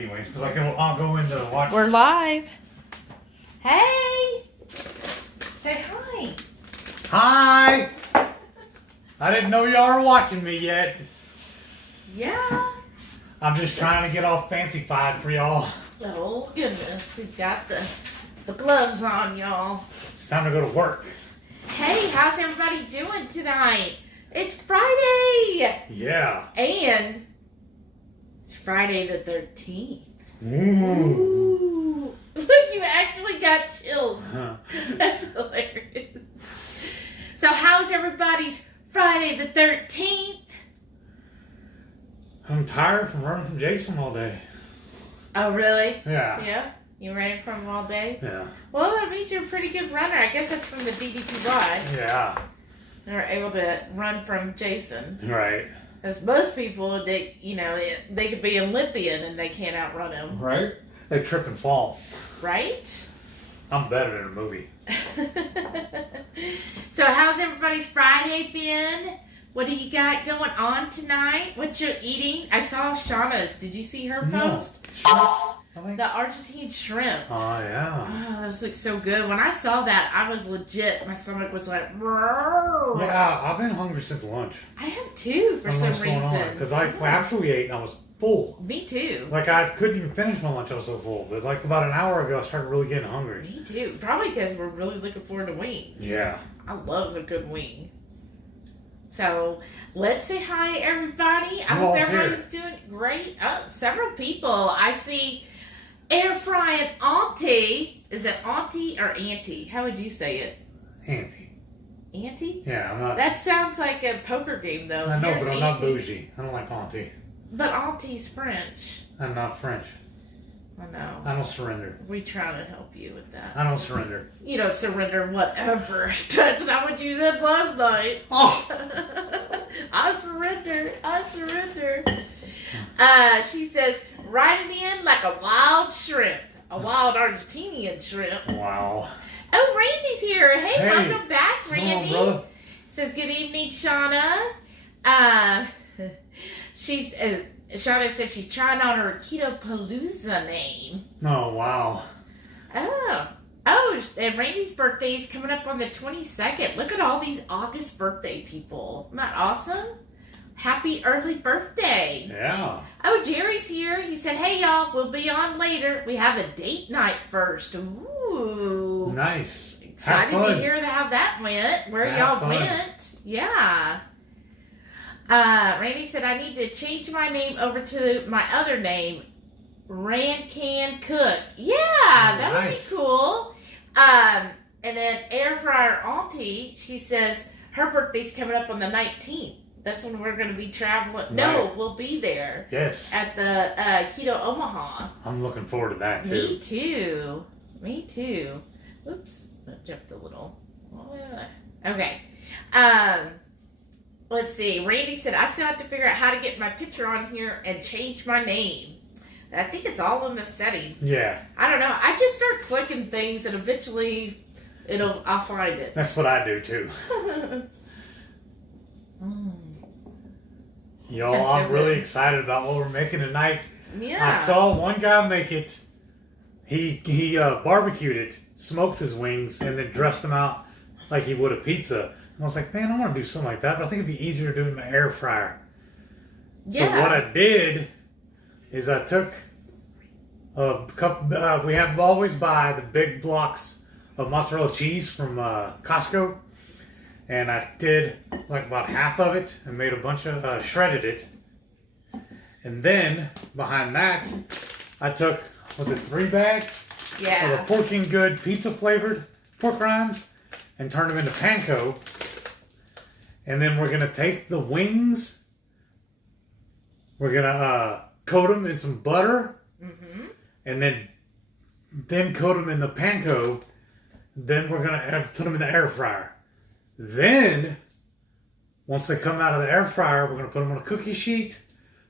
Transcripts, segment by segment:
Anyways, because I'll go into watch. We're live. Hey! Say hi. Hi! I didn't know y'all were watching me yet. Yeah. I'm just trying to get all fancy-fied for y'all. Oh, goodness. We've got the gloves on, y'all. It's time to go to work. Hey, how's everybody doing tonight? It's Friday! Yeah. And it's Friday the 13th. Ooh. Look, you actually got chills. That's hilarious. So how's everybody's Friday the 13th? I'm tired from running from Jason all day. Oh, really? Yeah. Yeah? You ran from him all day? Yeah. Well, that means you're a pretty good runner. I guess that's from the DDPY. Yeah. You were able to run from Jason. Right. As most people, they could be Olympian and they can't outrun him. Right? They trip and fall. Right? I'm better than a movie. So how's everybody's Friday been? What do you got going on tonight? What you eating? I saw Shauna's. Did you see her post? No. The Argentine shrimp. Oh, yeah. Oh, those look so good. When I saw that, I was legit. My stomach was like, "Roar." Yeah, I've been hungry since lunch. I have too, for some reason. Because after we ate, I was full. Me too. Like, I couldn't even finish my lunch. I was so full. But, like, about an hour ago, I started really getting hungry. Me too. Probably because we're really looking forward to wings. Yeah. I love a good wing. So, let's say hi, everybody. I hope everybody's doing great. Several people. I see air frying Auntie. Is it Auntie or Auntie? How would you say it? Auntie. Auntie? Yeah, I'm not. That sounds like a poker game, though. I know, Here's but I'm Auntie. not bougie. I don't like Auntie. But Auntie's French. I'm not French. I know. I don't surrender. We try to help you with that. I don't surrender. You don't surrender whatever. That's not what you said last night. Oh! I surrender. I surrender. She says, riding in like a wild shrimp. A wild Argentinian shrimp. Wow. Oh, Randy's here. Hey, welcome back, What's going Randy. on, brother? Says, good evening, Shauna. Shauna says she's trying on her Keto Palooza name. Oh, wow. Oh, and Randy's birthday is coming up on the 22nd. Look at all these August birthday people. Isn't that awesome? Happy early birthday. Yeah. Oh, Jerry's here. He said, hey, y'all, we'll be on later. We have a date night first. Ooh. Nice. Excited to hear how that went. Where y'all went. Yeah. Randy said, I need to change my name over to my other name, Can Cook. Yeah, that would be cool. And then Air Fryer Auntie, she says her birthday's coming up on the 19th. That's when we're going to be traveling. Right. No, we'll be there. Yes. At the Keto Omaha. I'm looking forward to that, too. Me too. Me too. Oops. I jumped a little. Okay. Let's see. Randy said, I still have to figure out how to get my picture on here and change my name. I think it's all in the settings. Yeah. I don't know. I just start clicking things and eventually I'll find it. That's what I do, too. Y'all, I'm really excited about what we're making tonight. Yeah. I saw one guy make it. He barbecued it, smoked his wings, and then dressed them out like he would a pizza. And I was like, man, I want to do something like that, but I think it'd be easier to do it in the air fryer. Yeah. So what I did is I took a couple. We always buy the big blocks of mozzarella cheese from Costco, and I did like about half of it and made a bunch of shredded it. And then behind that, I took 3 bags of the Porking Good pizza flavored pork rinds and turned them into panko. And then we're gonna take the wings. We're gonna coat them in some butter, and then coat them in the panko. Then we're gonna put them in the air fryer. Then, once they come out of the air fryer, we're gonna put them on a cookie sheet,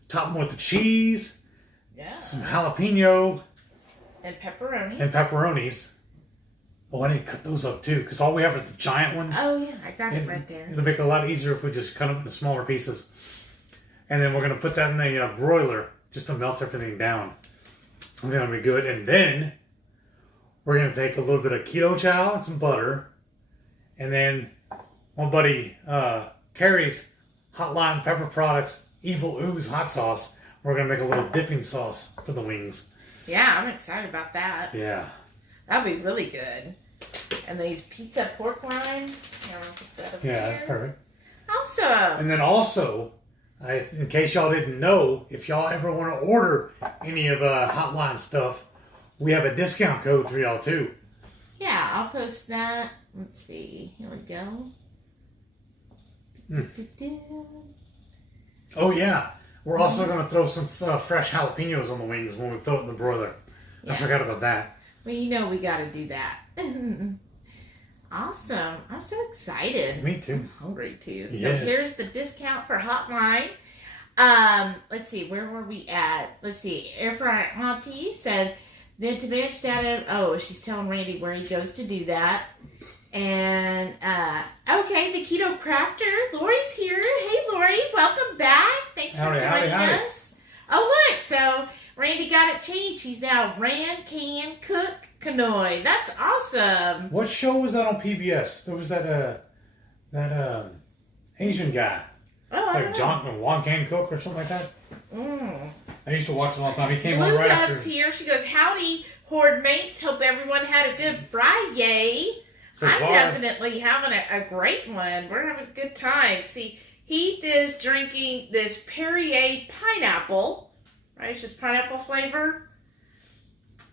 top them with the cheese, some jalapeno, and pepperoni. And pepperonis. Oh, I need to cut those up too, because all we have are the giant ones. Oh yeah, I got it right there. It'll make it a lot easier if we just cut them into smaller pieces. And then we're going to put that in the broiler just to melt everything down. I think that'll be good. And then we're going to take a little bit of keto chow and some butter. And then my buddy Carrie's Hotline Pepper Products Evil Ooze hot sauce. We're going to make a little dipping sauce for the wings. Yeah, I'm excited about that. Yeah. That'll be really good. And these pizza pork rinds. Yeah, that's perfect. Awesome. And then also, in case y'all didn't know, if y'all ever want to order any of Hotline stuff, we have a discount code for y'all too. Yeah, I'll post that. Let's see. Here we go. Oh yeah, we're also going to throw some fresh jalapenos on the wings when we throw it in the broiler. Yeah. I forgot about that. Well, you know we got to do that. Awesome. I'm so excited. Me too. I'm hungry too. Yes. So here's the discount for Hotline. Let's see. Where were we at? Let's see. Air fryer auntie said, then to match that, she's telling Randy where he goes to do that. And, okay, the Keto Crafter. Lori's here. Hey, Lori. Welcome back. Thanks for joining us. Oh, look. So Randy got it changed. He's now Ran Can Cook Canoy. That's awesome. What show was that on PBS? There was that Asian guy. Oh, like Juan Can Cook or something like that. I used to watch it all the time. He came Blue on right Dove's after. here. She goes, howdy, Horde mates. Hope everyone had a good Friday. I'm definitely having a great one. We're having a good time. See, Heath is drinking this Perrier pineapple. Right? It's just pineapple flavor.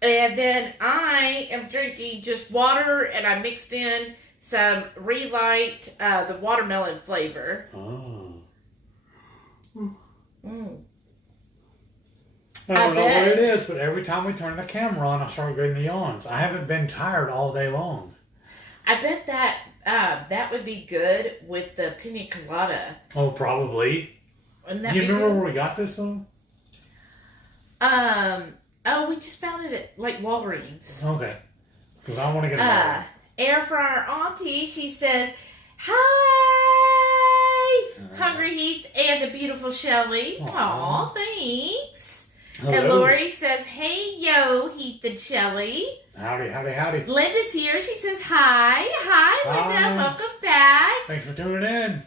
And then I am drinking just water, and I mixed in some Relight, the watermelon flavor. Oh. I don't know what it is, but every time we turn the camera on, I start getting the yawns. I haven't been tired all day long. I bet that that would be good with the pina colada. Oh, probably. Do you remember where we got this though? We just found it at like Walgreens. Okay. Because I want to get Air fryer auntie, she says, hi, Hungry Heath and the beautiful Shelly. Aw, thanks. Hello. And Lori says, hey, yo, Heath and Shelly. Howdy, howdy, howdy. Linda's here. She says, hi, Linda. Welcome back. Thanks for tuning in.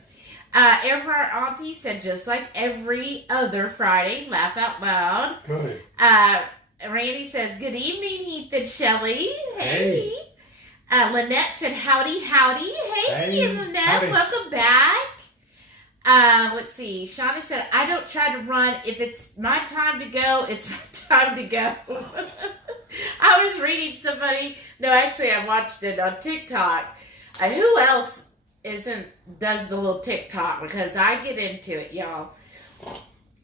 Air fryer auntie said, just like every other Friday, laugh out loud. Good. Randy says, good evening, Heath and Shelly. Hey. Lynette said, howdy. Hey, Lynette, howdy. Welcome back. Let's see. Shauna said, I don't try to run. If it's my time to go, it's my time to go. I was reading somebody. No, actually, I watched it on TikTok. Who else does the little TikTok? Because I get into it, y'all.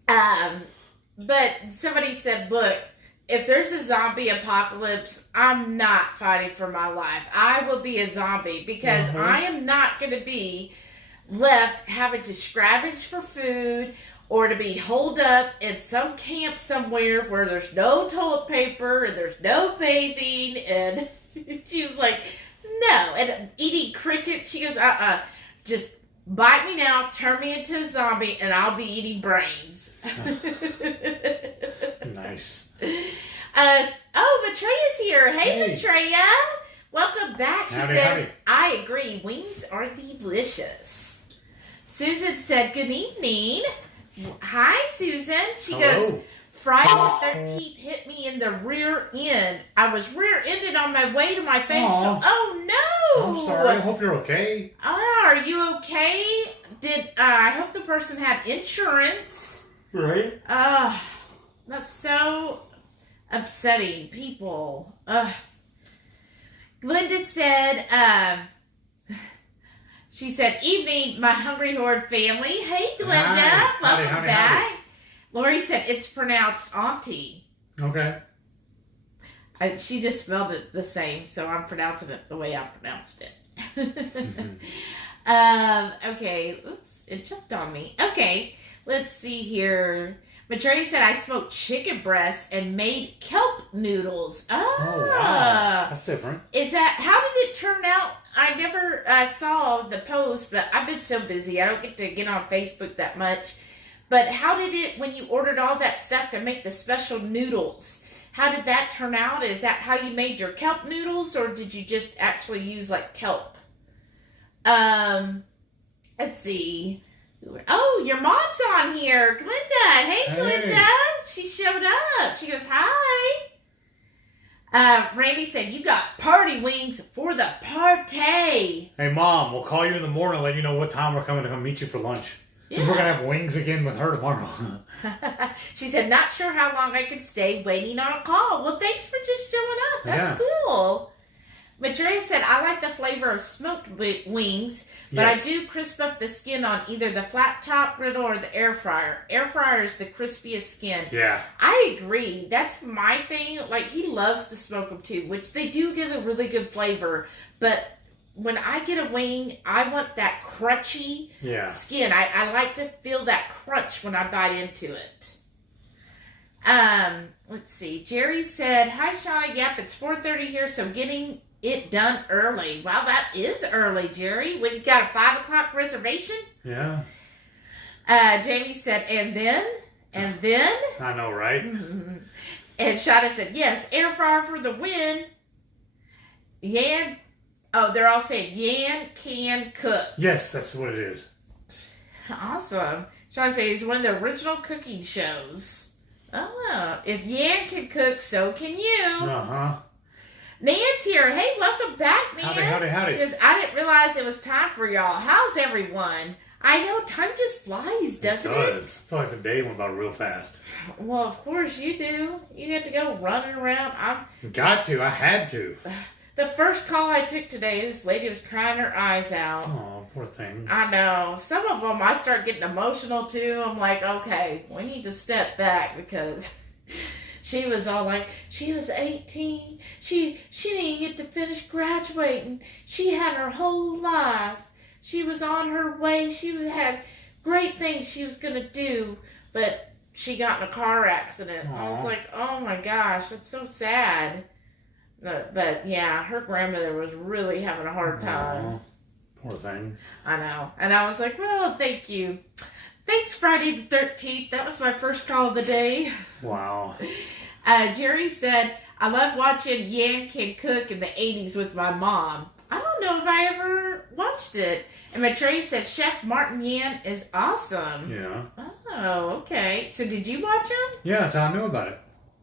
But somebody said, look, if there's a zombie apocalypse, I'm not fighting for my life. I will be a zombie because I am not going to be left having to scavenge for food or to be holed up in some camp somewhere where there's no toilet paper and there's no bathing. And she was like, no. And eating crickets, she goes, just bite me now, turn me into a zombie, and I'll be eating brains. Nice. Matreya's here. Hey, Matreya. Welcome back. She says, I agree. Wings are delicious. Susan said, good evening. Hi, Susan. She goes, Friday the 13th hit me in the rear end. I was rear-ended on my way to my facial. Oh, no. I'm sorry. I hope you're okay. Are you okay? I hope the person had insurance. Right. That's so upsetting. People. Linda said, she said, evening, my Hungry Horde family. Hey, Linda. Welcome back. Lori said, it's pronounced auntie. Okay. She just spelled it the same, so I'm pronouncing it the way I pronounced it. Okay. Oops, it jumped on me. Okay, let's see here. Matreya said, I smoked chicken breast and made kelp noodles. Oh, wow. That's different. How did it turn out? I never saw the post, but I've been so busy. I don't get to get on Facebook that much. But how did it, when you ordered all that stuff to make the special noodles, how did that turn out? Is that how you made your kelp noodles, or did you just actually use like kelp? Let's see. Oh, your mom's on here, Glenda. Hey, Glenda. She showed up. She goes, hi. Randy said, you got party wings for the party. Hey, Mom, we'll call you in the morning and let you know what time we're coming to come meet you for lunch. Yeah. We're going to have wings again with her tomorrow. She said, not sure how long I could stay waiting on a call. Well, thanks for just showing up. That's cool. Matrea said, I like the flavor of smoked wings, but I do crisp up the skin on either the flat top griddle or the air fryer. Air fryer is the crispiest skin. Yeah. I agree. That's my thing. Like, he loves to smoke them too, which they do give a really good flavor. But when I get a wing, I want that crunchy skin. I like to feel that crunch when I bite into it. Let's see. Jerry said, hi, Shauna. Yep, it's 4:30 here, so getting it done early. Wow, that is early, Jerry. When you got a 5 o'clock reservation? Yeah. Jamie said, and then? I know, right? And Shauna said, yes, air fryer for the win. Yan. Oh, they're all saying Yan can cook. Yes, that's what it is. Awesome. Shauna says it's one of the original cooking shows. Oh, if Yan can cook, so can you. Uh-huh. Nan's here. Hey, welcome back, Nan. Howdy. Because I didn't realize it was time for y'all. How's everyone? I know time just flies, doesn't it? It does. I feel like the day went by real fast. Well, of course you do. You get to go running around. I had to. The first call I took today, this lady was crying her eyes out. Oh, poor thing. I know. Some of them, I start getting emotional too. I'm like, okay, we need to step back because she was all like, she was 18. She didn't get to finish graduating. She had her whole life. She was on her way. She had great things she was going to do, but she got in a car accident. Aww. I was like, oh my gosh, that's so sad. But yeah, her grandmother was really having a hard time. Aww. Poor thing. I know. And I was like, well, thank you. Thanks, Friday the 13th. That was my first call of the day. Wow. Jerry said, I love watching Yan Can Cook in the 80s with my mom. I don't know if I ever watched it. And Matrea said, Chef Martin Yan is awesome. Yeah. Oh, okay. So did you watch him? Yeah, that's how I knew about it.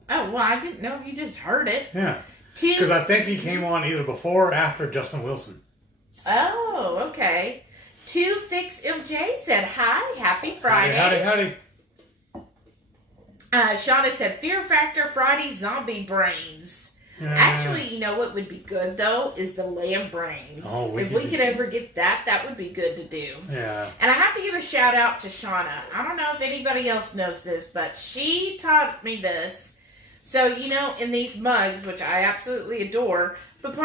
Oh, well, I didn't know if you just heard it. Yeah. Because I think he came on either before or after Justin Wilson. Oh, okay. 2 Fix MJ said, hi, happy Friday. Howdy. Shauna said, Fear Factor Friday zombie brains. Actually, you know what would be good, though, is the lamb brains. Oh, if we could ever get that, that would be good to do. Yeah. And I have to give a shout out to Shauna. I don't know if anybody else knows this, but she taught me this. So, you know, in these mugs, which I absolutely adore, but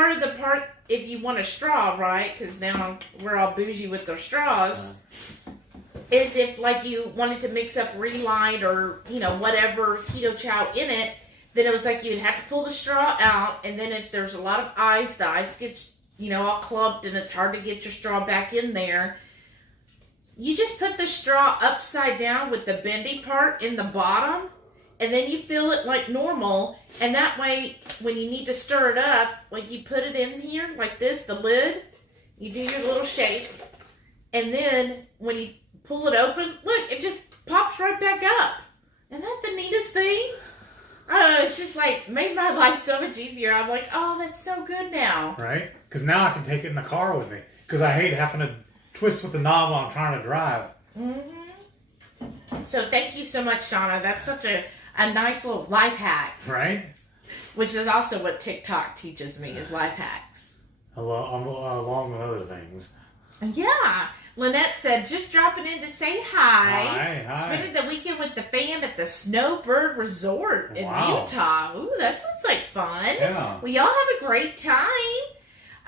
if you want a straw, right, because now we're all bougie with their straws, is if, like, you wanted to mix up Relight or, you know, whatever keto chow in it, then it was like you'd have to pull the straw out, and then if there's a lot of ice, the ice gets, you know, all clumped, and it's hard to get your straw back in there. You just put the straw upside down with the bendy part in the bottom, and then you fill it like normal, and that way, when you need to stir it up, like you put it in here, like this, the lid, you do your little shape, and then when you pull it open, look, it just pops right back up. Isn't that the neatest thing? I don't know, it's just like, made my life so much easier. I'm like, oh, that's so good now. Right? Because now I can take it in the car with me. Because I hate having to twist with the knob while I'm trying to drive. Mm-hmm. So thank you so much, Shauna. That's such a nice little life hack. Right? Which is also what TikTok teaches me, is life hacks. Along with other things. Yeah. Lynette said, just dropping in to say hi. Hi. Spending the weekend with the fam at the Snowbird Resort in Utah. Ooh, that sounds like fun. Yeah. We all have a great time.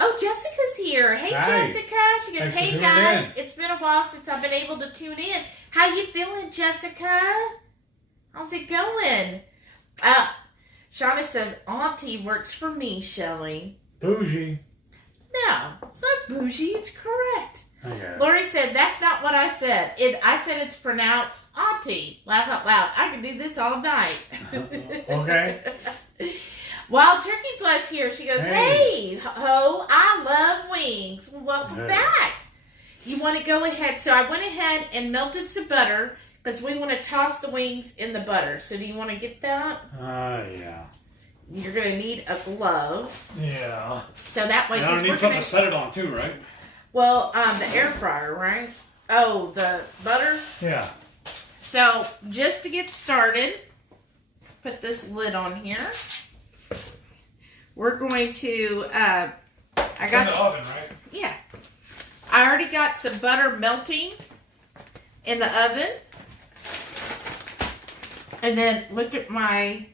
Oh, Jessica's here. Hey, Jessica. She goes, hey, guys. It's been a while since I've been able to tune in. How you feeling, Jessica? How's it going? Shauna says, Auntie works for me, Shelly. Bougie. No, it's not bougie. It's correct. Okay. Lori said, that's not what I said. I said it's pronounced Auntie. Laugh out loud. I could do this all night. Okay. Wild Turkey Plus here. She goes, hey, ho, I love wings. Well, welcome back. You want to go ahead. So I went ahead and melted some butter because we want to toss the wings in the butter. So do you want to get that? Yeah. You're going to need a glove. Yeah. So that way... I don't need something to set it on too, right? Well, the air fryer, right? Oh, the butter? Yeah. So, just to get started, put this lid on here. We're going to, I got... in the oven, right? Yeah. I already got some butter melting in the oven. And then, look at my...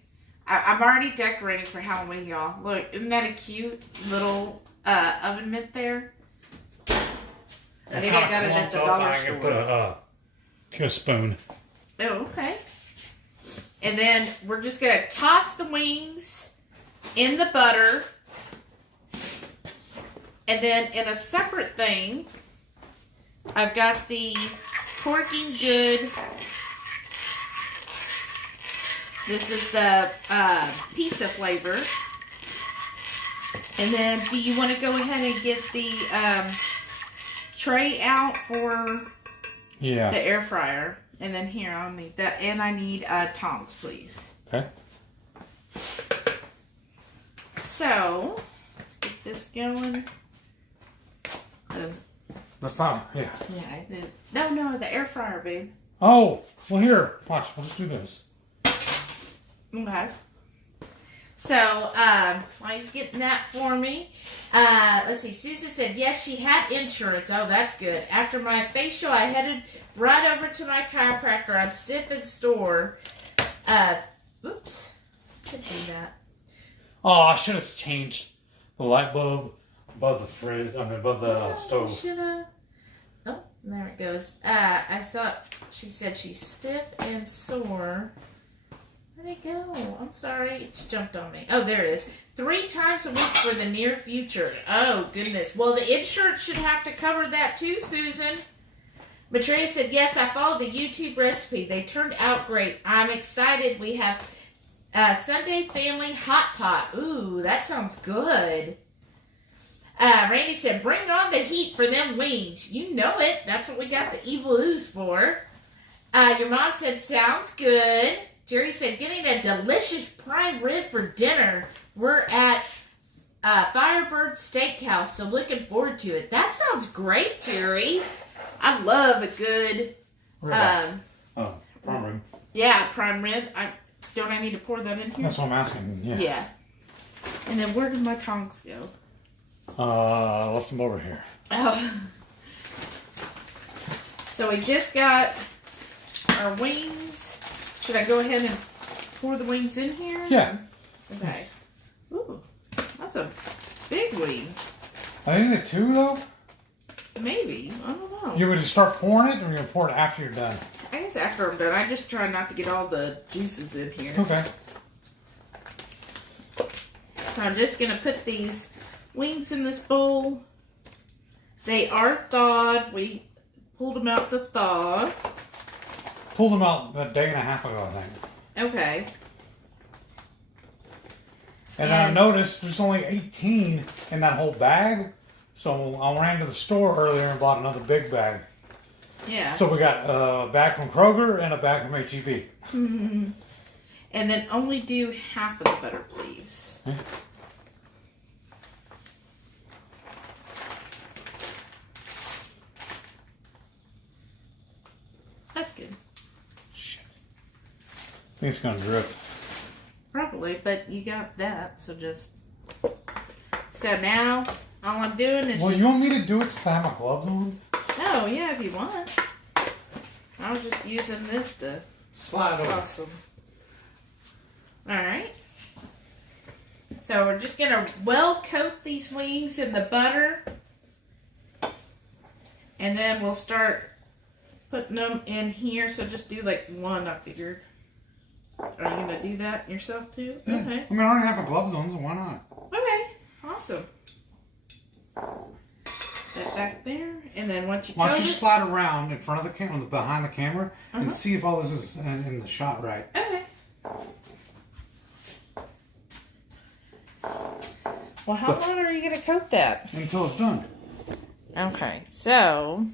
I'm already decorating for Halloween, y'all. Look, isn't that a cute little oven mitt there? I think I got it at the dollar store. I can put a spoon. Oh, okay. And then we're just going to toss the wings in the butter. And then in a separate thing, I've got the Porking Good. This is the pizza flavor. And then do you want to go ahead and get the tray out for the air fryer? And then here, I'll need that. And I need tongs, please. Okay. So, let's get this going. That's fine, yeah. Yeah, no, the air fryer, babe. Oh, well here, watch, we'll just do this. Okay. So, while he's getting that for me, let's see, Susan said, yes, she had insurance. Oh, that's good. After my facial, I headed right over to my chiropractor. I'm stiff and sore. Oops. I should do that. Oh, I should have changed the light bulb above the fridge, above the stove. Shoulda. Oh, there it goes. I thought she said she's stiff and sore. Where'd it go? I'm sorry. It jumped on me. Oh, there it is. 3 times a week for the near future. Oh, goodness. Well, the insurance should have to cover that too, Susan. Matreya said, yes, I followed the YouTube recipe. They turned out great. I'm excited. We have Sunday Family Hot Pot. Ooh, that sounds good. Randy said, bring on the heat for them wings. You know it. That's what we got the evil ooze for. Your mom said, sounds good. Jerry said, getting a delicious prime rib for dinner. We're at Firebird Steakhouse, so looking forward to it. That sounds great, Jerry. I love a good... prime rib. Yeah, prime rib. Don't I need to pour that in here? That's what I'm asking, yeah. Yeah. And then where did my tongs go? Let's them over here. Oh. So we just got our wings. Should I go ahead and pour the wings in here? Yeah. Okay. Ooh, that's a big wing. I think the 2 though? Maybe. I don't know. You would start pouring it, or you're gonna pour it after you're done? I guess after I'm done. I just try not to get all the juices in here. Okay. So I'm just gonna put these wings in this bowl. They are thawed. We pulled them out the thaw. Pulled them out a day and a half ago, I think. Okay. And I noticed there's only 18 in that whole bag. So I ran to the store earlier and bought another big bag. Yeah. So we got a bag from Kroger and a bag from H-E-B. And then only do half of the butter, please. Yeah. That's good. Shit. I think it's gonna drip. Probably, but you got that, so just... So now, all I'm doing is Well, you want me to do it since I have my gloves on? Oh, yeah, if you want. I was just using this to slide over. Awesome. Alright. So we're just going to well coat these wings in the butter. And then we'll start putting them in here. So just do like one, I figured. Are you going to do that yourself too? Yeah. Okay. I mean, I already have my gloves on, so why not? Okay. Awesome. That back there. And then once you Why don't coat you it... slide around in front of the camera, behind the camera, and see if all this is in the shot right. Okay. Well, how long are you going to coat that? Until it's done. Okay, so,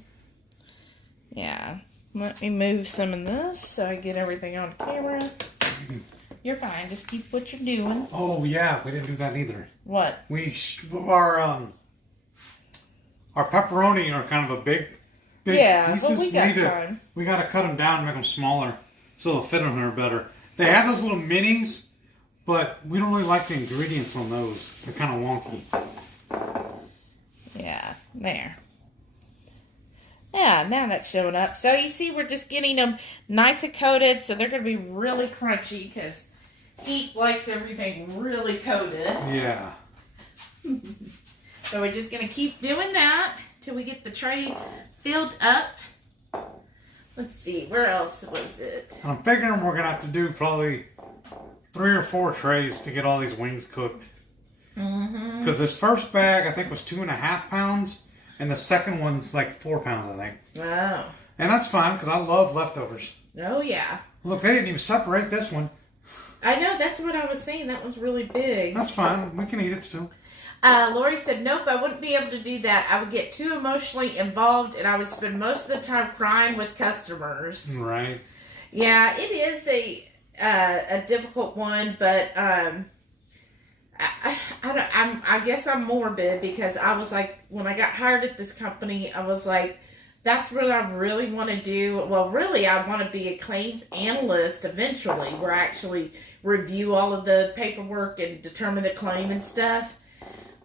yeah. Let me move some of this so I get everything on camera. You're fine. Just keep what you're doing. Oh, yeah. We didn't do that either. What? Our pepperoni are kind of a big yeah, pieces. Well, we got time. We got to cut them down and make them smaller so they'll fit on her better. They have those little minis, but we don't really like the ingredients on those. They're kind of wonky. Yeah, there. Yeah, now that's showing up. So you see, we're just getting them nice and coated, so they're going to be really crunchy because Heath likes everything really coated. Yeah. So we're just going to keep doing that till we get the tray filled up. Let's see, where else was it? I'm figuring we're going to have to do probably 3 or 4 trays to get all these wings cooked. Because this first bag, I think, was 2.5 pounds, and the second one's like 4 pounds, I think. Oh. And that's fine, because I love leftovers. Oh, yeah. Look, they didn't even separate this one. I know, that's what I was saying. That was really big. That's fine. We can eat it still. Lori said, nope, I wouldn't be able to do that. I would get too emotionally involved, and I would spend most of the time crying with customers. Right. Yeah, it is a difficult one, but I guess I'm morbid because I was like, when I got hired at this company, I was like, that's what I really want to do. Well, really, I want to be a claims analyst eventually, where I actually review all of the paperwork and determine the claim and stuff.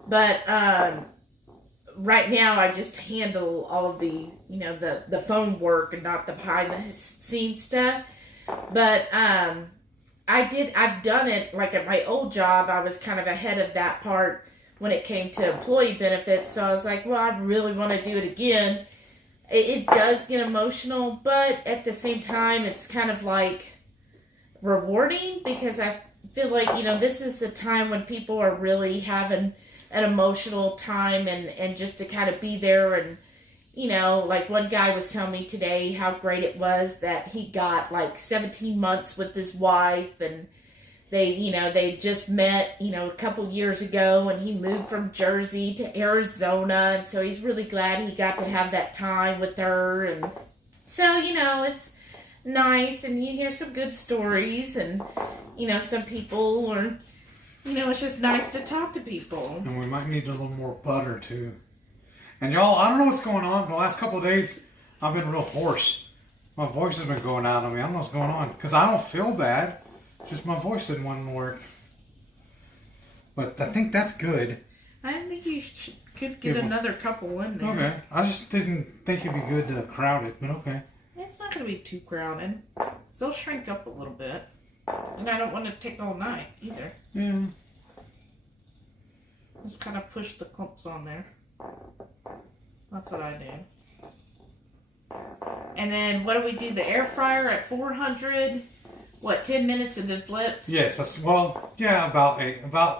But right now, I just handle all of the, the phone work and not the behind the scenes stuff. But I've done it, like at my old job, I was kind of ahead of that part when it came to employee benefits. So I was like, well, I really want to do it again. It does get emotional, but at the same time, it's kind of like rewarding because I feel like, this is a time when people are really having an emotional time and just to kind of be there and, like one guy was telling me today how great it was that he got like 17 months with his wife and they just met, a couple years ago and he moved from Jersey to Arizona. And so he's really glad he got to have that time with her. And so, it's nice and you hear some good stories and, some people are, it's just nice to talk to people. And we might need a little more butter too. And y'all, I don't know what's going on. The last couple of days, I've been real hoarse. My voice has been going out on me. I don't know what's going on. Because I don't feel bad. Just my voice didn't want to work. But I think that's good. I think you could get another couple in there. Okay. I just didn't think it'd be good to crowd it, but okay. It's not going to be too crowded. So they'll shrink up a little bit. And I don't want to take all night either. Yeah. Just kind of push the clumps on there. That's what I do. And then what do we do? The air fryer at 400... 10 minutes and then flip? Yes, about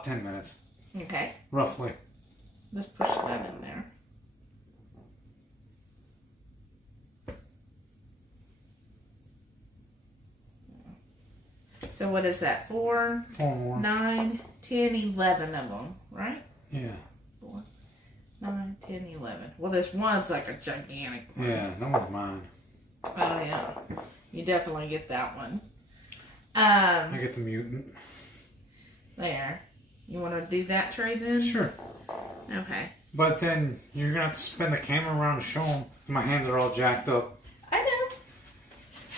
10 minutes. Okay. Roughly. Let's push that in there. So what is that? 4 more. 9, 10, 11 of them, right? Yeah. 4, 9, 10, 11. Well, this one's like a gigantic one. Yeah, that one's mine. Oh, yeah. You definitely get that one. I get the mutant. There. You want to do that tray then? Sure. Okay. But then you're going to have to spin the camera around to show them. My hands are all jacked up. I know.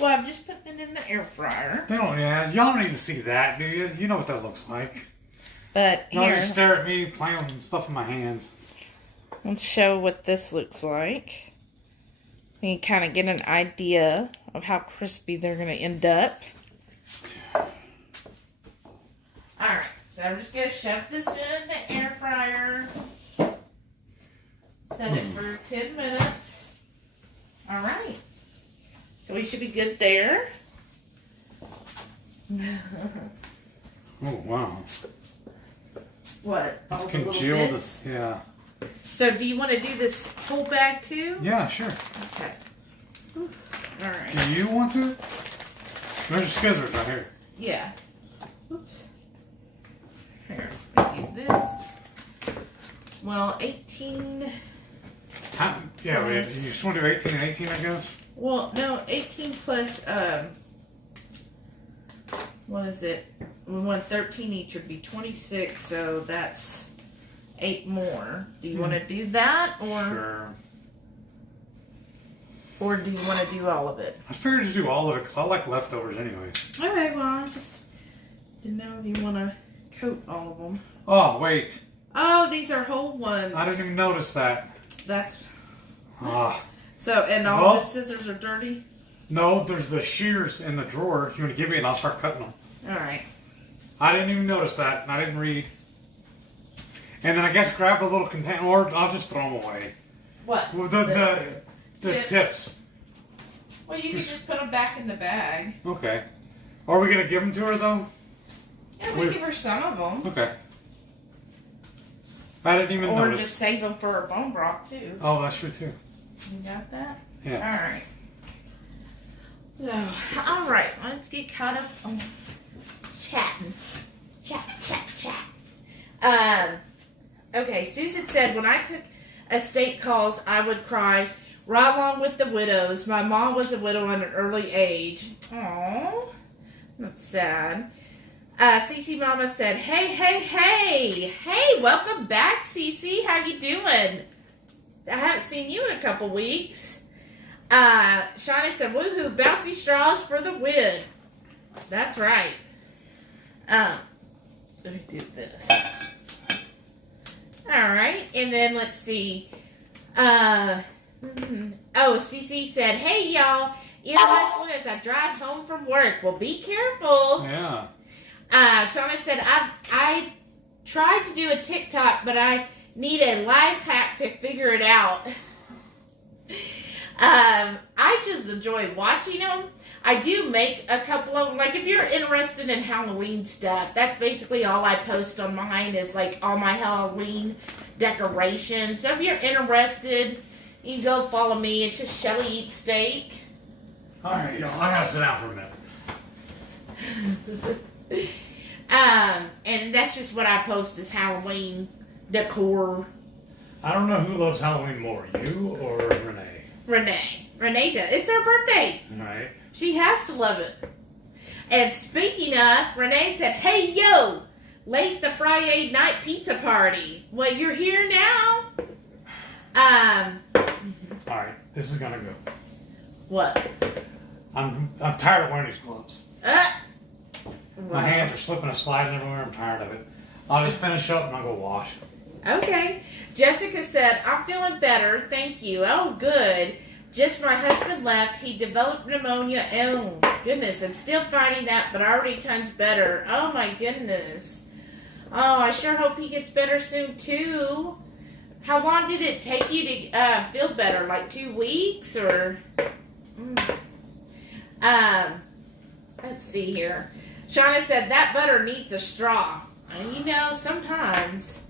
Well, I'm just putting it in the air fryer. Y'all don't need to see that, do you? You know what that looks like. But Y'all here, just stare at me playing with stuff in my hands. let's show what this looks like. You can kind of get an idea of how crispy they're going to end up. Alright, so I'm just going to shove this in the air fryer. Set it for 10 minutes. Alright. So we should be good there. Oh, wow. What? It's All the little congealed. bits? Yeah. So do you want to do this whole bag too? Yeah, sure. Okay. Alright. Do you want to? There's a scissors right here. Yeah. Oops. Here, let me do this. Well, 18. Yeah, you just want to do 18 and 18, I guess? Well, no, 18 plus, what is it? We want 13 each would be 26, so that's 8 more. Do you want to do that, or? Sure. Or do you want to do all of it? I figured just do all of it because I like leftovers anyway. Okay, well, I just didn't know if you want to coat all of them. Oh, wait. Oh, these are whole ones. I didn't even notice that. That's... Ah. So, and all the scissors are dirty? No, there's the shears in the drawer. If you want to give me it, I'll start cutting them. All right. I didn't even notice that, and I didn't read. And then I guess grab a little container, or I'll just throw them away. What? Well, the tips. Well, you can just put them back in the bag. Okay. Are we going to give them to her, though? Yeah, we give her some of them. Okay. I didn't even notice. Or just save them for her bone broth, too. Oh, that's true, too. You got that? Yeah. All right. So, all right. Let's get caught up on chatting. Chat. Okay, Susan said, when I took estate calls, I would cry right along with the widows. My mom was a widow at an early age. Aww. That's sad. Cece Mama said, hey, welcome back, Cece. How you doing? I haven't seen you in a couple weeks. Shawnee said, woohoo, bouncy straws for the win. That's right. Let me do this. All right, and then let's see. Oh, Cece said, hey, y'all, ear hustling as I drive home from work. Well, be careful. Yeah. Shauna said, I tried to do a TikTok, but I need a life hack to figure it out. I just enjoy watching them. I do make a couple of them. Like, if you're interested in Halloween stuff, that's basically all I post on mine is, like, all my Halloween decorations. So if you're interested, you can go follow me. It's just Shelly Eats Steak. All right, y'all. I got to sit down for a minute. And that's just what I post is Halloween decor. I don't know who loves Halloween more, you or Renee. Renee does. It's her birthday. All right. She has to love it. And speaking of, Renee said, hey, yo, late the Friday night pizza party. Well, you're here now. All right, this is gonna go. What? I'm tired of wearing these gloves. Well, My hands are slipping and sliding everywhere. I'm tired of it. I'll just finish up and I'll go wash. Okay. Jessica said, I'm feeling better. Thank you. Oh, good. Just my husband left. He developed pneumonia. Oh, goodness. And still fighting that, but already tons better. Oh, my goodness. Oh, I sure hope he gets better soon, too. How long did it take you to feel better? Like 2 weeks or? Let's see here. Shauna said, that butter needs a straw. You know, sometimes.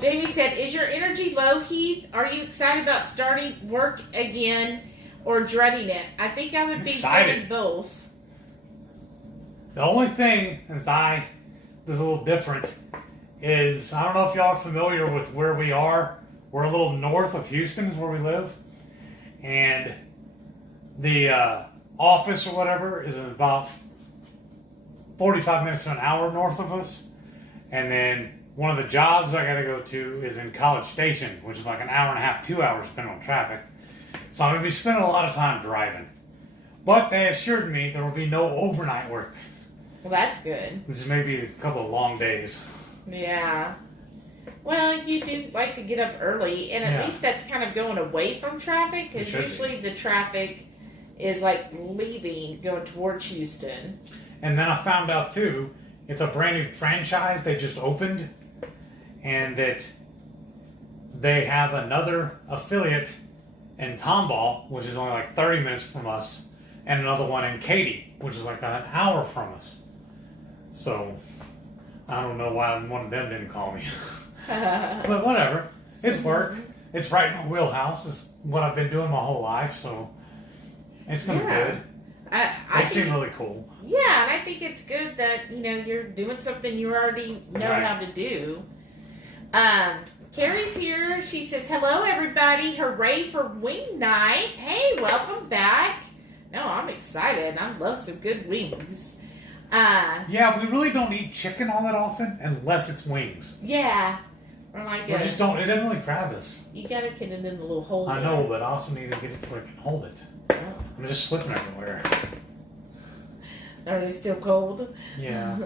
Jamie said, is your energy low, Heath? Are you excited about starting work again or dreading it? I think I would be excited both. The only thing that's a little different is, I don't know if y'all are familiar with where we are. We're a little north of Houston is where we live. And the office or whatever is about 45 minutes to an hour north of us. And then one of the jobs I got to go to is in College Station, which is like an hour and a half, 2 hours spent on traffic. So I'm going to be spending a lot of time driving. But they assured me there will be no overnight work. Well, that's good. Which is maybe a couple of long days. Yeah. Well, you do like to get up early, and at least that's kind of going away from traffic, because usually the traffic is like leaving, going towards Houston. And then I found out too, it's a brand new franchise they just opened, and that they have another affiliate in Tomball, which is only like 30 minutes from us, and another one in Katy, which is like an hour from us. So I don't know why one of them didn't call me. But whatever. It's work. It's right in my wheelhouse. It's what I've been doing my whole life, so it's going to be good. They seem really cool. Yeah, and I think it's good that, you're doing something you already know how to do. Carrie's here. She says, hello, everybody. Hooray for wing night. Hey, welcome back. No, I'm excited. I love some good wings. Yeah, we really don't eat chicken all that often unless it's wings. Yeah. Or like we just don't. It doesn't really grab us. You got to get it in the little hole. I know, but I also need to get it to where I can hold it. Oh. I'm just slipping everywhere. Are they still cold? Yeah.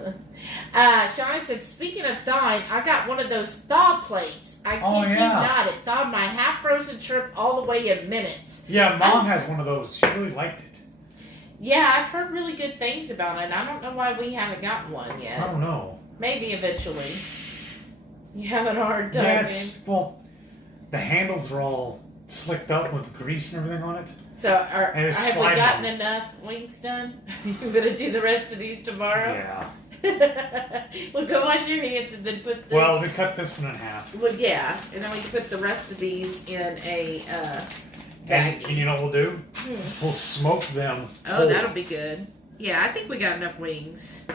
Shawnee said, speaking of thawing, I got one of those thaw plates. I kid you not, it thawed my half-frozen shrimp all the way in minutes. Yeah, Mom has one of those. She really liked it. Yeah, I've heard really good things about it. I don't know why we haven't gotten one yet. I don't know. Maybe eventually. You having a hard time? Yeah, well, the handles are all slicked up with the grease and everything on it. So, have we gotten enough wings done? You gonna do the rest of these tomorrow? Yeah. Well, go wash your hands and then put this. Well, we cut this one in half. Well, yeah, and then we can put the rest of these in a bag. And you know what we'll do? We'll smoke them. Oh, whole. that'll be good. Yeah, I think we got enough wings.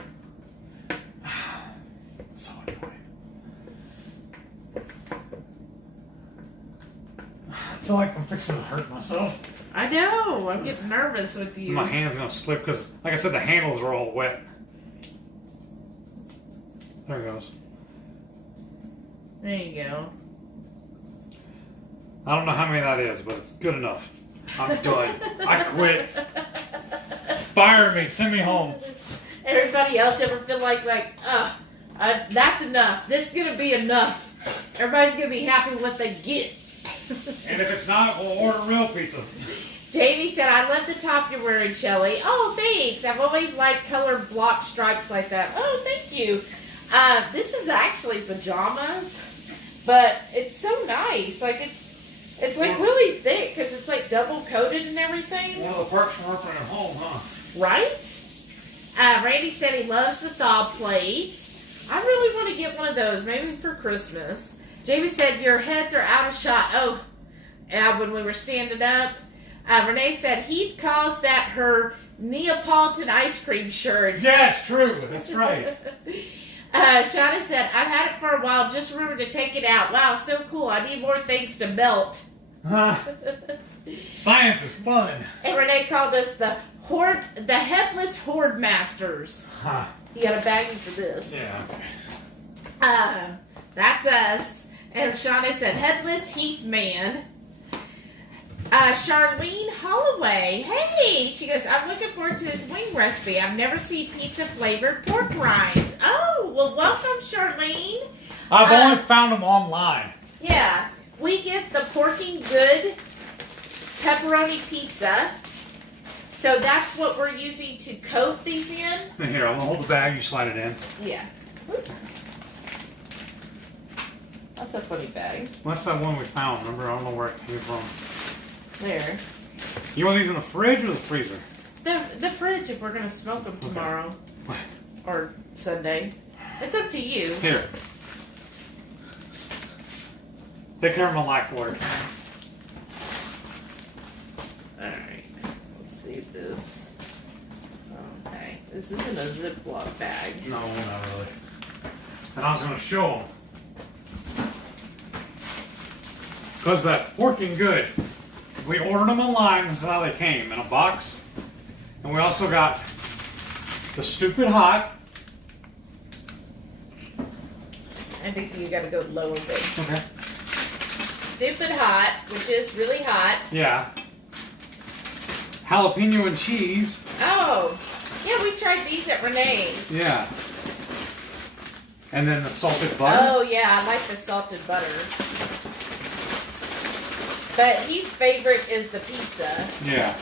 So annoying. I feel like I'm fixing to hurt myself. I know. I'm getting nervous with you. My hand's gonna slip because, like I said, the handles are all wet. There it goes. There you go. I don't know how many that is, but it's good enough. I'm done. I quit. Fire me. Send me home. Everybody else ever feel like that's enough. This is gonna be enough. Everybody's gonna be happy with what they get. And if it's not, we'll order real pizza. Jamie said, I love the top you're wearing, Shelly. Oh, thanks. I've always liked colored block stripes like that. Oh, thank you. This is actually pajamas, but it's so nice. Like, it's like really thick because it's like double coated and everything. One of the perks from working at home, huh? Right? Randy said he loves the thaw plate. I really want to get one of those, maybe for Christmas. Jamie said, your heads are out of shot. Oh, when we were standing up. Renee said, Heath calls that her Neapolitan ice cream shirt. Yes, true. That's right. Shauna said, I've had it for a while. Just remember to take it out. Wow, so cool. I need more things to melt. Science is fun. And Renee called us the headless horde masters. Huh. You got a baggie for this. Yeah. That's us. And Shauna said, headless Heath man. Charlene Holloway. Hey! She goes, I'm looking forward to this wing recipe. I've never seen pizza flavored pork rinds. Oh, well, welcome, Charlene. I've only found them online. Yeah. We get the Porking Good pepperoni pizza. So that's what we're using to coat these in. Here, I'm going to hold the bag. You slide it in. Yeah. That's a funny bag. That's that one we found. Remember, I don't know where it came from. There. You want these in the fridge or the freezer? The fridge if we're going to smoke them tomorrow. Okay. Or Sunday. It's up to you. Here. Take care of my life water. Alright. Let's see this. Okay. This isn't a Ziploc bag. No, not really. And I was going to show them. Because that Porking Good, we ordered them online. This is how they came, in a box. And we also got the Stupid Hot. I think you got to go lower bit. Okay. Stupid Hot, which is really hot. Yeah. Jalapeno and cheese. Oh, yeah, we tried these at Renee's. Yeah. And then the salted butter. Oh, yeah, I like the salted butter. But Heath's favorite is the pizza. Yeah.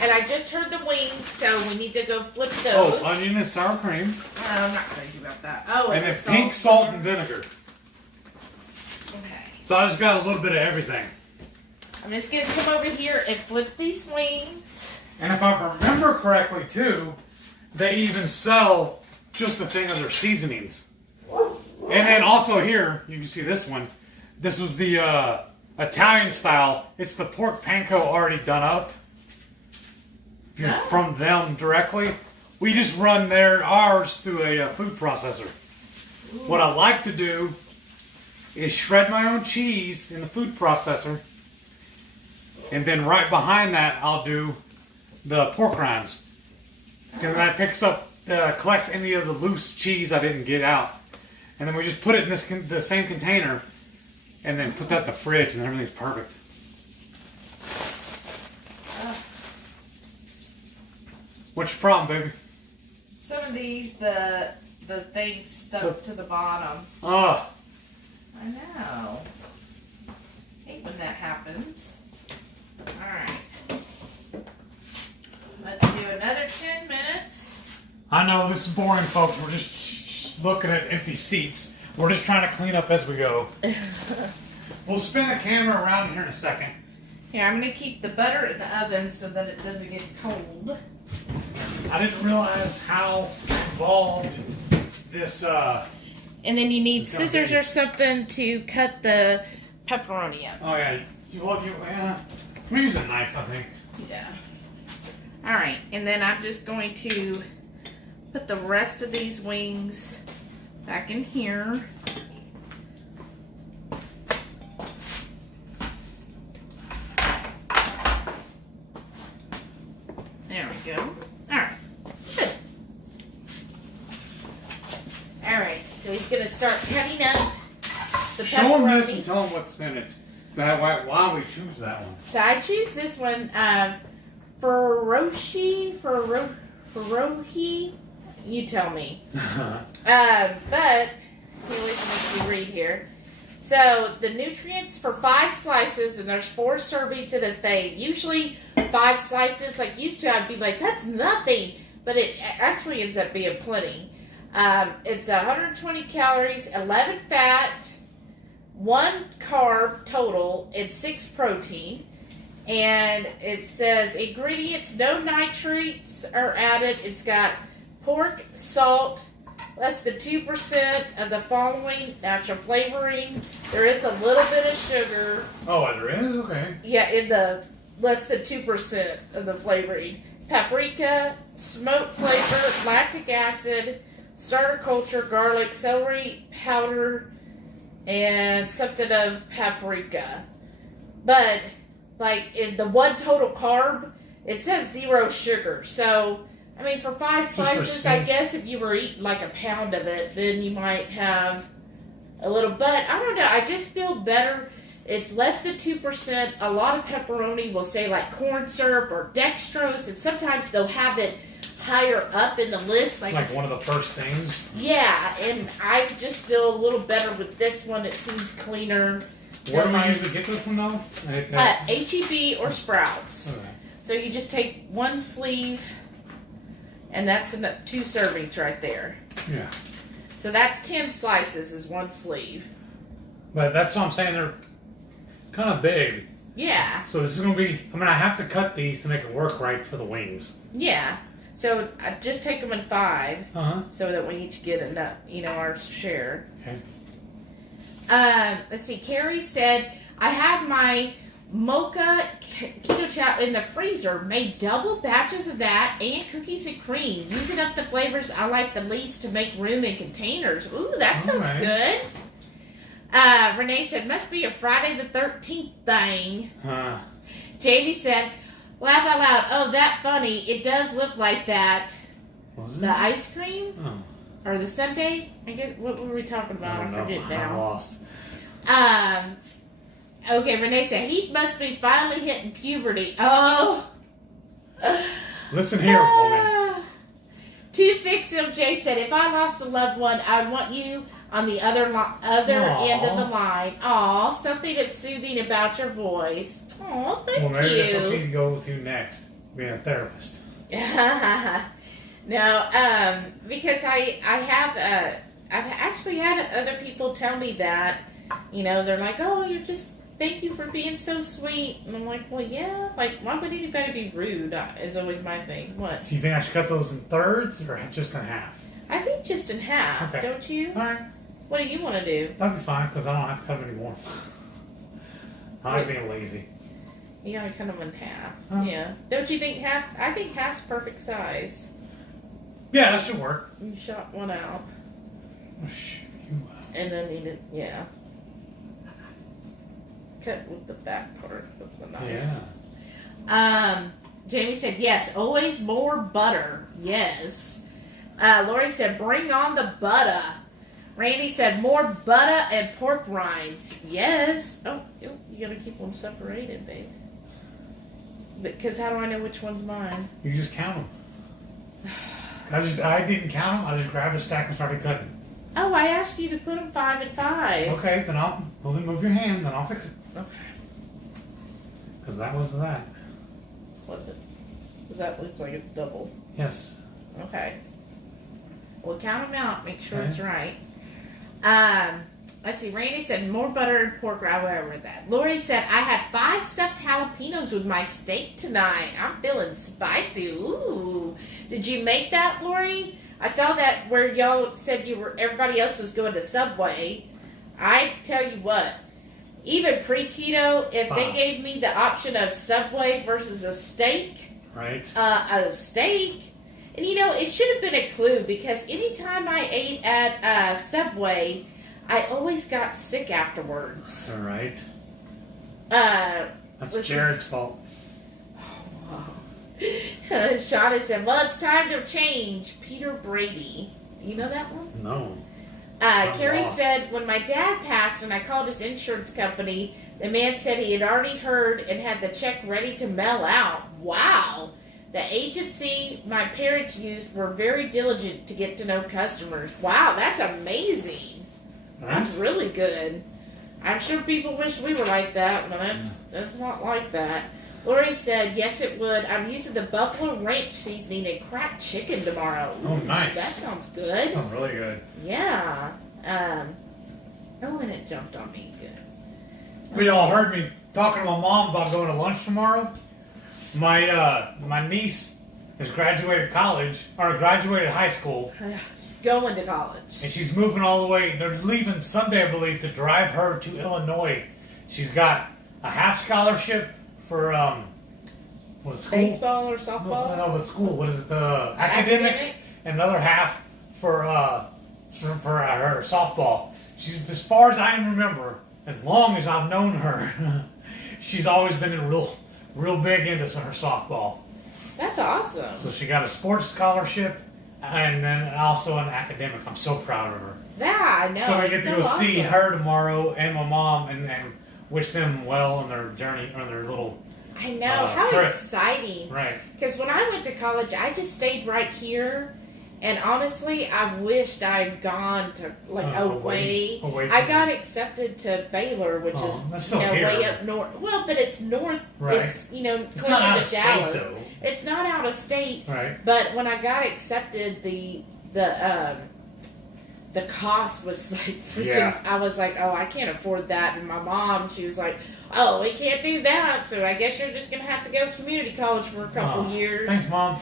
And I just heard the wings, so we need to go flip those. Oh, onion and sour cream. I'm not crazy about that. Oh, And it's then pink salt and vinegar. Okay. So I just got a little bit of everything. I'm just going to come over here and flip these wings. And if I remember correctly, too, they even sell just a thing of their seasonings. And then also here, you can see this one. This was the Italian style. It's the pork panko already done up. From them directly. We just run ours through a food processor. What I like to do is shred my own cheese in the food processor. And then right behind that, I'll do the pork rinds. Because that picks up, collects any of the loose cheese I didn't get out. And then we just put it in the same container. And then put that in the fridge and everything's perfect. What's your problem, baby? Some of these, the things stuck to the bottom. Oh. I know. Hate when that happens. Alright. Let's do another 10 minutes. I know this is boring, folks. We're just looking at empty seats. We're just trying to clean up as we go. We'll spin the camera around here in a second. Here, I'm going to keep the butter in the oven so that it doesn't get cold. I didn't realize how involved this... And then you need scissors or something to cut the pepperoni up. Oh, yeah. I'm going to use a knife, I think. Yeah. Alright, and then I'm just going to put the rest of these wings back in here. There we go. Alright. Good. Alright, so he's going to start cutting up the pepperoni. Show him this and tell him what's in it. Why we choose that one. So I choose this one, Ferohi. You tell me. But here, let me read here. So the nutrients for 5 slices, and there's 4 servings in a thing. Usually 5 slices, like used to, I'd be like, that's nothing. But it actually ends up being plenty. It's 120 calories, 11 fat, 1 carb total, and 6 protein. And it says ingredients, no nitrates are added. It's got pork, salt, less than 2% of the following natural flavoring. There is a little bit of sugar. Oh, there is? Okay. Yeah, in the less than 2% of the flavoring. Paprika, smoked flavor, lactic acid, starter culture, garlic, celery powder, and something of paprika. But, like, in the 1 total carb, it says 0 sugar. So, I mean, for 5 slices, I guess if you were eating like a pound of it, then you might have a little. But, I don't know, I just feel better. It's less than 2%. A lot of pepperoni will say, like, corn syrup or dextrose, and sometimes they'll have it higher up in the list. Like one of the first things? Yeah, and I just feel a little better with this one. It seems cleaner. Where do we usually get this one, though? H-E-B or Sprouts. Okay. So you just take 1 sleeve, and that's 2 servings right there. Yeah. So that's 10 slices is 1 sleeve. But that's what I'm saying. They're kind of big. Yeah. So this is going to be... I mean, I have to cut these to make it work right for the wings. Yeah. So I just take them in 5. Uh-huh. So that we each get enough, our share. Okay. Let's see. Carrie said, I have my mocha keto chow in the freezer. Made double batches of that and cookies and cream. Using up the flavors I like the least to make room in containers. Ooh, that sounds good. Renee said, must be a Friday the 13th thing. Jamie said, laugh out loud. Oh, that funny. It does look like that. Was it? The ice cream? Oh. Or the sundae? I guess, what were we talking about? I forget now. I'm lost. Okay, Renee said, he must be finally hitting puberty. Oh. Listen here, woman. To fix him, Jay said, if I lost a loved one, I want you on the other end of the line. Aw, something that's soothing about your voice. Aw, thank you. Well, maybe that's what you need to go to next, being a therapist. No, because I've actually had other people tell me that, they're like, oh, thank you for being so sweet. And I'm like, well, yeah, like, why would anybody be rude is always my thing. What? Do you think I should cut those in thirds or just in half? I think just in half, don't you? All right. What do you want to do? That'd be fine, because I don't have to cut them anymore. I like being lazy. You gotta cut them in half. Huh? Yeah. Don't you think half? I think half's perfect size. Yeah, that should work. You shot one out. Oh, shoot you out. And then yeah. cut with the back part of the knife. Yeah. Jamie said, yes, always more butter. Yes. Lori said, bring on the butter. Randy said, more butter and pork rinds. Yes. Oh, you gotta keep them separated, babe. Because how do I know which one's mine? You just count them. I didn't count them. I just grabbed a stack and started cutting. Oh, I asked you to put them 5 and 5. Okay, then move your hands and I'll fix it. Okay. Because that was that. Was it? Because that looks like it's double. Yes. Okay. Well, count them out. Make sure it's right. Let's see. Randy said more butter and pork rind. Where I read that. Lori said, I had 5 stuffed jalapenos with my steak tonight. I'm feeling spicy. Ooh. Did you make that, Lori? I saw that where y'all said everybody else was going to Subway. I tell you what, even pre-keto, if they gave me the option of Subway versus a steak, right? A steak, and it should have been a clue because anytime I ate at Subway, I always got sick afterwards. All right. That's Listen. Jared's fault. Shauna said, well, it's time to change. Peter Brady. You know that one? No. Carrie lost. said, when my dad passed and I called his insurance company, the man said he had already heard and had the check ready to mail out. Wow. The agency my parents used were very diligent to get to know customers. Wow, that's amazing. Right? That's really good. I'm sure people wish we were like that, but that's not like that. Lori said, yes, it would. I'm using the Buffalo Ranch seasoning and cracked chicken tomorrow. Ooh, oh, nice. That sounds good. That sounds really good. Yeah. And it jumped on me. Good. We all heard me talking to my mom about going to lunch tomorrow. My niece has graduated high school. She's going to college. And she's moving all the way. They're leaving Sunday, I believe, to drive her to Illinois. She's got a half scholarship for school? Baseball or softball? No, but school. What is it? The academic, and another half for her softball. She's, as far as I can remember, as long as I've known her, she's always been real big into her softball. That's awesome. So she got a sports scholarship and then also an academic. I'm so proud of her. Yeah, I know. So I get to go awesome. see her tomorrow and my mom and wish them well on their journey, on their little I know. How trip. exciting. Right. Because when I went to college, I just stayed right here. And honestly, I wished I had gone to away. I got accepted to Baylor, which is way up north. Well, but it's north. Right. It's it's closer not out to of Dallas. state, though. It's not out of state. Right. But when I got accepted, the cost was like freaking. Yeah. I was like, oh, I can't afford that. And my mom, she was like, oh, we can't do that. So I guess you're just gonna have to go community college for a couple years. Thanks, Mom.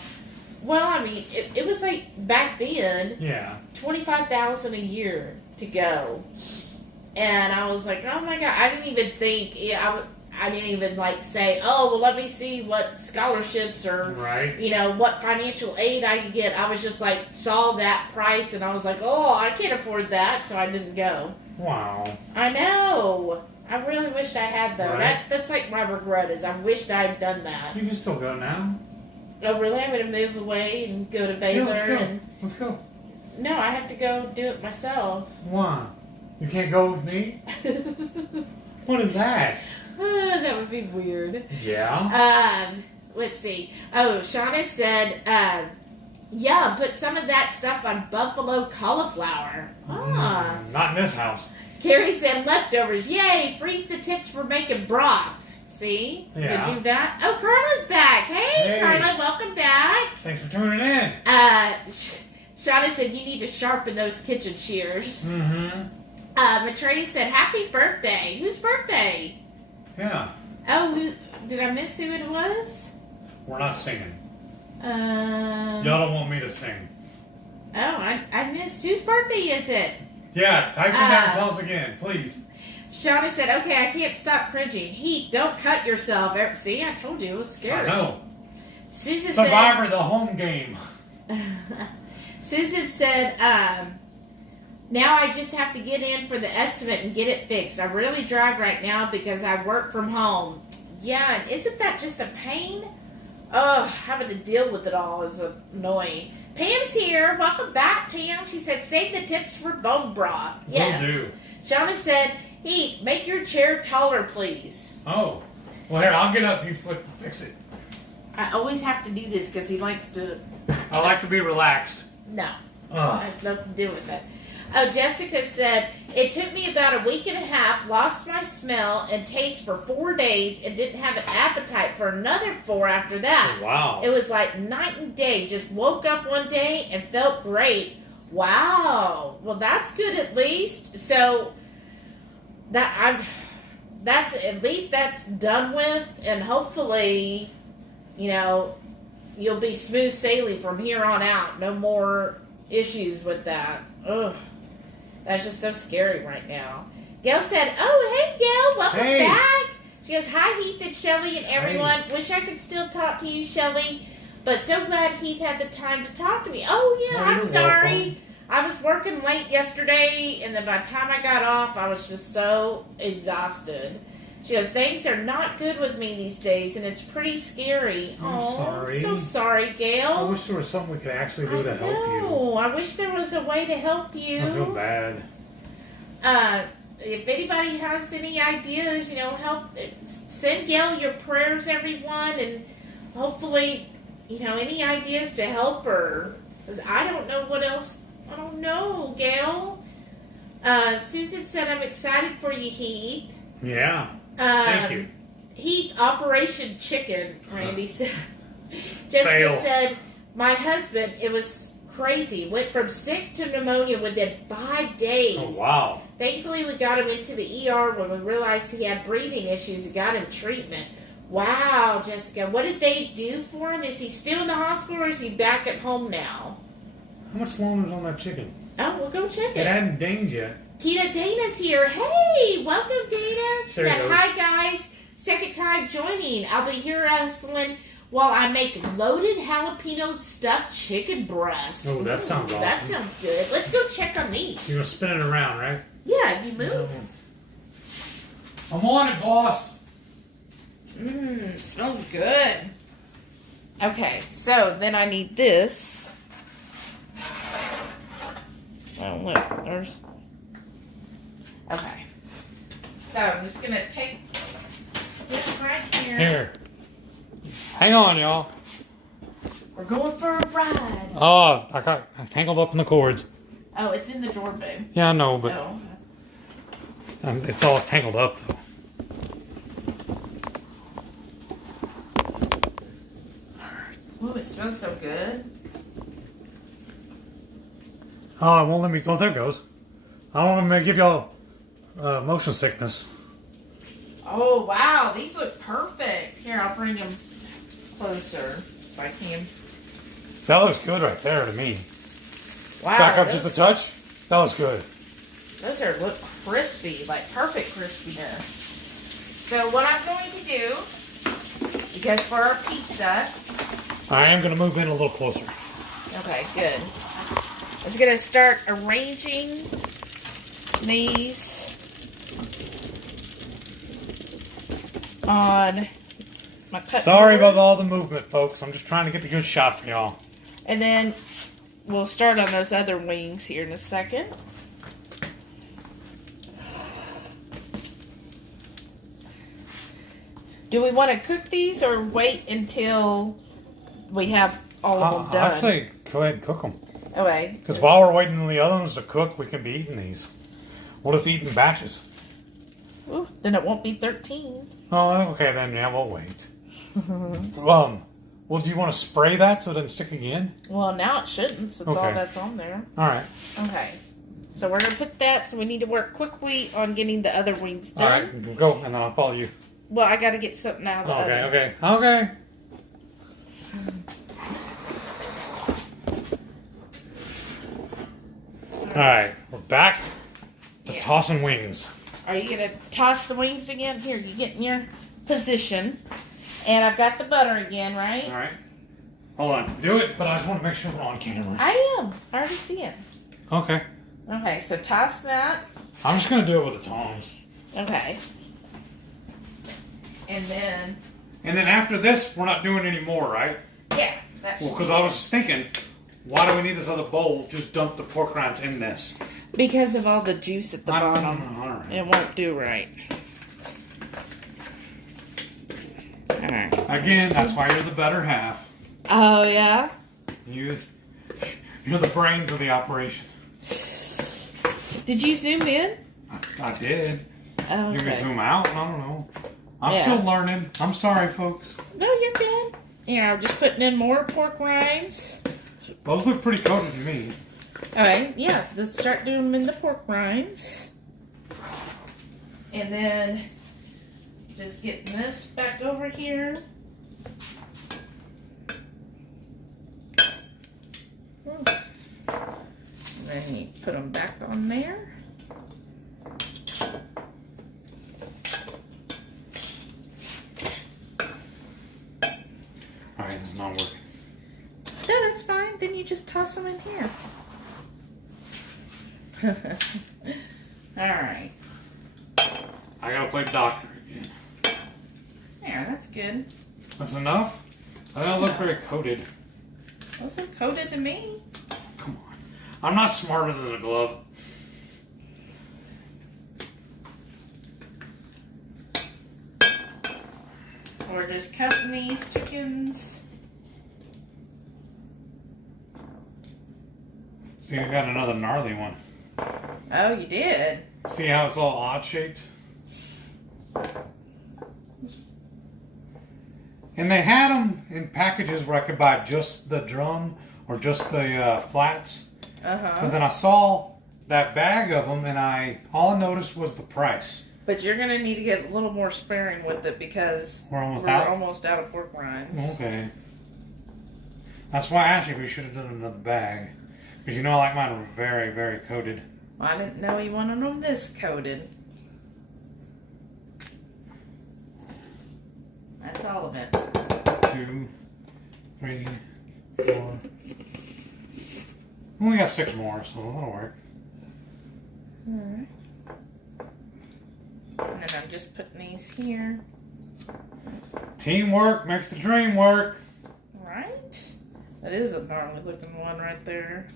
Well, I mean, it was like back then, Yeah. $25,000 a year to go, and I was like, oh my god, I didn't even think. I didn't even say, oh well, let me see what scholarships or Right. what financial aid I could get. I was just saw that price, and I was like, oh, I can't afford that, so I didn't go. Wow. I know. I really wished I had though. Right. That's my regret is I wished I had done that. You can still go now. Oh, really? I'm going to move away and go to Baylor? Yeah, let's go. And Let's go. no, I have to go do it myself. Why? You can't go with me? What is that? That would be weird. Yeah. Let's see. Oh, Shauna said, yeah, put some of that stuff on buffalo cauliflower. Not in this house. Carrie said leftovers. Yay, freeze the tips for making broth. See? Yeah. To do that. Oh, Carla's back. Hey, Carla, welcome back. Thanks for tuning in. Shauna said you need to sharpen those kitchen shears. Mm-hmm. Matrey said happy birthday. Whose birthday? Yeah. Oh, did I miss who it was? We're not singing. Y'all don't want me to sing. Oh, I missed. Whose birthday is it? Yeah, type it down and tell us again, please. Shauna said, okay, I can't stop cringing. Heat, don't cut yourself. See, I told you, it was scary. I know. Susan Survivor, the home game. Susan said, Now I just have to get in for the estimate and get it fixed. I rarely drive right now because I work from home. Yeah, and isn't that just a pain? Ugh, having to deal with it all is annoying. Pam's here. Welcome back, Pam. She said, save the tips for bone broth. Yes. Will do. Shauna said, Heath, make your chair taller, please. Oh. Well, here, I'll get up. You fix it. I always have to do this because he likes to... I like to be relaxed. No. Ugh. Has nothing to do with it. Oh, Jessica said, it took me about a week and a half, lost my smell and taste for 4 days, and didn't have an appetite for another 4 after that. Oh, wow. It was like night and day. Just woke up one day and felt great. Wow. Well, that's good at least. So, that's at least that's done with, and hopefully, you know, you'll be smooth sailing from here on out. No more issues with that. Ugh. That's just so scary right now. Gail said, oh, hey, Gail, welcome back. She goes, hi, Heath and Shelly and everyone. Hey. Wish I could still talk to you, Shelly, but so glad Heath had the time to talk to me. Oh, yeah, I'm sorry. Welcome. I was working late yesterday, and then by the time I got off, I was just so exhausted. She goes, things are not good with me these days, and it's pretty scary. I'm sorry. I'm so sorry, Gail. I wish there was something we could actually do to help you. Oh, I wish there was a way to help you. I feel bad. If anybody has any ideas, you know, help, send Gail your prayers, everyone, and hopefully, you know, any ideas to help her. Because I don't know what else. I don't know, Gail. Susan said, I'm excited for you, Heath. Yeah. Thank you. Heath, Operation Chicken, Randy said. Jessica said, my husband, it was crazy, went from sick to pneumonia within 5 days. Oh, wow. Thankfully, we got him into the ER when we realized he had breathing issues and got him treatment. Wow, Jessica. What did they do for him? Is he still in the hospital, or is he back at home now? How much longer is on that chicken? Oh, we'll go check it. It hadn't dinged yet. Kita Dana's here. Hey, welcome, Dana. She said, hi, guys. Second time joining. I'll be here wrestling while I make loaded jalapeno stuffed chicken breast. Oh, that sounds awesome. That sounds good. Let's go check on these. You're going to spin it around, right? Yeah, if you move. I'm on it, boss. Smells good. Okay, so then I need this. Oh, look, there's... Okay. So I'm just going to take this right here. Here. Hang on, y'all. We're going for a ride. Oh, I got tangled up in the cords. Oh, it's in the drawer, babe. Yeah, I know, but Oh. It's all tangled up, though. Ooh, it smells so good. Oh, it won't let me. Oh, there it goes. I don't want to give y'all motion sickness. Oh, wow. These look perfect. Here, I'll bring them closer if I can. That looks good right there to me. Wow. Back up just a touch. That looks good. Those look crispy, like perfect crispiness. So what I'm going to do, because for our pizza... I am going to move in a little closer. Okay, good. I was going to start arranging these on my cut Sorry board. about all the movement, folks. I'm just trying to get the good shot for y'all. And then we'll start on those other wings here in a second. Do we want to cook these or wait until we have all of them done? I say go ahead and cook them. Okay. Because while we're waiting on the other ones to cook, we can be eating these. We'll just eat in batches. Ooh, then it won't be 13. Oh, okay then. Yeah, we'll wait. Well, do you want to spray that so it doesn't stick again? Well, now it shouldn't, since all that's on there. All right. Okay. So we're going to put that, so we need to work quickly on getting the other wings done. All right, go, and then I'll follow you. Well, I got to get something out of the oven. Okay. All right, we're back to tossing wings. Are you going to toss the wings again? Here, you get in your position. And I've got the butter again, right? All right. Hold on. Do it, but I just want to make sure we're on camera. I am. I already see it. Okay. Okay, so toss that. I'm just gonna do it with the tongs. Okay. And then after this, we're not doing any more, right? yeah, that's well, because I was just thinking, why do we need this other bowl? Just dump the pork rinds in this. because of all the juice at the bottom. All right. It won't do right. All right. Again, that's why you're the better half. Oh yeah. You're the brains of the operation. Did you zoom in? I did. Oh, You okay. can zoom out. I don't know. I'm Yeah. still learning. I'm sorry, folks. No, you're good. Here, I'm just putting in more pork rinds. Those look pretty coated to me. Alright, yeah, let's start doing them in the pork rinds. And then just getting this back over here. And then you put them back on there. Alright, this is not working. No, that's fine. Then you just toss them in here. Alright. I gotta play doctor again. There, that's good. That's enough? I don't look very coated. Those are coated to me. Come on. I'm not smarter than a glove. We're just coating these chickens. See, I got another gnarly one. Oh, you did? See how it's all odd shaped? And they had them in packages where I could buy just the drum or just the flats. Uh-huh. But then I saw that bag of them, and all I noticed was the price. But you're going to need to get a little more sparing with it because We're almost out of pork rinds. Okay. That's why actually we should have done another bag. Because you know I like mine very, very coated. Well, I didn't know you wanted them this coated. That's all of it. 2, 3, 4. We only got 6 more, so that'll work. Alright. And then I'm just putting these here. Teamwork makes the dream work. Right? That is a gnarly looking one right there.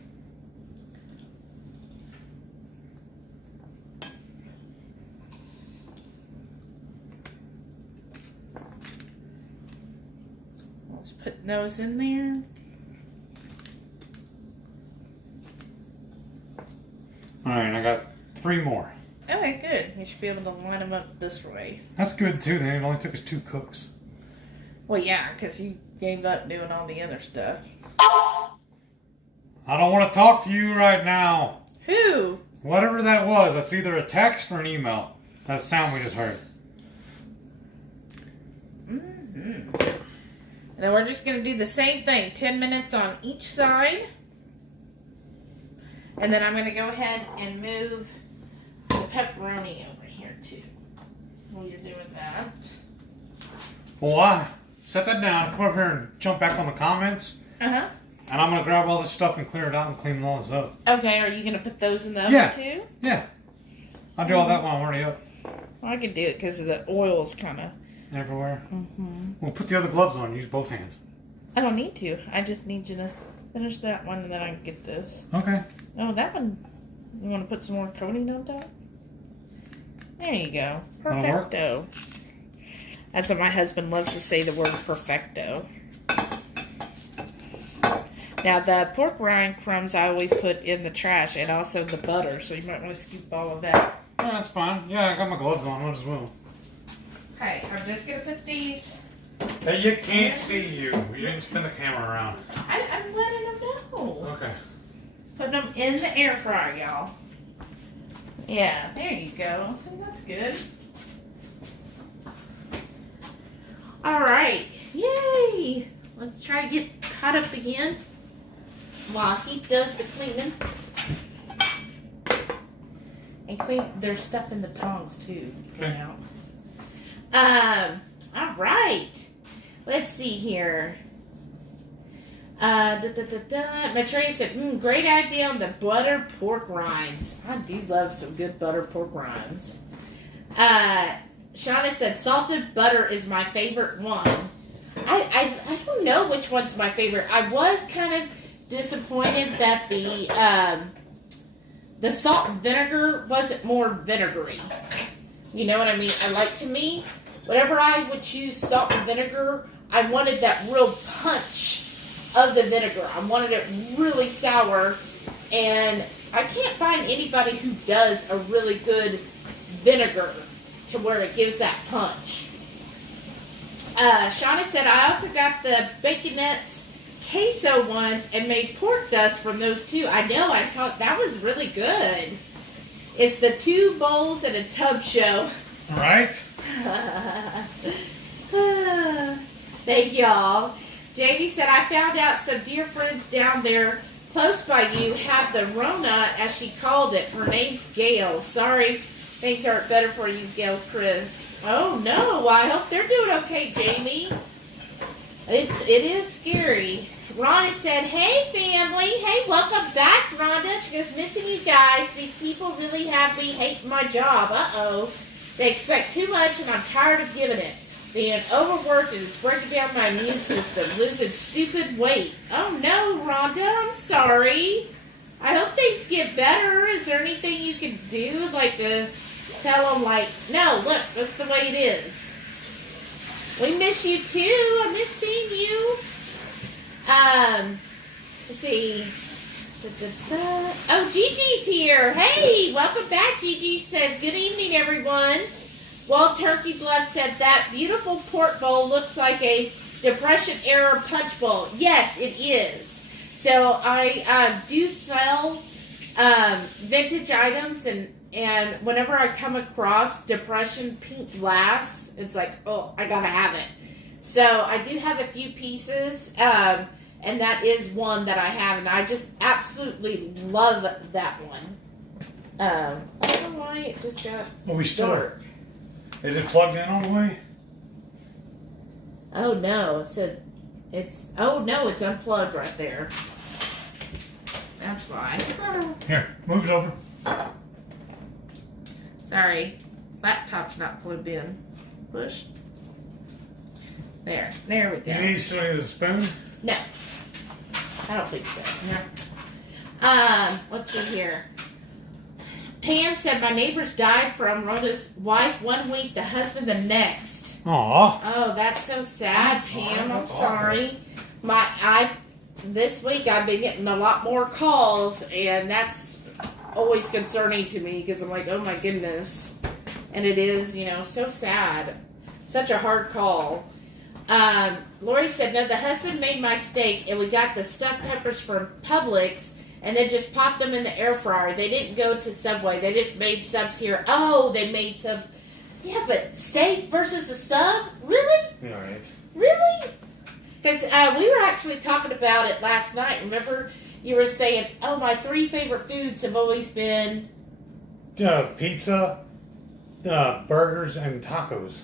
Let's put those in there. Alright, I got 3 more. Okay, good. You should be able to line them up this way. That's good too, then it only took us 2 cooks. Well, yeah, because you gave up doing all the other stuff. I don't want to talk to you right now. Who? Whatever that was, that's either a text or an email. That sound we just heard. Mm-hmm. And then we're just going to do the same thing. 10 minutes on each side. And then I'm going to go ahead and move the pepperoni over here too. While you're doing that. Well, I set that down, come over here and jump back on the comments. Uh-huh. And I'm going to grab all this stuff and clear it out and clean all this up. Okay, are you going to put those in the oven Yeah. too? Yeah. I'll do all that while I'm already up. Well, I can do it because the oil's kind of... Everywhere. Mm-hmm. We'll put the other gloves on. Use both hands. I don't need to. I just need you to finish that one and then I can get this. Okay. Oh, that one... You want to put some more coating on top? There you go. That'll work. Perfecto. That's what my husband loves to say, the word perfecto. Now, the pork rind crumbs I always put in the trash, and also the butter, so you might want to scoop all of that. Yeah, that's fine. Yeah, I got my gloves on. Might as well. Okay, I'm just going to put these... Hey, you can't see you. You didn't spin the camera around. I'm letting them know. Okay. Putting them in the air fryer, y'all. Yeah, there you go. So that's good. Alright. Yay! Let's try to get caught up again while he does the cleaning. And clean, there's stuff in the tongs too. Okay. Alright. Let's see here. Maitreya said, great idea on the buttered pork rinds. I do love some good buttered pork rinds. Shauna said, salted butter is my favorite one. I don't know which one's my favorite. I was kind of disappointed that the salt and vinegar wasn't more vinegary. You know what I mean? To me, whenever I would choose salt and vinegar, I wanted that real punch of the vinegar. I wanted it really sour, and I can't find anybody who does a really good vinegar to where it gives that punch. Shauna said, I also got the Baconettes queso ones and made pork dust from those too. I know, I saw that was really good. It's the 2 bowls and a tub show. All right. Thank y'all. Jamie said, I found out some dear friends down there close by you have the Rona, as she called it. Her name's Gail. Sorry, things aren't better for you, Gail Chris. Oh no, I hope they're doing okay, Jamie. It is scary. Rhonda said, hey family. Hey, welcome back, Rhonda. She goes, missing you guys. These people really have me hating my job. Uh-oh. They expect too much and I'm tired of giving it. Being overworked and it's breaking down my immune system. Losing stupid weight. Oh no, Rhonda, I'm sorry. I hope things get better. Is there anything you can do? Like to tell them, like, no, look, that's the way it is. We miss you too. I miss seeing you. Let's see. Oh, Gigi's here. Hey, welcome back, Gigi. Says, good evening, everyone. Wall Turkey Bluff said that beautiful pork bowl looks like a Depression-era punch bowl. Yes, it is. So I do sell vintage items, and whenever I come across Depression pink glass, it's like, oh, I gotta have it. So I do have a few pieces, and that is one that I have, and I just absolutely love that one. I don't know why it just got dark. Is it plugged in all the way? Oh no, it's unplugged right there. That's why. Here, move it over. Sorry, laptop's not plugged in. Push. There we go. You need to use a spoon? No, I don't think so. No. Let's see here. Pam said, my neighbors died from Rhoda's wife 1 week, the husband the next. Aw. Oh, that's so sad, Pam. I'm sorry. This week I've been getting a lot more calls, and that's always concerning to me because I'm like, oh my goodness. And it is, so sad. Such a hard call. Lori said, no, the husband made my steak, and we got the stuffed peppers from Publix, and then just popped them in the air fryer. They didn't go to Subway. They just made subs here. Oh, they made subs. Yeah, but steak versus a sub? Really? All right. Really? Because we were actually talking about it last night. Remember, you were saying, oh, my 3 favorite foods have always been... pizza, burgers, and tacos.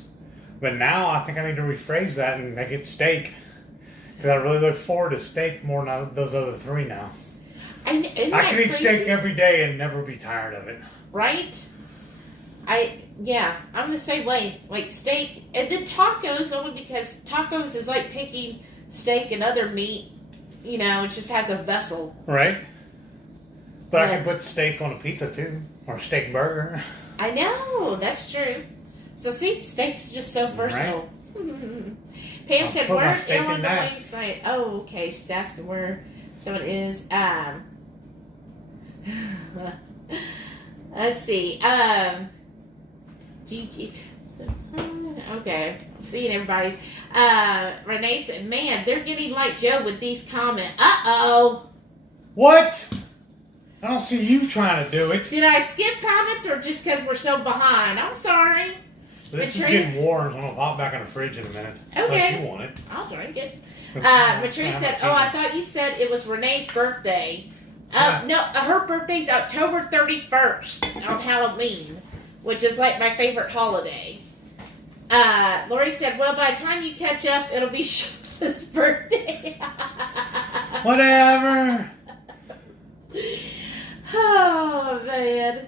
But now I think I need to rephrase that and make it steak. Because I really look forward to steak more than those other 3 now. I can eat steak every day and never be tired of it. Right? I'm the same way. Like steak, and then tacos, only because tacos is like taking steak and other meat, it just has a vessel. Right. But I can put steak on a pizza too, or a steak burger. I know, that's true. So see, steak's just so versatile. Right. Pam said, where's Illinois? Right. Oh, okay. She's asking where someone is. Let's see. Gigi. Okay. Seeing everybody's. Renee said, man, they're getting like Joe with these comments. Uh-oh. What? I don't see you trying to do it. Did I skip comments or just because we're so behind? I'm sorry. But this is getting warm, so I'm going to pop back in the fridge in a minute. Okay. Unless you want it. I'll drink it. Matrice said, oh, I thought you said it was Renee's birthday. No, her birthday's October 31st on Halloween, which is like my favorite holiday. Lori said, well, by the time you catch up, it'll be Shauna's birthday. Whatever. Oh, man.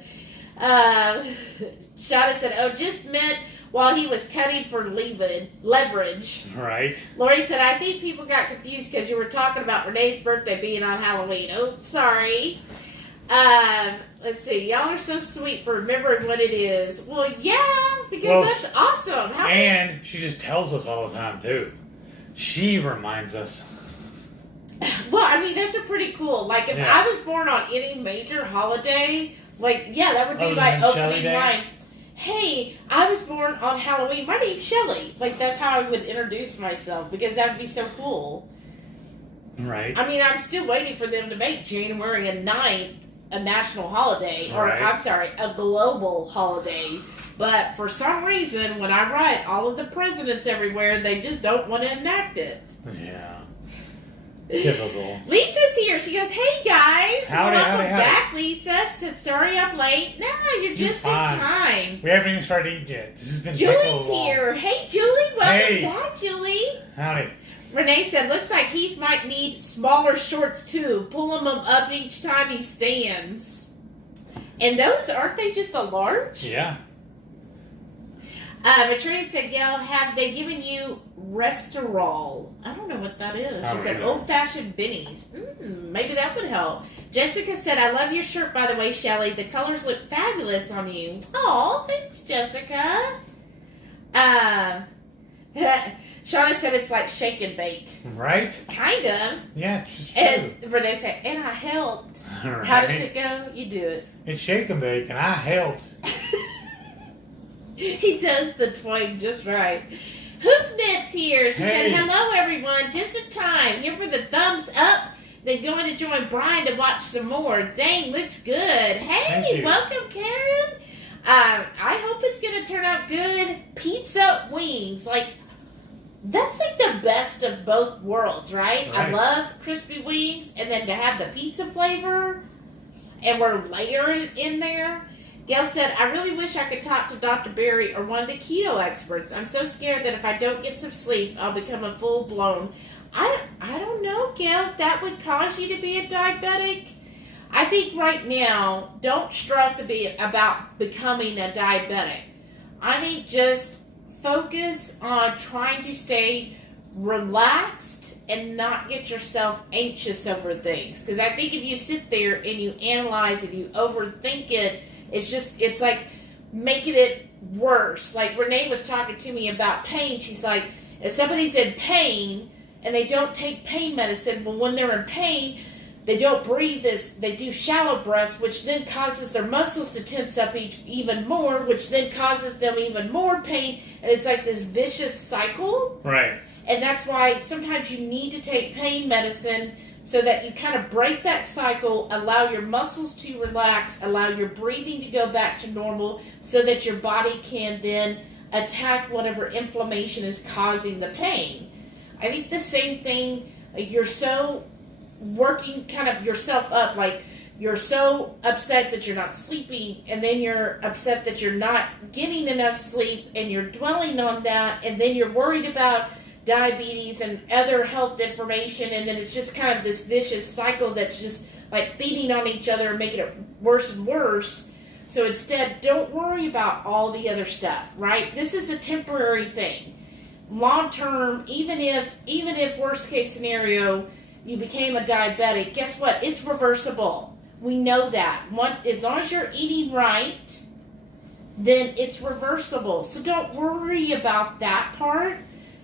Shauna said, oh, just meant while he was cutting for leverage. Right. Lori said, I think people got confused because you were talking about Renee's birthday being on Halloween. Oh, sorry. Let's see. Y'all are so sweet for remembering what it is. Well, yeah, because that's awesome. And she just tells us all the time, too. She reminds us. Well, I mean, that's a pretty cool. Like, if I was born on any major holiday, like, yeah, that would be my opening line. Hey, I was born on Halloween. My name's Shelly. Like, that's how I would introduce myself, because that would be so cool. Right. I mean, I'm still waiting for them to make January 9th a national holiday. Or, I'm sorry, a global holiday. But for some reason, when I write all of the presidents everywhere, they just don't want to enact it. Yeah. Typical. Lisa's here. She goes, hey guys. Howdy, Welcome howdy. back, Lisa. She said, sorry I'm late. No, you're just in time. We haven't even started eating yet. This has been Julie's here. Hey, Julie. Welcome back, Julie. Howdy. Renee said, looks like Heath might need smaller shorts too. Pulling them up each time he stands. And those, aren't they just a large? Yeah. Matrina said, Gail, have they given you Restorol? I don't know what that is. She said, old-fashioned bennies. Maybe that would help. Jessica said, I love your shirt, by the way, Shelly. The colors look fabulous on you. Aw, thanks, Jessica. Shauna said it's like shake and bake. Right? Kind of. Yeah, it's true. And Renee said, and I helped. Right. How does it go? You do it. It's shake and bake, and I helped. He does the twang just right. Hoofnet's here. She said, hello, everyone. Just in time. Here for the thumbs up. Then going to join Brian to watch some more. Dang, looks good. Hey, welcome, Karen. I hope it's going to turn out good. Pizza wings. Like, that's like the best of both worlds, right? I love crispy wings. And then to have the pizza flavor. And we're layering in there. Gail said, I really wish I could talk to Dr. Berry or one of the keto experts. I'm so scared that if I don't get some sleep, I'll become a full-blown. I don't know, Gail, if that would cause you to be a diabetic. I think right now, don't stress about becoming a diabetic. I think just focus on trying to stay relaxed and not get yourself anxious over things. Because I think if you sit there and you analyze and you overthink it, it's like making it worse. Like Renee was talking to me about pain. She's like, if somebody's in pain and they don't take pain medicine, well, when they're in pain, they don't breathe they do shallow breaths, which then causes their muscles to tense up even more, which then causes them even more pain. And it's like this vicious cycle. Right. And that's why sometimes you need to take pain medicine so that you kind of break that cycle, allow your muscles to relax, allow your breathing to go back to normal so that your body can then attack whatever inflammation is causing the pain. I think the same thing, like you're so working kind of yourself up, like you're so upset that you're not sleeping, and then you're upset that you're not getting enough sleep, and you're dwelling on that, and then you're worried about diabetes and other health information, and then it's just kind of this vicious cycle that's just like feeding on each other and making it worse and worse. So instead, don't worry about all the other stuff, right? This is a temporary thing. Long term, even if worst case scenario you became a diabetic, guess what? It's reversible. We know that. As long as you're eating right, then it's reversible. So don't worry about that part.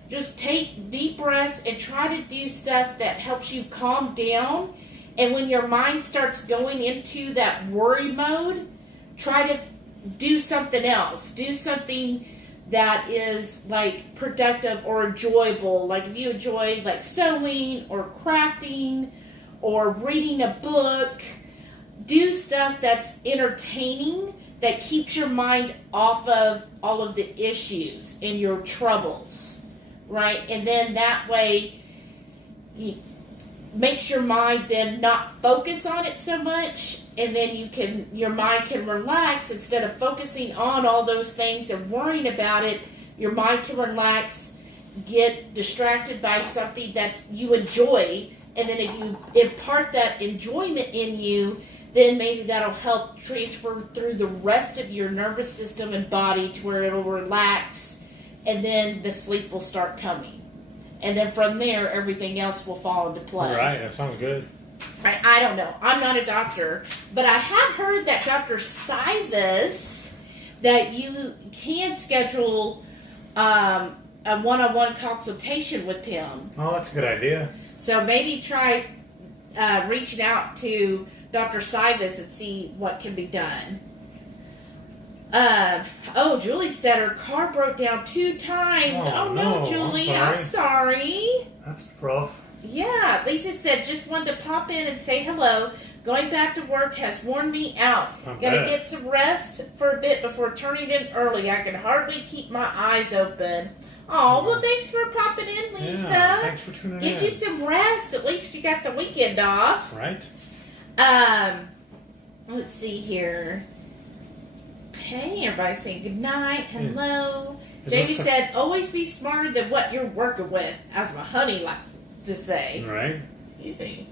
Just take deep breaths and try to do stuff that helps you calm down. And when your mind starts going into that worry mode, try to do something else. Do something that is like productive or enjoyable. Like if you enjoy like sewing or crafting or reading a book, do stuff that's entertaining, that keeps your mind off of all of the issues and your troubles. Right? And then that way, makes your mind then not focus on it so much, and then your mind can relax instead of focusing on all those things and worrying about it. Your mind can relax, get distracted by something that you enjoy, And then if you impart that enjoyment in you, then maybe that'll help transfer through the rest of your nervous system and body to where it'll relax, and then the sleep will start coming. And then from there, everything else will fall into play. All right, that sounds good. I don't know. I'm not a doctor, but I have heard that Dr. Sivas, that you can schedule a one-on-one consultation with him. Oh, that's a good idea. So maybe try reaching out to Dr. Sivas and see what can be done. Julie said her car broke down 2 times. Oh no, Julie, I'm sorry. That's rough. Yeah, Lisa said, just wanted to pop in and say hello. Going back to work has worn me out. Gotta get some rest for a bit before turning in early. I can hardly keep my eyes open. Oh, well, thanks for popping in, Lisa. Yeah, thanks for tuning in. Get you some rest. At least you got the weekend off. Right. Let's see here. Hey, everybody saying good night. Hello. Jamie said, always be smarter than what you're working with, as my honey likes to say. Right. You think?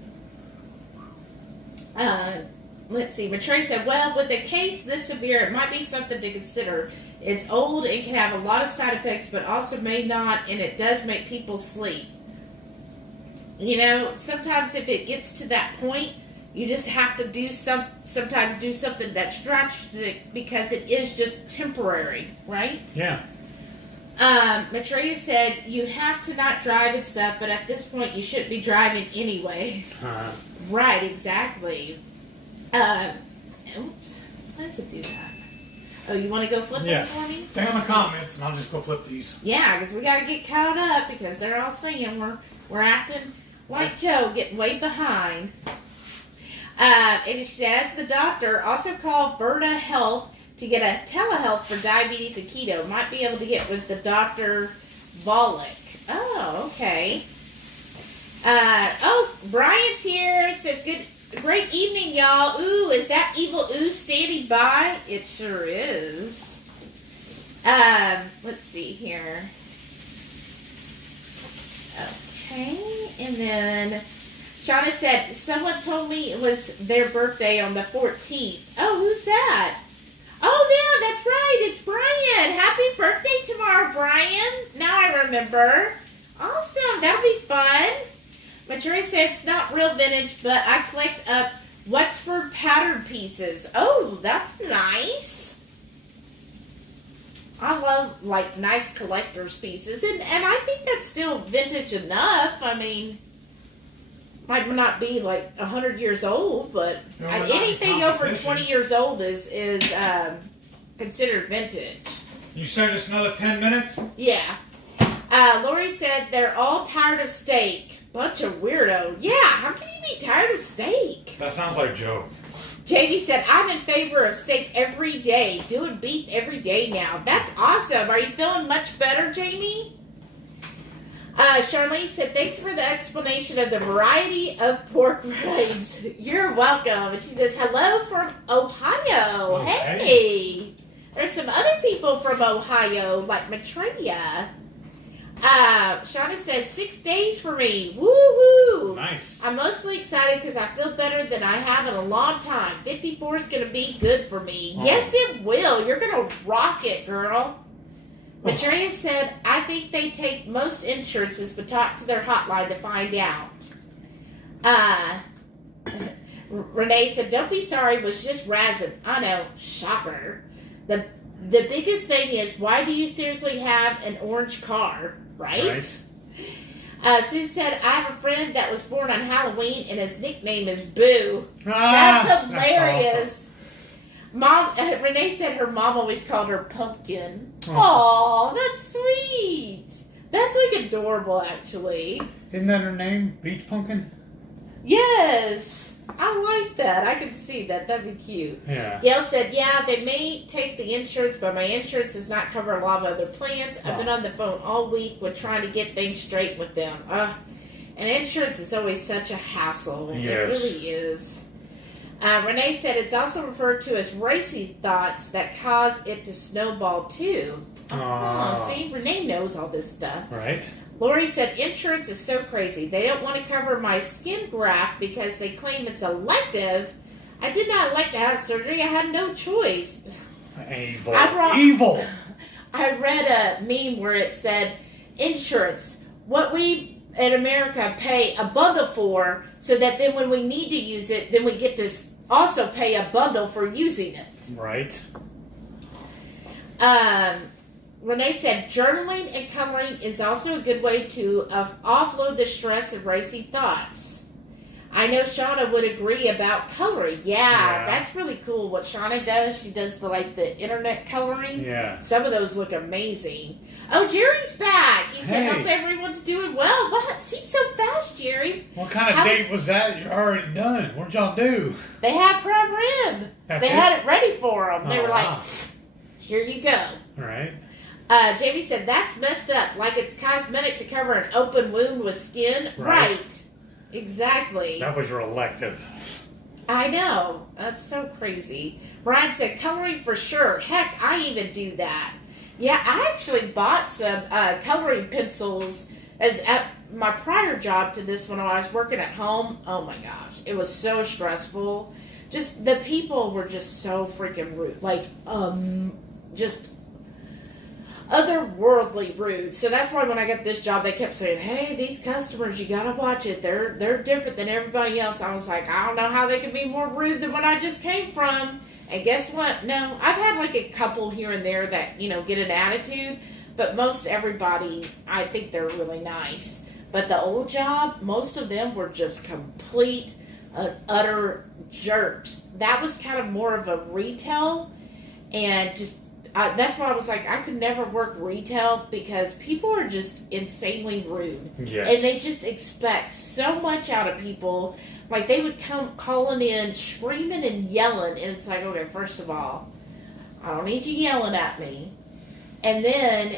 Let's see. Matrey said, well, with a case this severe, it might be something to consider. It's old and can have a lot of side effects, but also may not, and it does make people sleep. You know, sometimes if it gets to that point, you just have to do sometimes do something that's drastic because it is just temporary, right? Yeah. Maitreya said, you have to not drive and stuff, but at this point you shouldn't be driving anyway. Right, exactly. Oops. Why does it do that? Oh, you want to go flip them for me? Stay on the comments and I'll just go flip these. Yeah, because we got to get caught up because they're all saying we're acting like Joe, getting way behind. And it says, the doctor also called Verta Health to get a telehealth for diabetes and keto. Might be able to get with the Dr. Volek. Oh, okay. Brian's here. Says, great evening, y'all. Ooh, is that evil Ooze standing by? It sure is. Let's see here. Okay, and then Shauna said, someone told me it was their birthday on the 14th. Oh, who's that? Oh, yeah, that's right. It's Brian. Happy birthday tomorrow, Brian. Now I remember. Awesome. That'll be fun. Mature said it's not real vintage, but I collect up Wexford pattern pieces. Oh, that's nice. I love, like, nice collector's pieces. And I think that's still vintage enough. I mean, might not be, like, 100 years old, but anything over 20 years old is considered vintage. You said it's another 10 minutes? Yeah. Lori said they're all tired of steak. Bunch of weirdo. Yeah, how can you be tired of steak? That sounds like Joe. Jamie said, I'm in favor of steak every day. Doing beef every day now. That's awesome. Are you feeling much better, Jamie? Charlene said, thanks for the explanation of the variety of pork rinds. You're welcome. And she says, hello from Ohio. Hey. There's some other people from Ohio, like Maitreya. Shauna says 6 days for me. Woohoo! Nice. I'm mostly excited because I feel better than I have in a long time. 54 is going to be good for me. Oh. Yes, it will. You're going to rock it, girl. Oh. Maitreya said, I think they take most insurances, but talk to their hotline to find out. Renee said, don't be sorry, was just razzing. I know. Shocker. The biggest thing is, why do you seriously have an orange car? Right? Sue said, I have a friend that was born on Halloween and his nickname is Boo. That's hilarious. That's awesome. Mom, Renee said her mom always called her Pumpkin. Aw, that's sweet. That's like adorable, actually. Isn't that her name? Beach Pumpkin? Yes. I like that. I can see that. That'd be cute. Yeah. Gail said, yeah, they may take the insurance, but my insurance does not cover a lot of other plans. I've been on the phone all week with trying to get things straight with them. And insurance is always such a hassle. Yes. It really is. Renee said it's also referred to as racy thoughts that cause it to snowball too. Oh, see, Renee knows all this stuff. Right. Lori said insurance is so crazy. They don't want to cover my skin graft because they claim it's elective. I did not elect to have surgery. I had no choice. Evil. I read a meme where it said, insurance, what we in America pay a bundle for, so that then when we need to use it, then we get to also pay a bundle for using it. Right. Renee said journaling and coloring is also a good way to offload the stress of racing thoughts. I know Shauna would agree about coloring. Yeah, that's really cool what Shauna does. She does the internet coloring. Yeah. Some of those look amazing. Oh, Jerry's back. He said, hope everyone's doing well. Wow, it seems so fast, Jerry. What kind of date was that? You're already done. What'd y'all do? They had prime rib. They had it ready for them. They were like, here you go. All right. Jamie said, that's messed up. Like it's cosmetic to cover an open wound with skin. Right. Exactly. That was your elective. I know. That's so crazy. Ryan said, coloring for sure. Heck, I even do that. Yeah, I actually bought some coloring pencils as at my prior job to this when I was working at home. Oh my gosh. It was so stressful. Just, the people were just so freaking rude. Just otherworldly rude. So that's why when I got this job, they kept saying, hey, these customers, you gotta watch it. They're different than everybody else. I was like, I don't know how they could be more rude than what I just came from. And guess what? No, I've had a couple here and there that, get an attitude, but most everybody, I think they're really nice. But the old job, most of them were just complete, utter jerks. That was kind of more of a retail, and just that's why I was like, I could never work retail because people are just insanely rude. Yes. And they just expect so much out of people. Like, they would come calling in, screaming and yelling, and it's like, okay, first of all, I don't need you yelling at me. And then,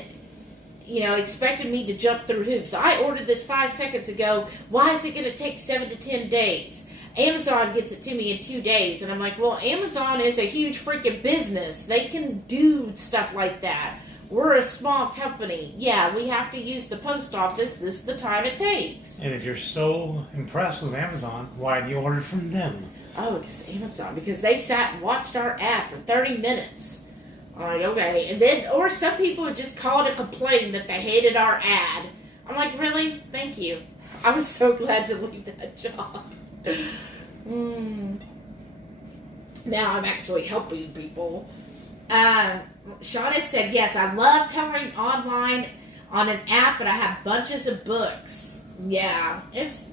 expecting me to jump through hoops. I ordered this 5 seconds ago. Why is it going to take 7 to 10 days? Amazon gets it to me in 2 days. And I'm like, well, Amazon is a huge freaking business. They can do stuff like that. We're a small company. Yeah, we have to use the post office. This is the time it takes. And if you're so impressed with Amazon, why do you order from them? Oh, it's Amazon. Because they sat and watched our ad for 30 minutes. I'm like, okay. And then, or some people would just call it a complaint that they hated our ad. I'm like, really? Thank you. I was so glad to leave that job. Now I'm actually helping people. Shauna said, yes, I love covering online on an app, but I have bunches of books. Yeah,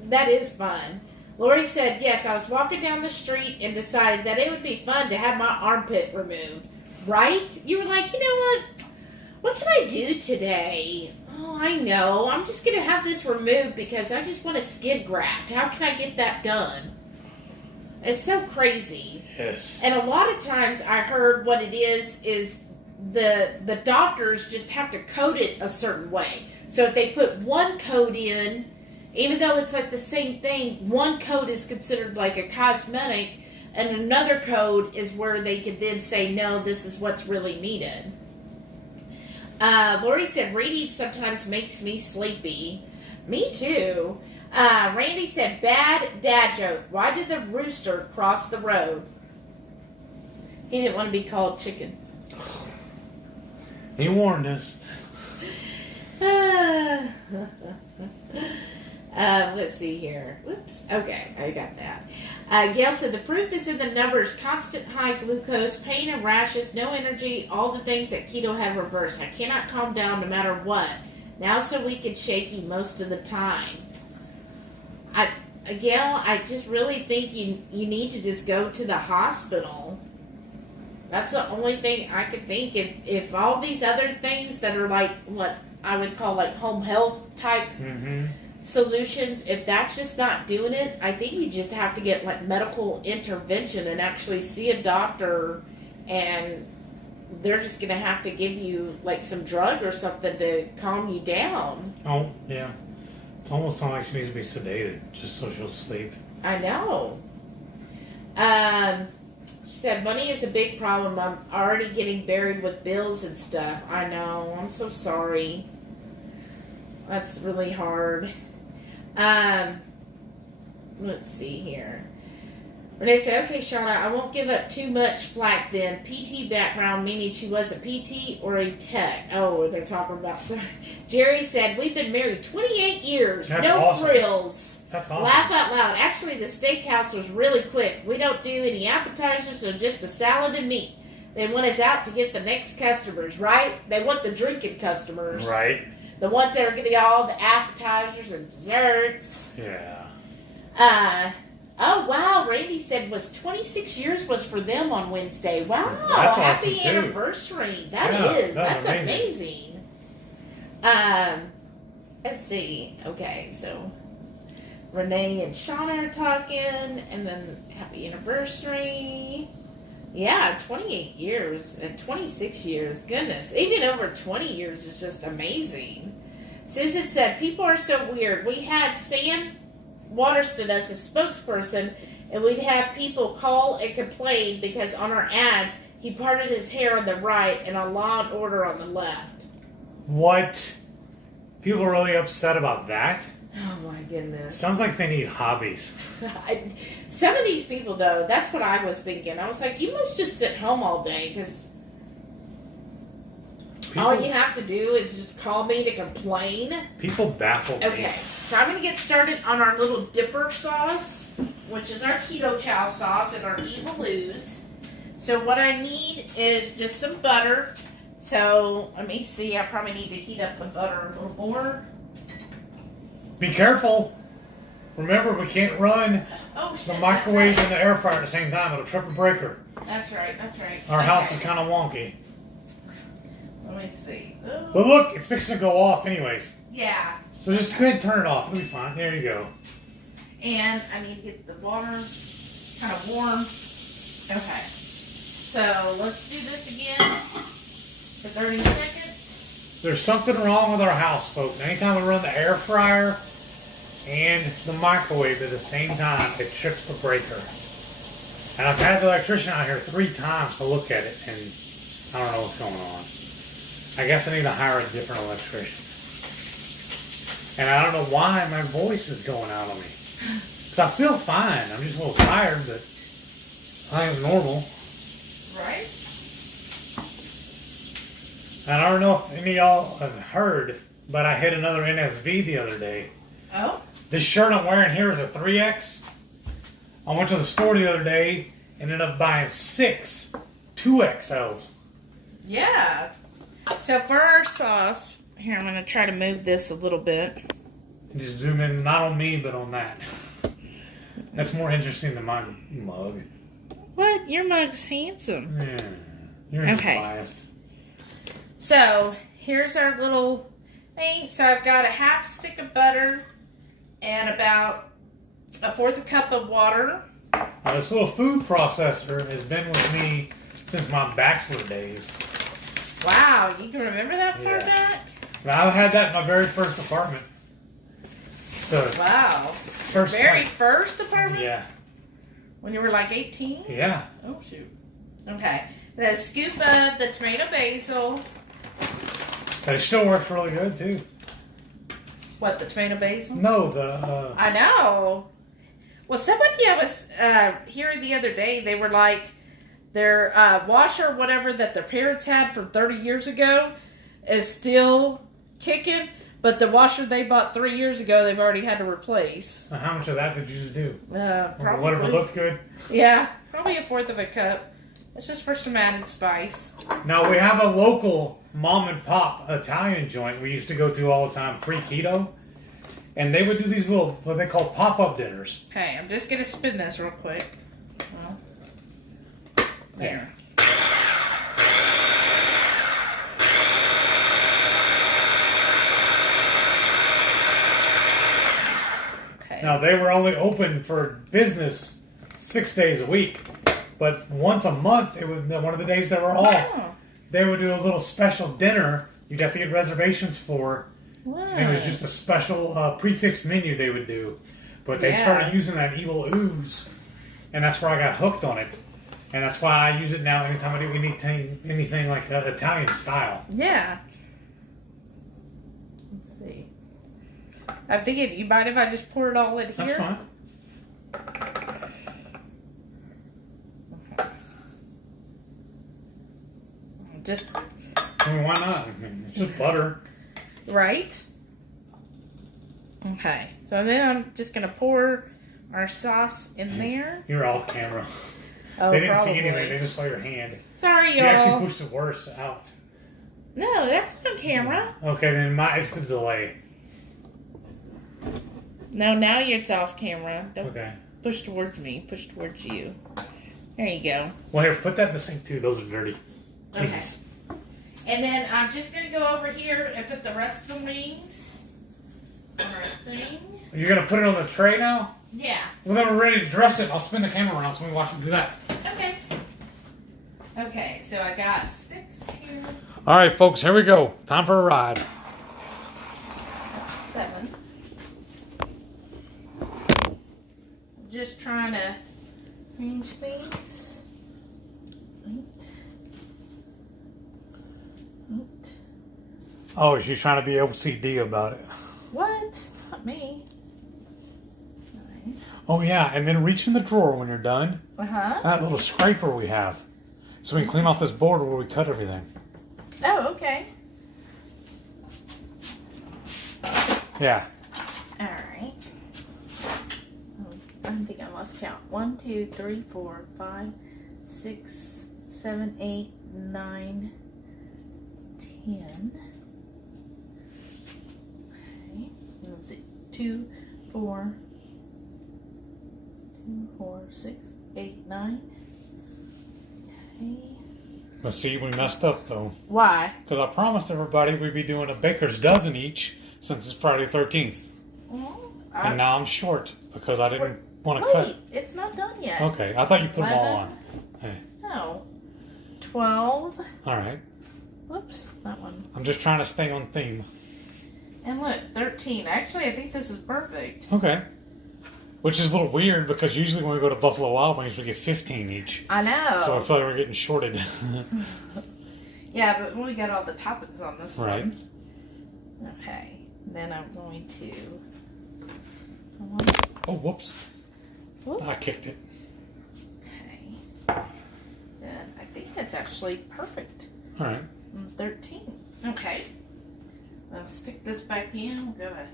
that is fun. Lori said, yes, I was walking down the street and decided that it would be fun to have my armpit removed. Right? You were like, you know what? What can I do today? Oh, I know. I'm just going to have this removed because I just want a skin graft. How can I get that done? It's so crazy. Yes. And a lot of times I heard what it is the doctors just have to code it a certain way. So if they put one code in, even though it's like the same thing, one code is considered like a cosmetic, and another code is where they could then say, no, this is what's really needed. Lori said, reading sometimes makes me sleepy. Me too. Randy said, bad dad joke. Why did the rooster cross the road? He didn't want to be called chicken. He warned us. Let's see here. Whoops. Okay, I got that. Gail said, the proof is in the numbers. Constant high glucose, pain and rashes, no energy, all the things that keto had reversed. I cannot calm down no matter what. Now so weak and shaky most of the time. Gail, I just really think you need to just go to the hospital. That's the only thing I could think. If all these other things that are like what I would call like home health type solutions, if that's just not doing it, I think you just have to get like medical intervention and actually see a doctor, and they're just going to have to give you like some drug or something to calm you down. Oh, yeah. It's almost not like she needs to be sedated just so she'll sleep. I know. She said, money is a big problem. I'm already getting buried with bills and stuff. I know. I'm so sorry. That's really hard. Let's see here. Renee said, okay, Shauna, I won't give up too much flack then. PT background, meaning she was a PT or a tech. Oh, they're talking about... Sorry. Jerry said, we've been married 28 years. That's no awesome. Frills. That's awesome. Laugh out loud. Actually, the steakhouse was really quick. We don't do any appetizers, so just a salad and meat. They want us out to get the next customers, right? They want the drinking customers. Right. The ones that are getting all the appetizers and desserts. Yeah. Oh, wow. Randy said 26 years was for them on Wednesday. Wow. That's Happy awesome, too. anniversary. Yeah, That's that's amazing. Let's see. Okay, so Renee and Shauna are talking, and then happy anniversary. Yeah, 28 years and 26 years. Goodness. Even over 20 years is just amazing. Susan said, people are so weird. We had Sam Waterston as a spokesperson, and we'd have people call and complain because on our ads, he parted his hair on the right and on Law and Order on the left. What? People are really upset about that? Oh my goodness. Sounds like they need hobbies. Some of these people, though, that's what I was thinking. I was like, you must just sit home all day because all you have to do is just call me to complain. People baffle me. Okay, so I'm going to get started on our little dipper sauce, which is our keto chow sauce and our evil Ooze. So what I need is just some butter. So let me see, I probably need to heat up the butter a little more. Be careful. Remember, we can't run Oh, shit, the microwave and the air fryer at the same time. It'll trip a breaker. That's right, that's right. Our house is kind of wonky. Let me see. Oh. But look, it's fixing to go off anyways. Yeah. So just go ahead and turn it off. It'll be fine. There you go. And I need to get the water kind of warm. Okay. So let's do this again for 30 seconds. There's something wrong with our house, folks. Anytime we run the air fryer and the microwave at the same time, it trips the breaker. And I've had the electrician out here 3 times to look at it, and I don't know what's going on. I guess I need to hire a different electrician. And I don't know why my voice is going out on me. Because I feel fine. I'm just a little tired, but I am normal. Right? And I don't know if any of y'all have heard, but I hit another NSV the other day. Oh? This shirt I'm wearing here is a 3X. I went to the store the other day and ended up buying 6 2XLs. Yeah. So for our sauce, here I'm going to try to move this a little bit. Just zoom in, not on me, but on that. That's more interesting than my mug. What? Your mug's handsome. Yeah, you're Okay. biased. So here's our little thing. So I've got a half stick of butter and about a 1/4 cup of water. Now, this little food processor has been with me since my bachelor days. Wow, you can remember that far Yeah. back? Now, I had that in my very first apartment. The Wow. first Very time. first apartment? Yeah. When you were like 18? Yeah. Oh, shoot. Okay. Then a scoop of the tomato basil. But it still works really good, too. What, the tomato basil? No, the... I know. Well, somebody I was hearing the other day, they were like, their washer or whatever that their parents had from 30 years ago is still kicking, but the washer they bought 3 years ago, they've already had to replace. How much of that did you just do? Probably. Whatever looked good? Yeah, probably a 1/4 cup. It's just for some added spice. Now, we have a local mom and pop Italian joint we used to go to all the time, pre-keto. And they would do these little, what they call pop-up dinners. Okay, I'm just going to spin this real quick. Well, there. Okay. Now, they were only open for business 6 days a week. But once a month, they would, one of the days they were off, Oh. they would do a little special dinner you'd have to get reservations for. Wow. And it was just a special prefix menu they would do. But they Yeah. started using that evil Ooze. and that's where I got hooked on it. And that's why I use it now anytime I do anything like Italian style. Yeah. Let's see. I'm thinking, you mind if I just pour it all in here? That's fine. Okay. Just. I mean, why not? It's just butter. Right? Okay. So then I'm just going to pour our sauce in there. You're off camera. Oh, they didn't probably. see anything. They just saw your hand. Sorry, You y'all. actually pushed it worse out. No, that's on camera. Okay, then it's the delay. No, now it's off camera. Don't Okay. push towards me. Push towards you. There you go. Well, here, put that in the sink too. Those are dirty. Okay. Jeez. And then I'm just going to go over here and put the rest of the wings on our thing. You're going to put it on the tray now? Yeah. Well, then we're ready to dress it. I'll spin the camera around so we can watch them do that. Okay. Okay, so I got 6 here. All right, folks, here we go. Time for a ride. 7. Just trying to arrange things. 8. Oh, she's trying to be OCD about it. What? Not me. 9. Oh, yeah, and then reach in the drawer when you're done. Uh-huh. That little scraper we have. So we can clean off this board where we cut everything. Oh, okay. Yeah. All right. I think I lost count. 1, 2, 3, 4, 5, 6, 7, 8, 9, 10. Okay. Let's see. 2, 4, 6, 8, 9. Okay. Let's see, we messed up, though. Why? Because I promised everybody we'd be doing a baker's dozen each since it's Friday 13th. Well, And now I'm short because I didn't want to wait, cut. it's not done yet. Okay, I thought you put them all 11. on. Hey. No. 12. All right. Whoops, that one. I'm just trying to stay on theme. And look, 13. Actually, I think this is perfect. Okay. Which is a little weird because usually when we go to Buffalo Wild Wings, we get 15 each. I know. So I feel like we're getting shorted. Yeah, but we got all the toppings on this Right. one. Okay. Then I'm going to... Oh, whoops. Whoop. I kicked it. Okay. Then I think that's actually perfect. All right. 13. Okay. I'll stick this back in. We'll go to...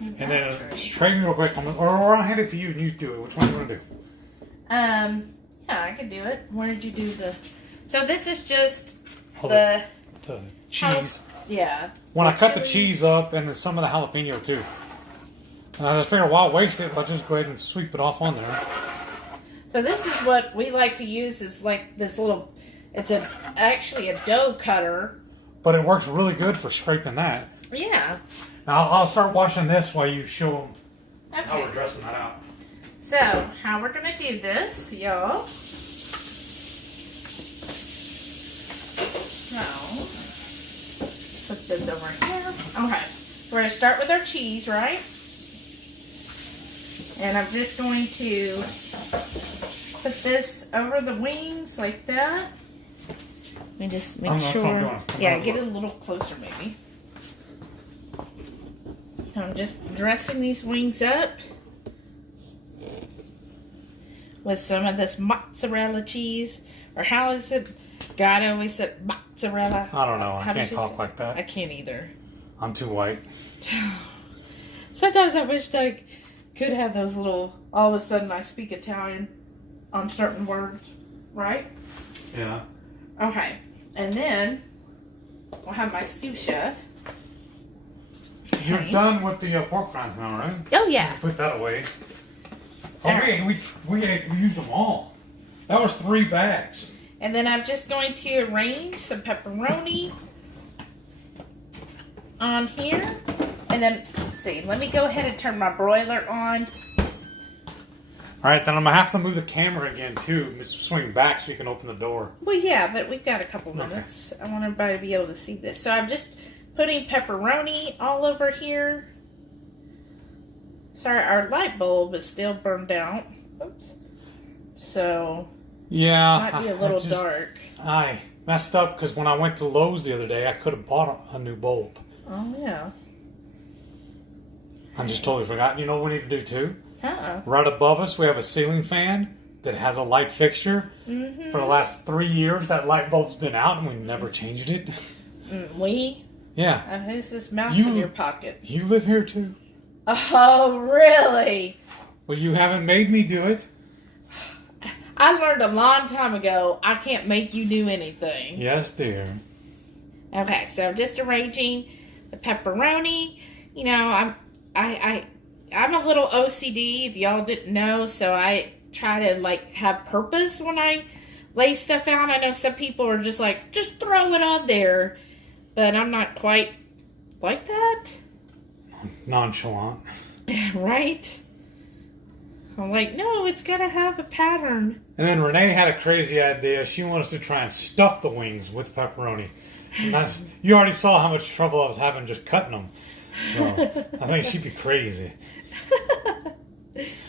And then straight real quick, or I'll hand it to you and you do it. Which one do you want to do? Yeah, I could do it. Where did you do the... So this is just Oh, the cheese. Yeah. When I cut the chilies. cheese up and then some of the jalapeno too. And I just figured, why waste it? I'll just go ahead and sweep it off on there. So this is what we like to use is like this little... It's actually a dough cutter. But it works really good for scraping that. Yeah. Now I'll start washing this while you show them how Okay. we're dressing that out. So, how we're going to do this, y'all. So, put this over here. Okay. We're going to start with our cheese, right? And I'm just going to put this over the wings like that. Let me just make That's what I'm sure. doing. Yeah, get it a little closer maybe. I'm just dressing these wings up with some of this mozzarella cheese. Or how is it? God always said mozzarella. I don't know. I How does can't she talk say it? like that. I can't either. I'm too white. Sometimes I wished I could have those little, all of a sudden I speak Italian on certain words, right? Yeah. Okay. And then we'll have my sous chef. You're Right. done with the pork rinds now, right? Oh, yeah. Put that away. Oh, All right. we used them all. That was 3 bags. And then I'm just going to arrange some pepperoni on here. And then, let's see, let me go ahead and turn my broiler on. All right, then I'm going to have to move the camera again, too. Just swing back so you can open the door. Well, yeah, but we've got a couple Okay. minutes. I want everybody to be able to see this. So I'm just putting pepperoni all over here. Sorry, our light bulb is still burned out. Oops. So Yeah. might be a little dark. I messed up because when I went to Lowe's the other day, I could have bought a new bulb. Oh, yeah. I just totally forgot. You know what we need to do too? Uh-oh. Right above us, we have a ceiling fan that has a light fixture. Mm-hmm. For the last 3 years, that light bulb's been out, and we never changed it. We? Yeah. Who's this mouse in your pocket? You live here too? Oh, really? Well, you haven't made me do it. I learned a long time ago, I can't make you do anything. Yes, dear. Okay, so just arranging the pepperoni. You know, I'm a little OCD, if y'all didn't know, so I try to, like, have purpose when I lay stuff out. I know some people are just like, just throw it on there, but I'm not quite like that. Nonchalant. Right? I'm like, no, it's got to have a pattern. And then Renee had a crazy idea. She wanted us to try and stuff the wings with pepperoni. And you already saw how much trouble I was having just cutting them. So I think she'd be crazy.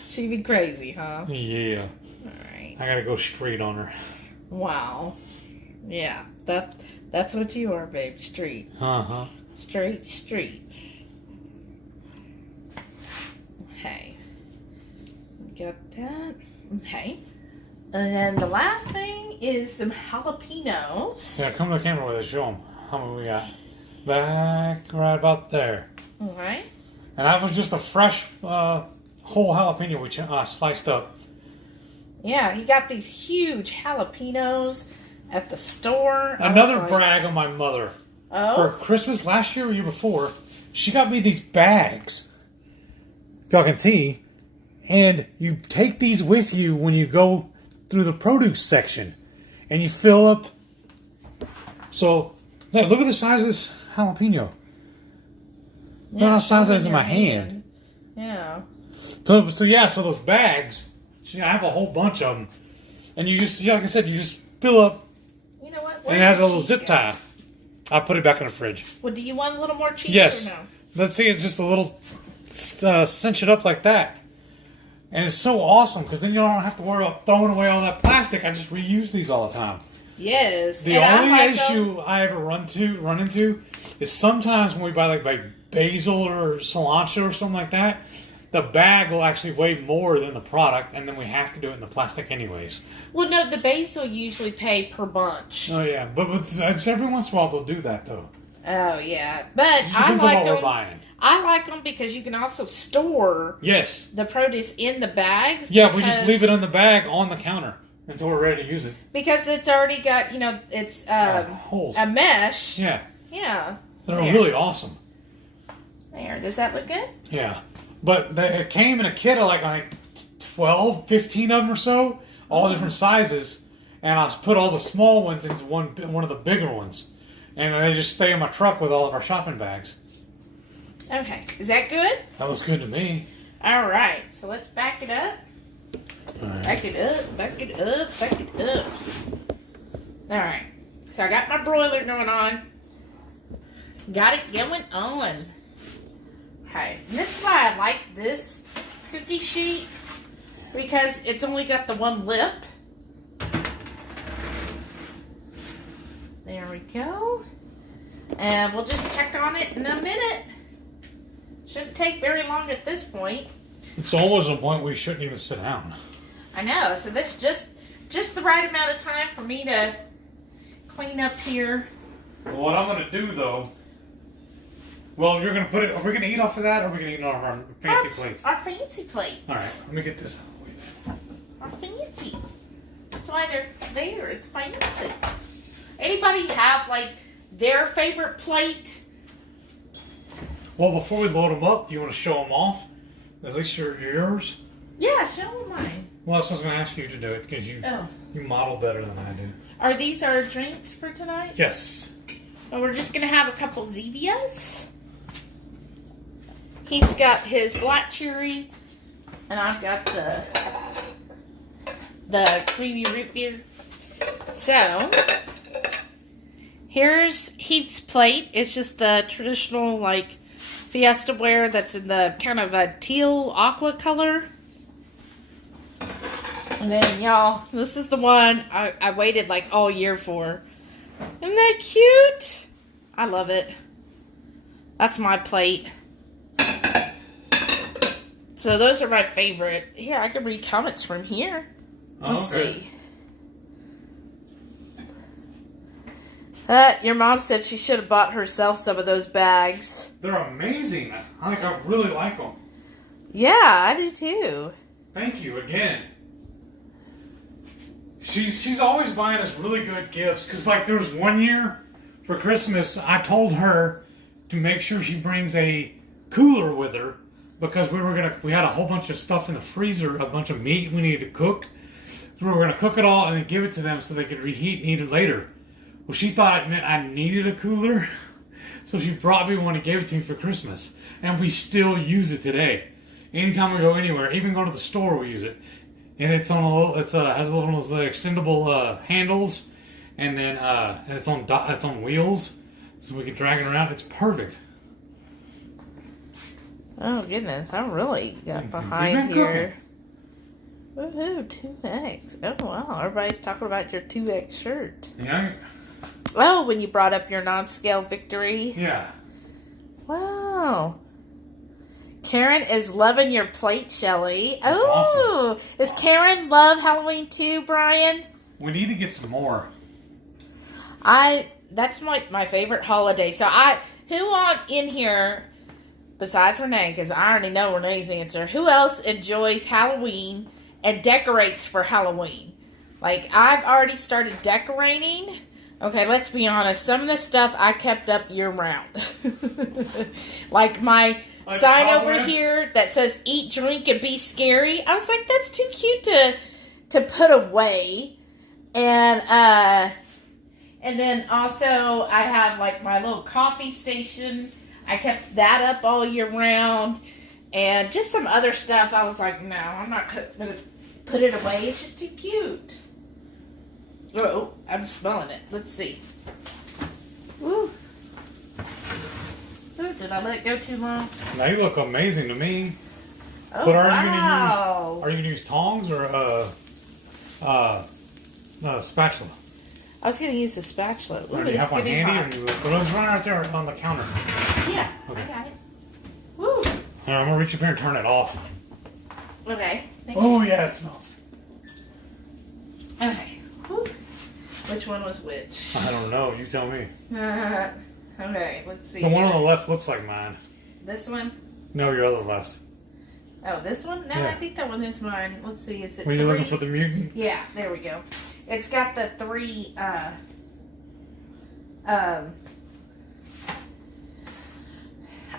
She'd be crazy, huh? Yeah. All right. I gotta go straight on her. Wow. Yeah, that's what you are, babe. Street. Uh-huh. Straight street. Okay. Got that. Okay. And then the last thing is some jalapenos. Yeah, come to the camera with us. Show them how many we got. Back right about there. Okay. And that was just a fresh whole jalapeno which sliced up. Yeah, he got these huge jalapenos at the store. Another brag on my mother. Oh? For Christmas last year or year before, she got me these bags. If y'all can see. And you take these with you when you go through the produce section. And you fill up. So, look at the size of this jalapeno. Look how size that is in my hand. Yeah. So those bags, I have a whole bunch of them. And you just, like I said, you just fill up. You know what? And it has a little zip tie. I'll put it back in the fridge. Well, do you want a little more cheese yes. or no? Let's see, it's just a little, cinch it up like that. And it's so awesome because then you don't have to worry about throwing away all that plastic. I just reuse these all the time. Yes. The only issue I ever run into is sometimes when we buy basil or cilantro or something like that, the bag will actually weigh more than the product, and then we have to do it in the plastic anyways. Well, no, the basil usually pay per bunch. Oh yeah, but every once in a while they'll do that though. Oh yeah, but I like what we're buying. I like them because you can also store the produce in the bags. Yeah, we just leave it in the bag on the counter until we're ready to use it. Because it's already got, it's holes. A mesh. Yeah. Yeah. They're really awesome. There, does that look good? Yeah. But it came in a kit of like 12, 15 of them or so, all different sizes, and I put all the small ones into one of the bigger ones. And they just stay in my truck with all of our shopping bags. Okay. Is that good? That looks good to me. All right. So let's back it up. Right. Back it up, back it up, back it up. All right. So I got my broiler going on. Got it going on. Okay. And this is why I like this cookie sheet. Because it's only got the one lip. There we go. And we'll just check on it in a minute. Shouldn't take very long at this point. It's almost a point we shouldn't even sit down. I know. So this is just the right amount of time for me to clean up here. Well, what I'm going to do, though... Well, you're going to put it... Are we going to eat off of that, or are we going to eat on our fancy plates? Our fancy plates. All right. Let me get this out of the way. Our fancy. That's why they're there. It's fancy. Anybody have, their favorite plate? Well, before we load them up, do you want to show them off? At least yours? Yeah, show them mine. Well, that's what I was going to ask you to do it, because you model better than I do. Are these our drinks for tonight? Yes. Well, we're just going to have a couple Zevias. He's got his black cherry, and I've got the creamy root beer. So, here's Heath's plate. It's just the traditional, Fiesta ware that's in the kind of a teal aqua color. And then, y'all, this is the one I waited like all year for. Isn't that cute? I love it. That's my plate. So those are my favorite. Here, I can read comments from here. Let's see. Your mom said she should have bought herself some of those bags. They're amazing. I really like them. Yeah, I do too. Thank you again. She's always buying us really good gifts. Because like there was one year for Christmas, I told her to make sure she brings a cooler with her. Because we had a whole bunch of stuff in the freezer, a bunch of meat we needed to cook. So we were going to cook it all and then give it to them so they could reheat and eat it later. Well, she thought it meant I needed a cooler. So she brought me one and gave it to me for Christmas. And we still use it today. Anytime we go anywhere, even go to the store, we use it. And it's on has a little extendable handles. And then and it's on wheels. So we can drag it around. It's perfect. Oh, goodness. I really got behind here. Woohoo, 2X. Oh, wow. Everybody's talking about your 2X shirt. Yeah. Oh, when you brought up your non-scale victory. Yeah. Wow. Karen is loving your plate, Shelly. That's oh, awesome. Does Karen love Halloween too, Brian? We need to get some more. That's my favorite holiday. So who on in here, besides Renee, because I already know Renee's answer, who else enjoys Halloween and decorates for Halloween? Like, I've already started decorating. Okay, let's be honest. Some of the stuff I kept up year round. Like my sign over here that says eat, drink, and be scary. I was like, that's too cute to put away. And then also I have like my little coffee station. I kept that up all year round. And just some other stuff. I was like, no, I'm not going to put it away. It's just too cute. Oh, I'm smelling it. Let's see. Woo. Ooh, did I let it go too long? They look amazing to me. Oh, but are wow. you gonna use tongs or spatula? I was gonna use the spatula. Ooh, Or do you have one handy? Or let's run right there on the counter. Yeah, okay. I got it. Woo. Here, I'm gonna reach up here and turn it off. Okay. Oh yeah, it smells. Okay. Woo. Which one was which? I don't know. You tell me. Okay, let's see. The one on the left looks like mine. This one? No, your other left. Oh, this one? No, Yeah. I think that one is mine. Let's see. Is it Were you looking for the mutant? Yeah, there we go. It's got the 3, I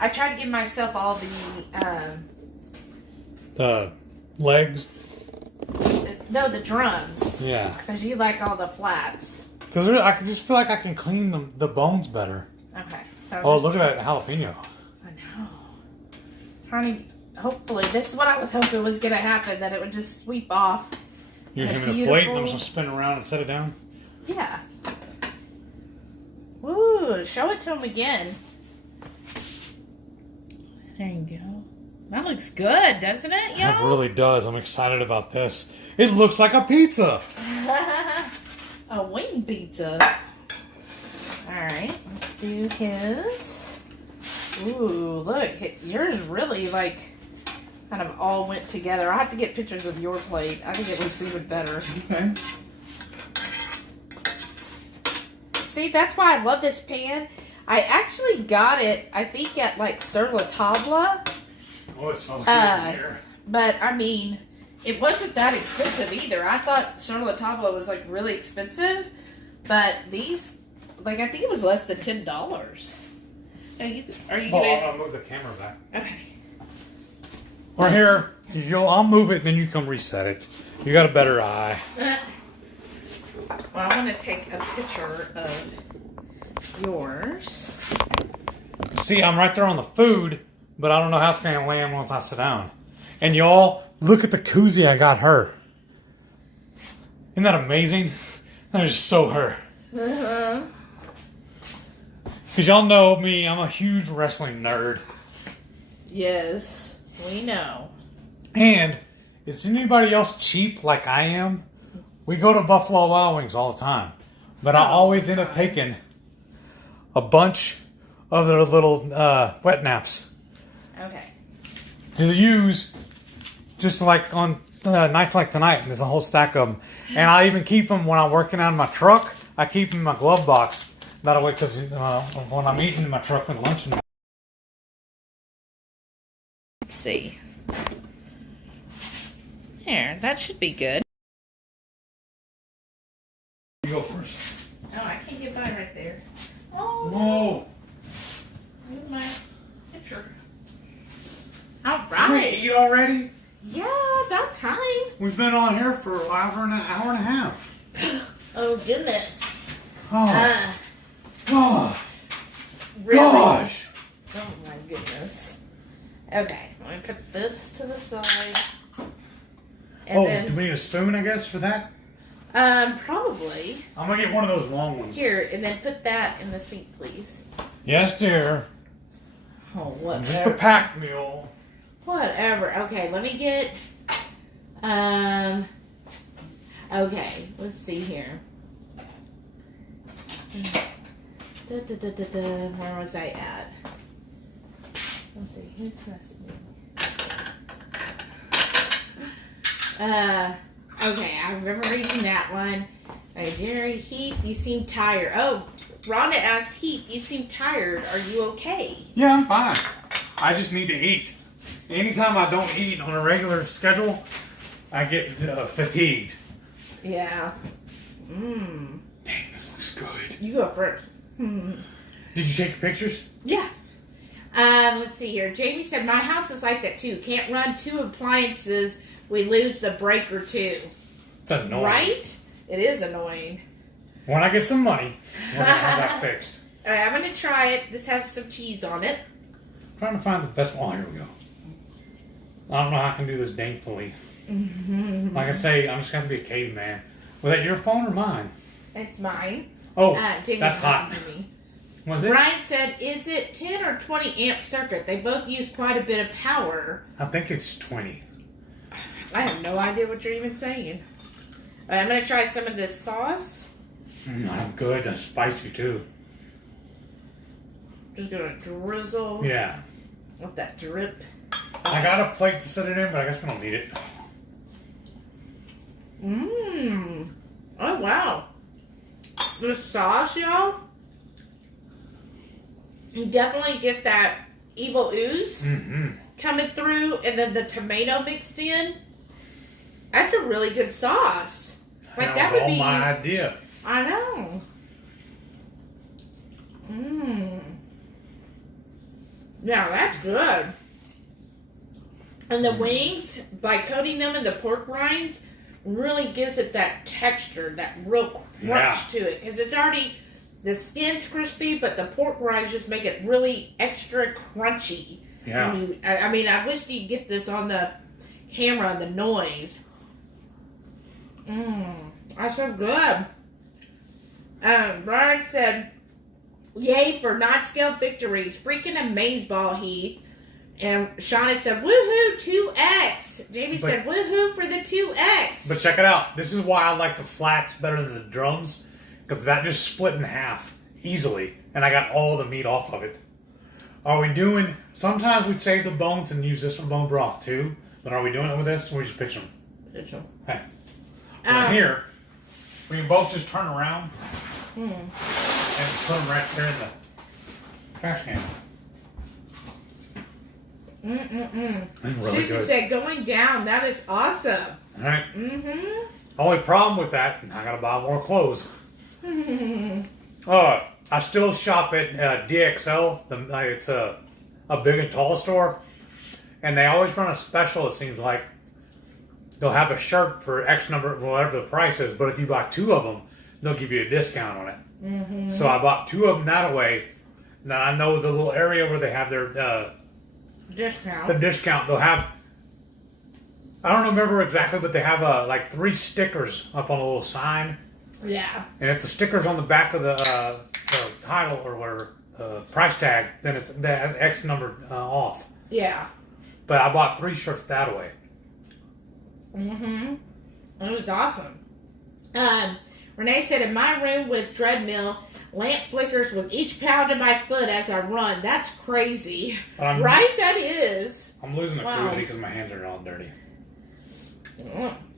try to give myself all the legs. the drums. Yeah. Because you like all the flats. Because I can just feel like I can clean the bones better. Okay. So Oh, look at that jalapeno. I know. Trying to, hopefully, this is what I was hoping was going to happen, that it would just sweep off. You're giving me a plate and I'm just going to spin around and set it down? Yeah. Ooh, show it to him again. There you go. That looks good, doesn't it, y'all? It really does. I'm excited about this. It looks like a pizza. A wing pizza. Alright, let's do his. Ooh, look. Yours really, like, kind of all went together. I'll have to get pictures of your plate. I think it looks even better. Okay. See, that's why I love this pan. I actually got it, I think, at, like, Sur La Table. Oh, it smells good in here. But, I mean, it wasn't that expensive either. I thought Sur La Table was, like, really expensive. But these, like, I think it was less than $10. Are you gonna... I'll move the camera back. Okay. Or here, I'll move it, then you come reset it. You got a better eye. Well, I want to take a picture of yours. See, I'm right there on the food, but I don't know how it's going to land once I sit down. And y'all, look at the koozie I got her. Isn't that amazing? That is so her. Uh-huh. Because y'all know me, I'm a huge wrestling nerd. Yes, we know. And is anybody else cheap like I am? We go to Buffalo Wild Wings all the time, but I always end up taking a bunch of their little wet naps. Okay. To use just like on nights like tonight, and there's a whole stack of them. And I even keep them when I'm working out in my truck. I keep them in my glove box. That way, because when I'm eating in my truck with lunch. Let's see. There, that should be good. You go first. Oh, I can't get by right there. Oh, Whoa. Here's my picture. All Can we right. eat already? Yeah, about time. We've been on here for an hour and a half. Oh, goodness. Oh, God. Really? Gosh. Oh, my goodness. Okay, let me put this to the side. And then, do we need a spoon, I guess, for that? probably. I'm going to get one of those long ones. Here, and then put that in the sink, please. Yes, dear. Oh, whatever. Just a pack mule. Whatever. Okay, let me get, okay, let's see here. Where was I at? Let's see, who's messaging? Okay, I remember reading that one. Jerry, Heath, you seem tired. Oh, Rhonda asked, Heath, you seem tired. Are you okay? Yeah, I'm fine. I just need to eat. Anytime I don't eat on a regular schedule, I get fatigued. Yeah. Mmm. Dang, this looks good. You go first. Did you take pictures? Yeah. Let's see here. Jamie said, my house is like that too. Can't run 2 appliances. We lose the breaker too. It's annoying. Right? It is annoying. When I get some money, we're going to have that fixed. All right, I'm going to try it. This has some cheese on it. I'm trying to find the best one. Oh, here we go. I don't know how I can do this daintily. Like I say, I'm just going to be a caveman. Was that your phone or mine? It's mine. Oh, Jamie's that's hot. me. Was it? Ryan said, is it 10 or 20 amp circuit? They both use quite a bit of power. I think it's 20. I have no idea what you're even saying. All right, I'm going to try some of this sauce. That's good. That's spicy too. Just going to drizzle Yeah. with that drip. I got a plate to set it in, but I guess we don't need it. Mmm. Oh, wow. The sauce, y'all. You definitely get that evil ooze coming through, and then the tomato mixed in. That's a really good sauce. Like that would was all be my idea. I know. Mmm. Yeah, that's good. And the wings, by coating them in the pork rinds, really gives it that texture, that real crunch to it. Because it's already, the skin's crispy, but the pork rinds just make it really extra crunchy. Yeah. I mean, I wish you'd get this on the camera, the noise. Mmm. That's so good. Brian said, yay for not-scale victories. Freaking amazeballs, Heath. And Shauna said, woohoo, 2X. Jamie said, woohoo for the 2X. But check it out. This is why I like the flats better than the drums. Because that just split in half easily. And I got all the meat off of it. Are we doing... Sometimes we save the bones and use this for bone broth too. But are we doing it with this? Or we just pitch them? Pitch them. Okay. Well, here, we can both just turn around. And put them right there in the trash can. That's really Susie good. said, going down, that is awesome. All right. Only problem with that, I gotta buy more clothes. I still shop at DXL. It's a big and tall store, and they always run a special. It seems like they'll have a shirt for X number, whatever the price is. But if you buy 2 of them, they'll give you a discount on it. So I bought 2 of them that way. Now I know the little area where they have their discount. The discount they'll have. I don't remember exactly, but they have like 3 stickers up on a little sign. Yeah. And if the sticker's on the back of the title or whatever price tag, then it's that X number off. Yeah. But I bought 3 shirts that way. Mm-hmm. It was awesome. Renee said, in my room with treadmill, lamp flickers with each pound of my foot as I run. That's crazy. Right? That is. I'm losing a koozie because my hands are all dirty.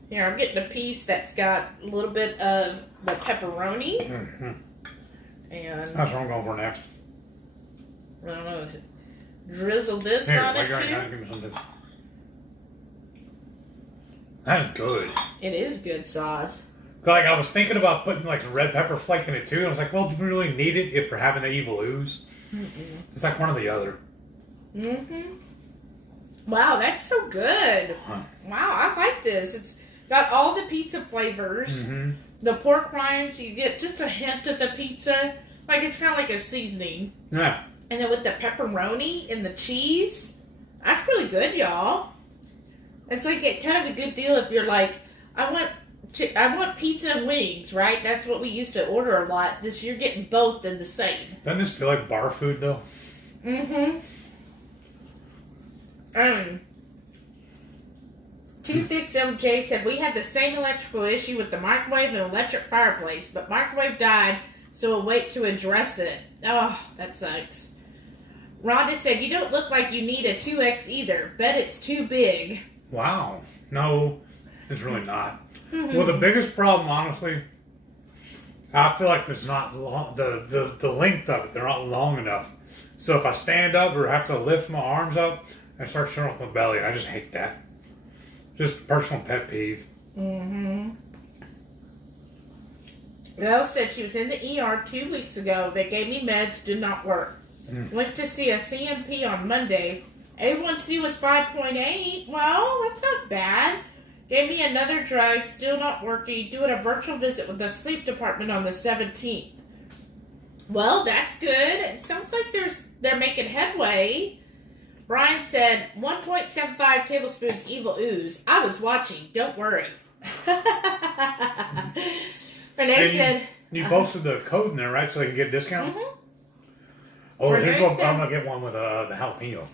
Here, I'm getting a piece that's got a little bit of the pepperoni. Mm-hmm. And that's what I'm going for next. I don't know. Drizzle this Here, on it right, too. give me something. That's good. It is good sauce. Like, I was thinking about putting, like, red pepper flake in it, too. And I was like, well, do we really need it if we're having the evil ooze? Mm-mm. It's like one or the other. Mm-hmm. Wow, that's so good. Huh. Wow, I like this. It's got all the pizza flavors. Mm-hmm. The pork rinds, you get just a hint of the pizza. Like, it's kind of like a seasoning. Yeah. And then with the pepperoni and the cheese, that's really good, y'all. It's like kind of a good deal if you're like, I want pizza and wings, right? That's what we used to order a lot. You're getting both in the same. Doesn't this feel like bar food, though? Mm-hmm. 26MJ said, we had the same electrical issue with the microwave and electric fireplace, but microwave died, so we'll wait to address it. Oh, that sucks. Rhonda said, you don't look like you need a 2X either. Bet it's too big. Wow. No, it's really not. Mm-hmm. Well, the biggest problem, honestly, I feel like there's not long, the length of it. They're not long enough. So if I stand up or have to lift my arms up, I start showing off my belly. I just hate that. Just personal pet peeve. Mm-hmm. Elle said she was in the ER 2 weeks ago. They gave me meds, did not work. Went to see a CMP on Monday. A1C was 5.8. Well, that's not bad. Gave me another drug, still not working. Doing a virtual visit with the sleep department on the 17th. Well, that's good. It sounds like they're making headway. Brian said, 1.75 tablespoons evil ooze. I was watching. Don't worry. Renee said... You posted the code in there, right? So they can get a discount? Mm-hmm. Oh, here's what I'm going to get one with the jalapeno.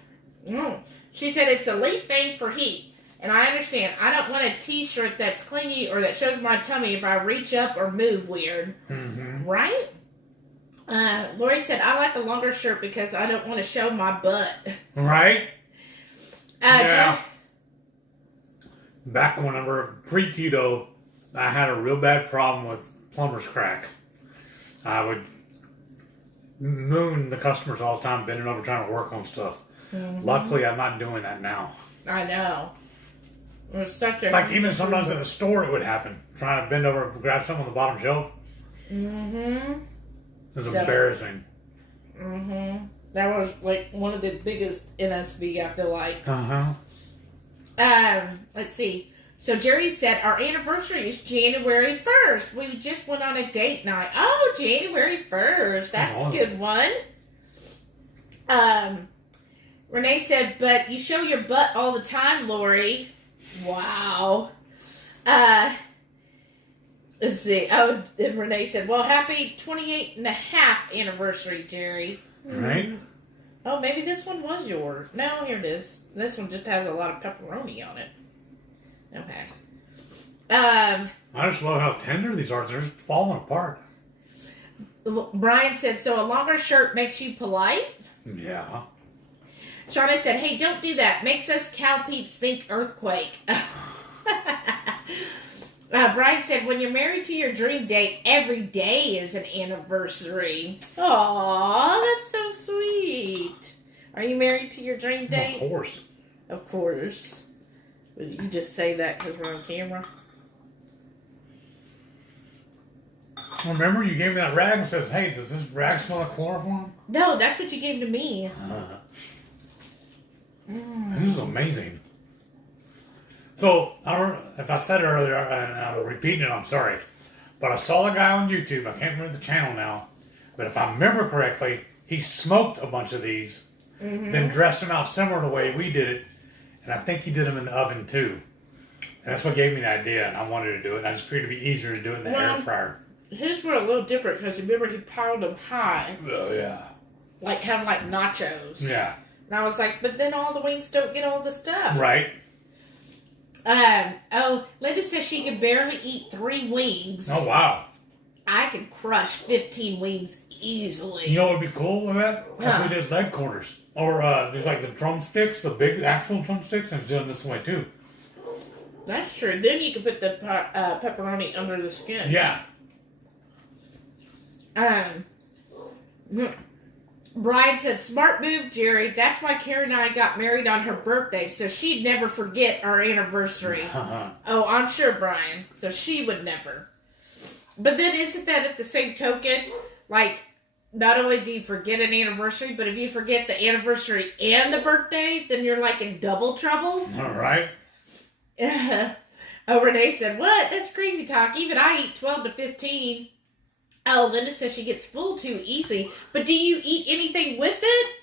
She said, it's a late thing for heat. And I understand. I don't want a t-shirt that's clingy or that shows my tummy if I reach up or move weird. Mm-hmm. Right? Lori said, I like the longer shirt because I don't want to show my butt. Right? Yeah. Back when I were pre-keto, I had a real bad problem with plumber's crack. I would moon the customers all the time, bending over trying to work on stuff. Mm-hmm. Luckily, I'm not doing that now. I know. It was such a... Like, even sometimes in the store it would happen. Trying to bend over and grab something on the bottom shelf. Mm-hmm. It was embarrassing. Mm-hmm. That was, like, one of the biggest NSV, I feel like. Uh-huh. Let's see. So Jerry said, our anniversary is January 1st. We just went on a date night. Oh, January 1st. That's a good one. Renee said, but you show your butt all the time, Lori. Wow. Let's see. Oh, and Renee said, well, happy 28 and a half anniversary, Jerry. Right. Oh, maybe this one was yours. No, here it is. This one just has a lot of pepperoni on it. Okay. I just love how tender these are. They're just falling apart. Brian said, so a longer shirt makes you polite? Yeah. Shauna said, hey, don't do that. Makes us cow peeps think earthquake. Brian said, when you're married to your dream date, every day is an anniversary. Aw, that's so sweet. Are you married to your dream date? Of course. Of course. You just say that because we're on camera. Remember, you gave me that rag and says, hey, does this rag smell like chloroform? No, that's what you gave to me. This is amazing. So, I don't know if I said it earlier, and I'm repeating it, I'm sorry. But I saw a guy on YouTube, I can't remember the channel now, but if I remember correctly, he smoked a bunch of these, then dressed them out similar to the way we did it, and I think he did them in the oven too. And that's what gave me the idea, and I wanted to do it, and I just figured it'd be easier to do it in the air fryer. His were a little different, because remember he piled them high. Oh, yeah. Like, kind of like nachos. Yeah. And I was like, but then all the wings don't get all the stuff. Right. Linda says she can barely eat 3 wings. Oh, wow. I can crush 15 wings easily. You know what would be cool with that? If we did leg quarters. Or just like the drumsticks, the big actual drumsticks, and doing this way too. That's true. Then you can put the pepperoni under the skin. Yeah. Brian said, smart move, Jerry. That's why Karen and I got married on her birthday, so she'd never forget our anniversary. Oh, I'm sure, Brian. So she would never. But then isn't that at the same token, like, not only do you forget an anniversary, but if you forget the anniversary and the birthday, then you're like in double trouble. All right. Oh, Renee said, what? That's crazy talk. Even I eat 12 to 15. Oh, Linda says she gets full too easy. But do you eat anything with it?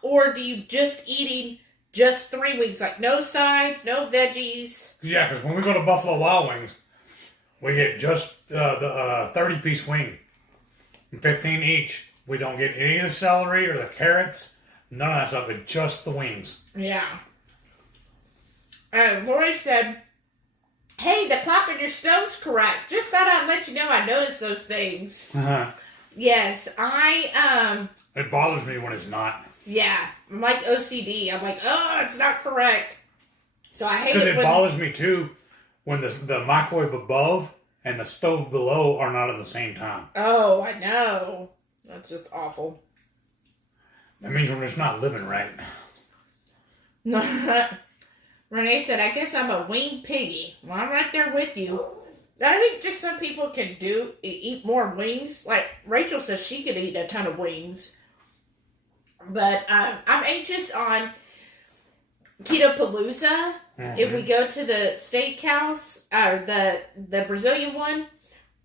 Or do you just eating just 3 wings? Like no sides, no veggies? Yeah, because when we go to Buffalo Wild Wings, we get just the 30-piece wing. 15 each. We don't get any of the celery or the carrots. None of that stuff, but just the wings. Yeah. Lori said, hey, the clock on your stove's correct. Just thought I'd let you know I noticed those things. Yes, It bothers me when it's not. Yeah, I'm like OCD. I'm like, oh, it's not correct. So I hate it because it bothers me too when the microwave above and the stove below are not at the same time. Oh, I know. That's just awful. That means we're just not living right. Renee said, I guess I'm a wing piggy. Well, I'm right there with you. I think just some people can eat more wings. Like Rachel says she could eat a ton of wings. But I'm anxious on Keto Palooza. Mm-hmm. If we go to the steakhouse, or the Brazilian one,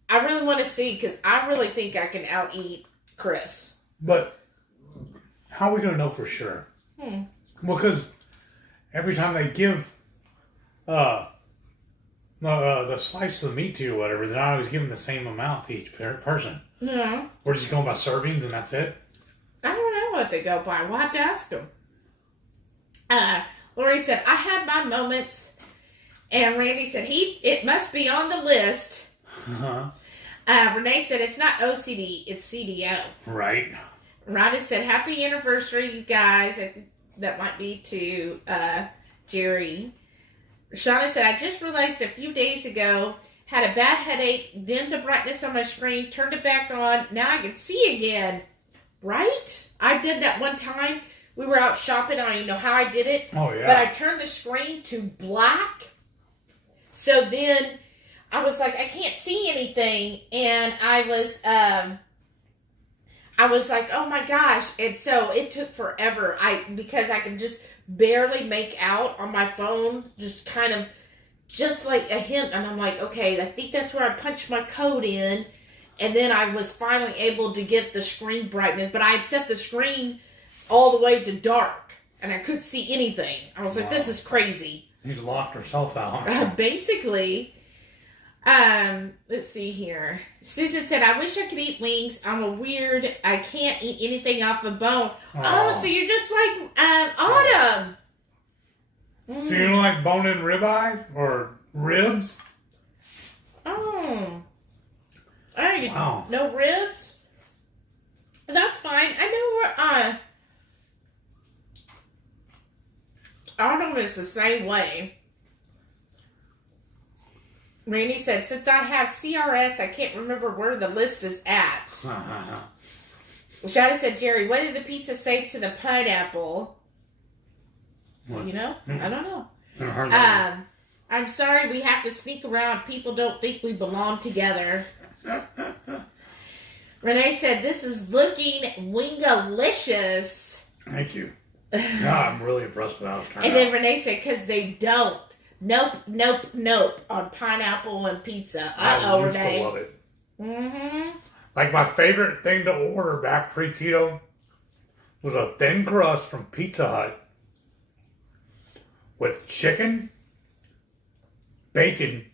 I really want to see, because I really think I can out-eat Chris. But how are we going to know for sure? Well, because every time they give the slice of the meat to you or whatever, they're not always giving the same amount to each person. Yeah. Or just going by servings and that's it? I don't know what they go by. We'll have to ask them. Lori said, I had my moments. And Randy said, it must be on the list. Uh-huh. Renee said, it's not OCD, it's CDO. Right. Rhonda said, happy anniversary, you guys. I think that might be to Jerry. Shauna said, I just realized a few days ago, had a bad headache, dimmed the brightness on my screen, turned it back on. Now I can see again. Right? I did that one time. We were out shopping. I don't even know how I did it. Oh, yeah. But I turned the screen to black. So then I was like, I can't see anything. And I was like, oh my gosh. And so it took forever. Because I could just barely make out on my phone, just kind of, just like a hint. And I'm like, okay, I think that's where I punched my code in. And then I was finally able to get the screen brightness. But I had set the screen all the way to dark. And I couldn't see anything. I was like, this is crazy. You locked herself out. Basically. Let's see here. Susan said, I wish I could eat wings. I'm a weird. I can't eat anything off a bone. Oh, so you're just like Autumn. So you don't like bone-in ribeye or ribs? Oh. Wow. No ribs? That's fine. I know Autumn is the same way. Randy said, since I have CRS, I can't remember where the list is at. Shada said, Jerry, what did the pizza say to the pineapple? What? You know? I don't know. I'm sorry we have to sneak around. People don't think we belong together. Renee said, this is looking wingalicious. Thank you. God, I'm really impressed with how it's turned out. And then Renee said, because they don't. Nope on pineapple and pizza. I used to love it. Mm-hmm. Like my favorite thing to order back pre-keto was a thin crust from Pizza Hut with chicken, bacon,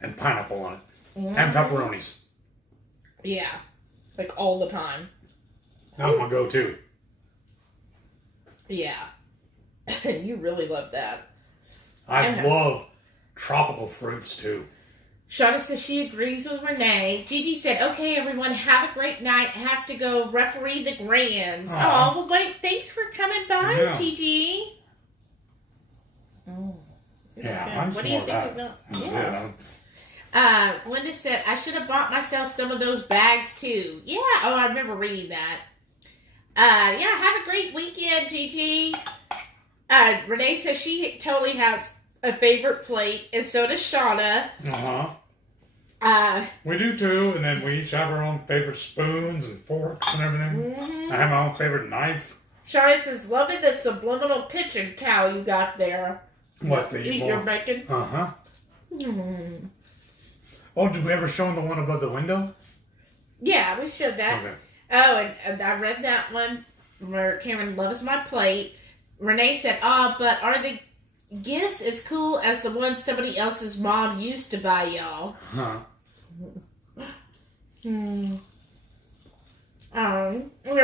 and pineapple on it. Mm-hmm. And pepperonis. Yeah. Like all the time. That was my go-to. Yeah. You really love that. I love tropical fruits too. Shauna says she agrees with Renee. Gigi said, okay, everyone, have a great night. I have to go referee the Grands. Oh, well, wait, thanks for coming by, Gigi. Oh. Yeah, what do you think about Yeah. Linda said, I should have bought myself some of those bags, too. Yeah, I remember reading that. Yeah, have a great weekend, Gigi. Renee says she totally has a favorite plate, and so does Shauna. We do too, and then we each have our own favorite spoons and forks and everything. Mm-hmm. I have my own favorite knife. Shauna says, loving the subliminal kitchen towel you got there. What, the Eat your bacon? Mm. Oh, did we ever show them the one above the window? Yeah, we showed that. Okay. Oh, and I read that one where Cameron loves my plate. Renee said, but are the gifts as cool as the ones somebody else's mom used to buy y'all? Your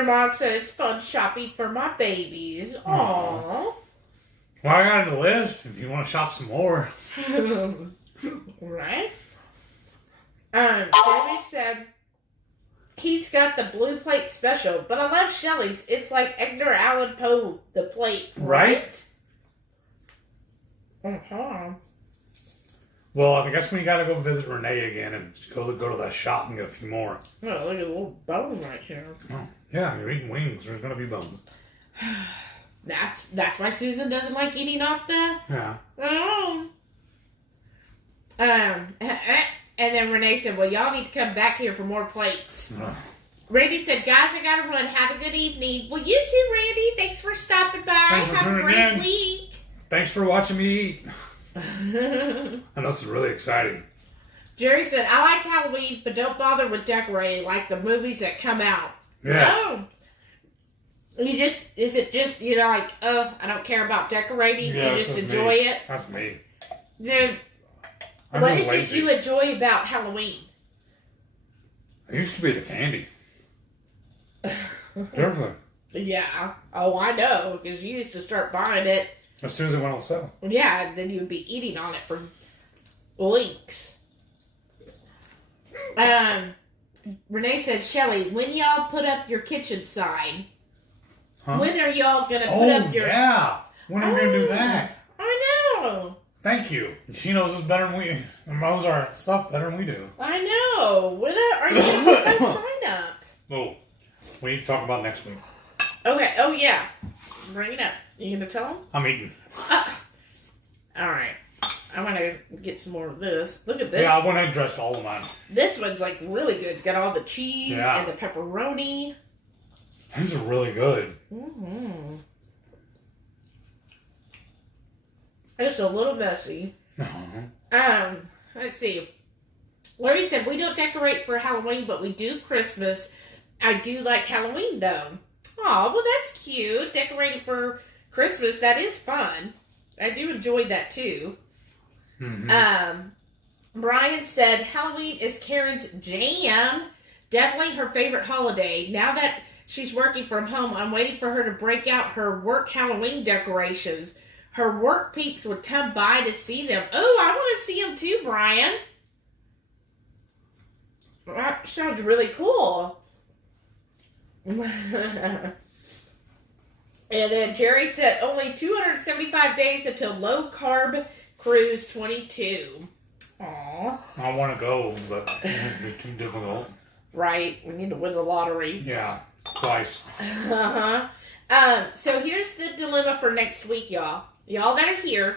mom said it's fun shopping for my babies. Aww. Well, I got a list if you want to shop some more. Right? Jamie said he's got the blue plate special, but I love Shelly's. It's like Edgar Allan Poe, the plate. Right? Well, I guess we gotta go visit Renee again and go to that shop and get a few more. Oh, look at the little bone right here. Oh, yeah, you're eating wings. There's gonna be bones. That's why Susan doesn't like eating off the. Yeah. Oh. And then Renee said, well, y'all need to come back here for more plates. Randy said, guys, I gotta run. Have a good evening. Well, you too, Randy. Thanks for stopping by. Have a great week. Thanks for watching me eat. I know this is really exciting. Jerry said, I like Halloween, but don't bother with decorating like the movies that come out. Yes. No. Is it just, like, I don't care about decorating? Yeah, you just enjoy it? That's me. Then, what is it you enjoy about Halloween? It used to be the candy. Definitely. Yeah. Oh, I know, because you used to start buying it. As soon as it went on sale. Yeah, and then you would be eating on it for weeks. Renee said, Shelly, when y'all put up your kitchen sign, when are y'all going to put up your... yeah. When are we going to do that? I know. Thank you. She knows us better than we... And knows our stuff better than we do. I know. When are you going to put that sign up? Oh, we need to talk about next week. Okay. Oh, yeah. Bring it up. You going to tell them? I'm eating. All right. I want to get some more of this. Look at this. Yeah, I went ahead and dressed all of mine. This one's like really good. It's got all the cheese and the pepperoni. These are really good. Mm-hmm. It's a little messy. Let's see. Larry said, we don't decorate for Halloween, but we do Christmas. I do like Halloween, though. Oh, well, that's cute. Decorating for Christmas, that is fun. I do enjoy that, too. Mm-hmm. Brian said, Halloween is Karen's jam. Definitely her favorite holiday. Now that she's working from home, I'm waiting for her to break out her work Halloween decorations. Her work peeps would come by to see them. Oh, I want to see them too, Brian. That sounds really cool. And then Jerry said, only 275 days until Low Carb Cruise 22. Aww. I want to go, but it would be too difficult. Right. We need to win the lottery. Yeah. Twice. So here's the dilemma for next week, y'all. Y'all that are here,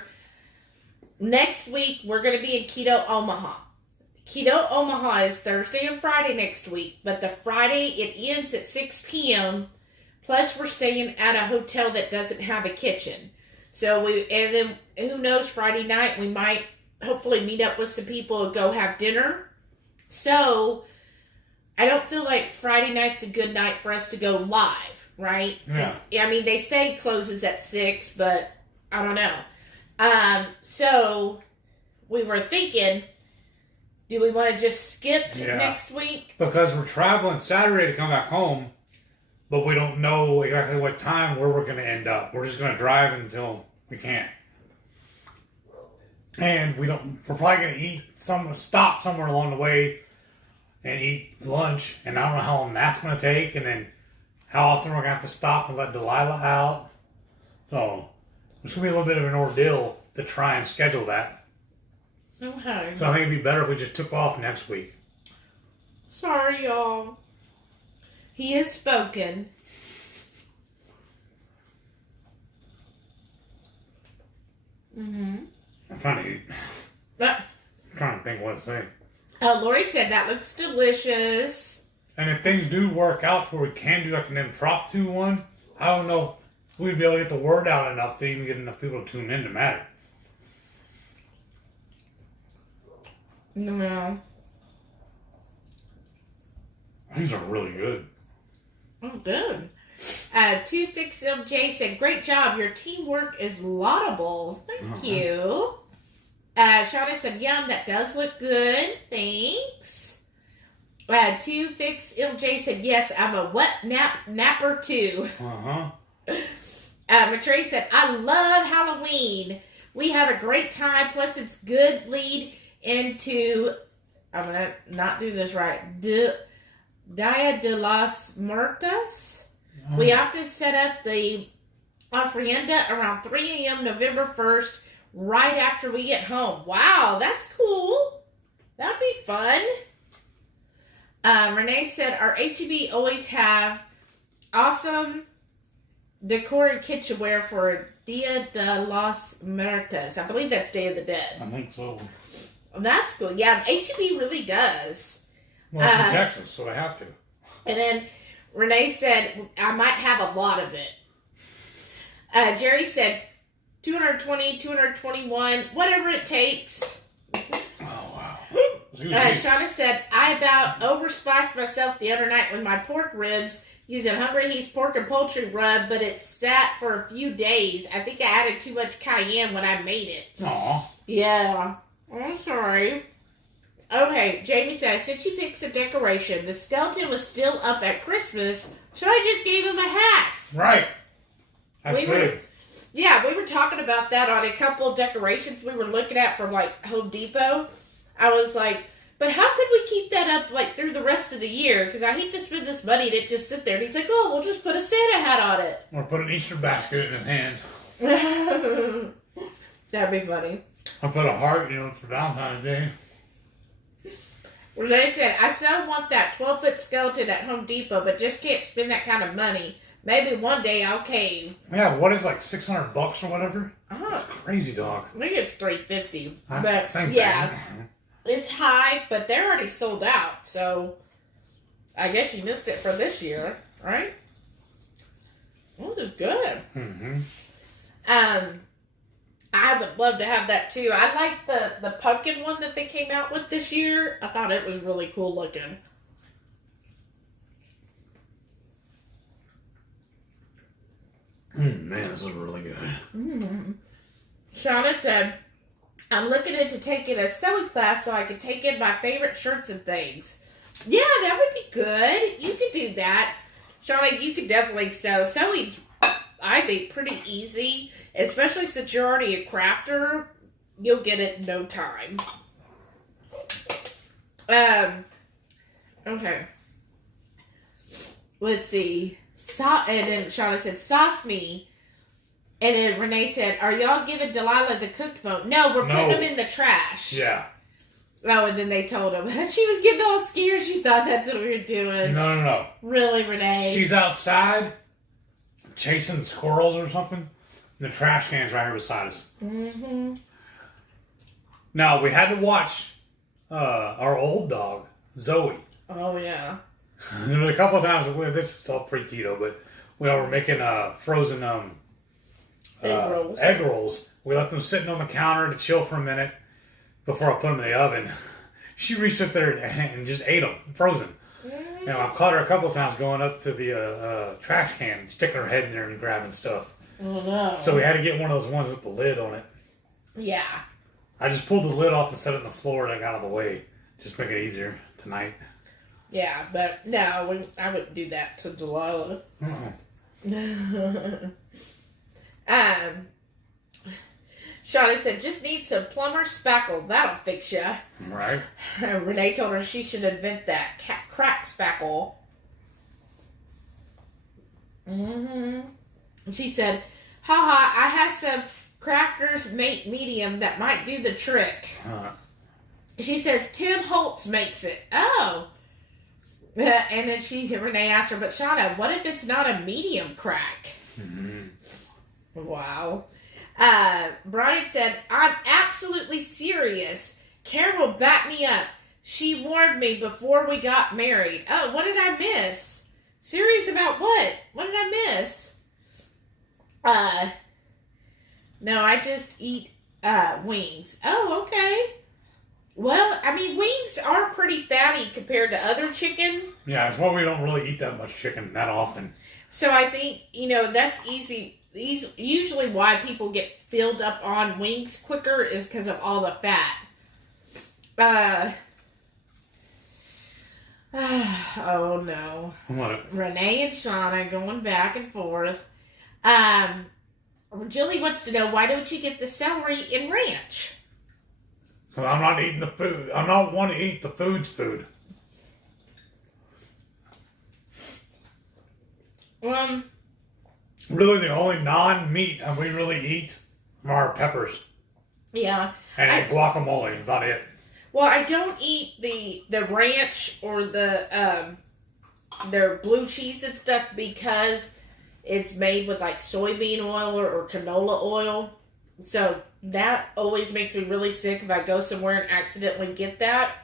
next week we're going to be in Keto Omaha. Keto Omaha is Thursday and Friday next week, but the Friday it ends at 6 p.m. Plus we're staying at a hotel that doesn't have a kitchen. So and then who knows, Friday night we might hopefully meet up with some people and go have dinner. So I don't feel like Friday night's a good night for us to go live, right? Yeah. I mean, they say it closes at 6, but I don't know. So we were thinking, do we want to just skip next week? Because we're traveling Saturday to come back home, but we don't know exactly what time where we're going to end up. We're just going to drive until we can't. And we're probably going to stop somewhere along the way and eat lunch. And I don't know how long that's going to take. And then how often we're going to have to stop and let Delilah out. So it's going to be a little bit of an ordeal to try and schedule that. Okay. So I think it'd be better if we just took off next week. Sorry, y'all. He has spoken. I'm trying to eat. I'm trying to think what to say. Lori said that looks delicious. And if things do work out where we can do like an impromptu one, I don't know if we'd be able to get the word out enough to even get enough people to tune in to matter. No. These are really good. Oh, good. Two Fix MJ said, great job. Your teamwork is laudable. Thank you. Shauna said, yum, that does look good. Thanks. Two Fix MJ said, yes, I'm a wet napper too. Matray said, I love Halloween. We have a great time. Plus, it's good lead into, I'm going to not do this right, Dia de los Muertos. We often set up the ofrenda around 3 a.m. November 1st, right after we get home. Wow, that's cool. That'd be fun. Renee said, our HEB always have awesome decor and kitchenware for Dia de los Muertos. I believe that's Day of the Dead. I think so. That's cool. Yeah, HEB really does. Well, it's in Texas, so they have to. And then Renee said, I might have a lot of it. Jerry said, 220, 221, whatever it takes. Oh, wow. Shauna said, I about overspiced myself the other night with my pork ribs using Hungry He's pork and poultry rub, but it sat for a few days. I think I added too much cayenne when I made it. Aw. Yeah. I'm sorry. Okay, Jamie says, since you picked some decoration, the skeleton was still up at Christmas, so I just gave him a hat. Right. That's good. We were talking about that on a couple of decorations we were looking at from, like, Home Depot. I was like, but how could we keep that up, like, through the rest of the year? Because I hate to spend this money and it just sit there. And he's like, oh, we'll just put a Santa hat on it. Or put an Easter basket in his hands. That'd be funny. I'll put a heart, for Valentine's Day. Well, they said, I still want that 12-foot skeleton at Home Depot, but just can't spend that kind of money. Maybe one day I'll cave. Yeah, what is like $600 or whatever? That's crazy talk. I think it's $350. But yeah, it's high, but they're already sold out. So I guess you missed it for this year, right? Well, it's good. I would love to have that too. I like the pumpkin one that they came out with this year. I thought it was really cool looking. Man, this is really good. Shauna said, I'm looking into taking a sewing class so I can take in my favorite shirts and things. Yeah, that would be good. You could do that. Shauna, you could definitely sew. Sewing's, I think, pretty easy. Especially since you're already a crafter, you'll get it in no time. Okay. Let's see. And then Shauna said, sauce me. And then Renee said, are y'all giving Delilah the cooked bone? No, we're putting them in the trash. Yeah. Oh, and then they told him. She was getting all scared. She thought that's what we were doing. No. Really, Renee? She's outside chasing squirrels or something. The trash can's right here beside us. Now, we had to watch our old dog, Zoe. Oh, yeah. There was a couple of times, this is all pre-keto, but we were making frozen egg rolls. We left them sitting on the counter to chill for a minute before I put them in the oven. She reached up there and just ate them, frozen. Now, I've caught her a couple of times going up to the trash can, sticking her head in there and grabbing stuff. Oh, no. So we had to get one of those ones with the lid on it. Yeah. I just pulled the lid off and set it on the floor and I got out of the way. Just make it easier tonight. Yeah, but no, I wouldn't do that to Delilah. Shauna Shauna said, just need some plumber spackle. That'll fix ya. Right. Renee told her she should invent that. Crack spackle. She said, haha, I have some Crafters Mate Medium that might do the trick. She says, Tim Holtz makes it. Oh. And then Renee asked her, but Shauna, what if it's not a medium crack? Wow. Brian said, I'm absolutely serious. Karen will back me up. She warned me before we got married. Oh, what did I miss? Serious about what? What did I miss? No, I just eat wings. Oh, okay. Well, I mean, wings are pretty fatty compared to other chicken. Yeah, it's why we don't really eat that much chicken that often. So I think, that's easy. Usually why people get filled up on wings quicker is because of all the fat. Oh no. What? Renee and Shauna going back and forth. Julie wants to know, why don't you get the celery in ranch? Because I'm not eating the food. I don't want to eat the food's food. Really, the only non-meat we really eat are peppers. Yeah. And guacamole, about it. Well, I don't eat the ranch or their blue cheese and stuff because it's made with like soybean oil or canola oil. So that always makes me really sick if I go somewhere and accidentally get that.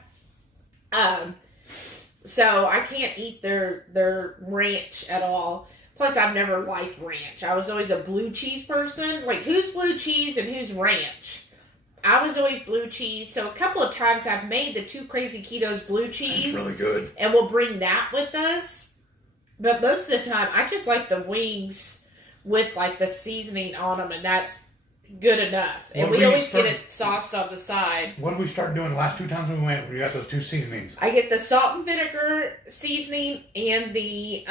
So I can't eat their ranch at all. Plus, I've never liked ranch. I was always a blue cheese person. Like, who's blue cheese and who's ranch? I was always blue cheese. So a couple of times I've made the Two Crazy Ketos blue cheese. It's really good. And we'll bring that with us. But most of the time, I just like the wings with, like, the seasoning on them. And that's good enough. And we always get it sauced on the side. What did we start doing the last 2 times we went? We got those 2 seasonings. I get the salt and vinegar seasoning and the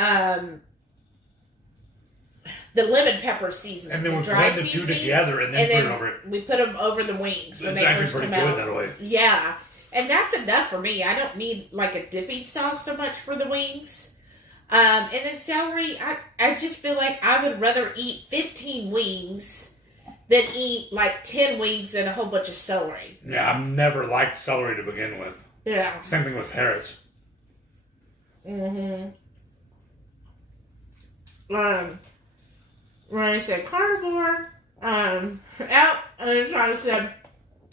lemon pepper seasoning. And then we blend the 2 together and then put it over it. We put them over the wings when it's they actually first pretty come good out. that way. Yeah. And that's enough for me. I don't need like a dipping sauce so much for the wings. And then celery, I just feel like I would rather eat 15 wings than eat like 10 wings and a whole bunch of celery. Yeah, I've never liked celery to begin with. Yeah. Same thing with carrots. When I said carnivore, and then Shauna said,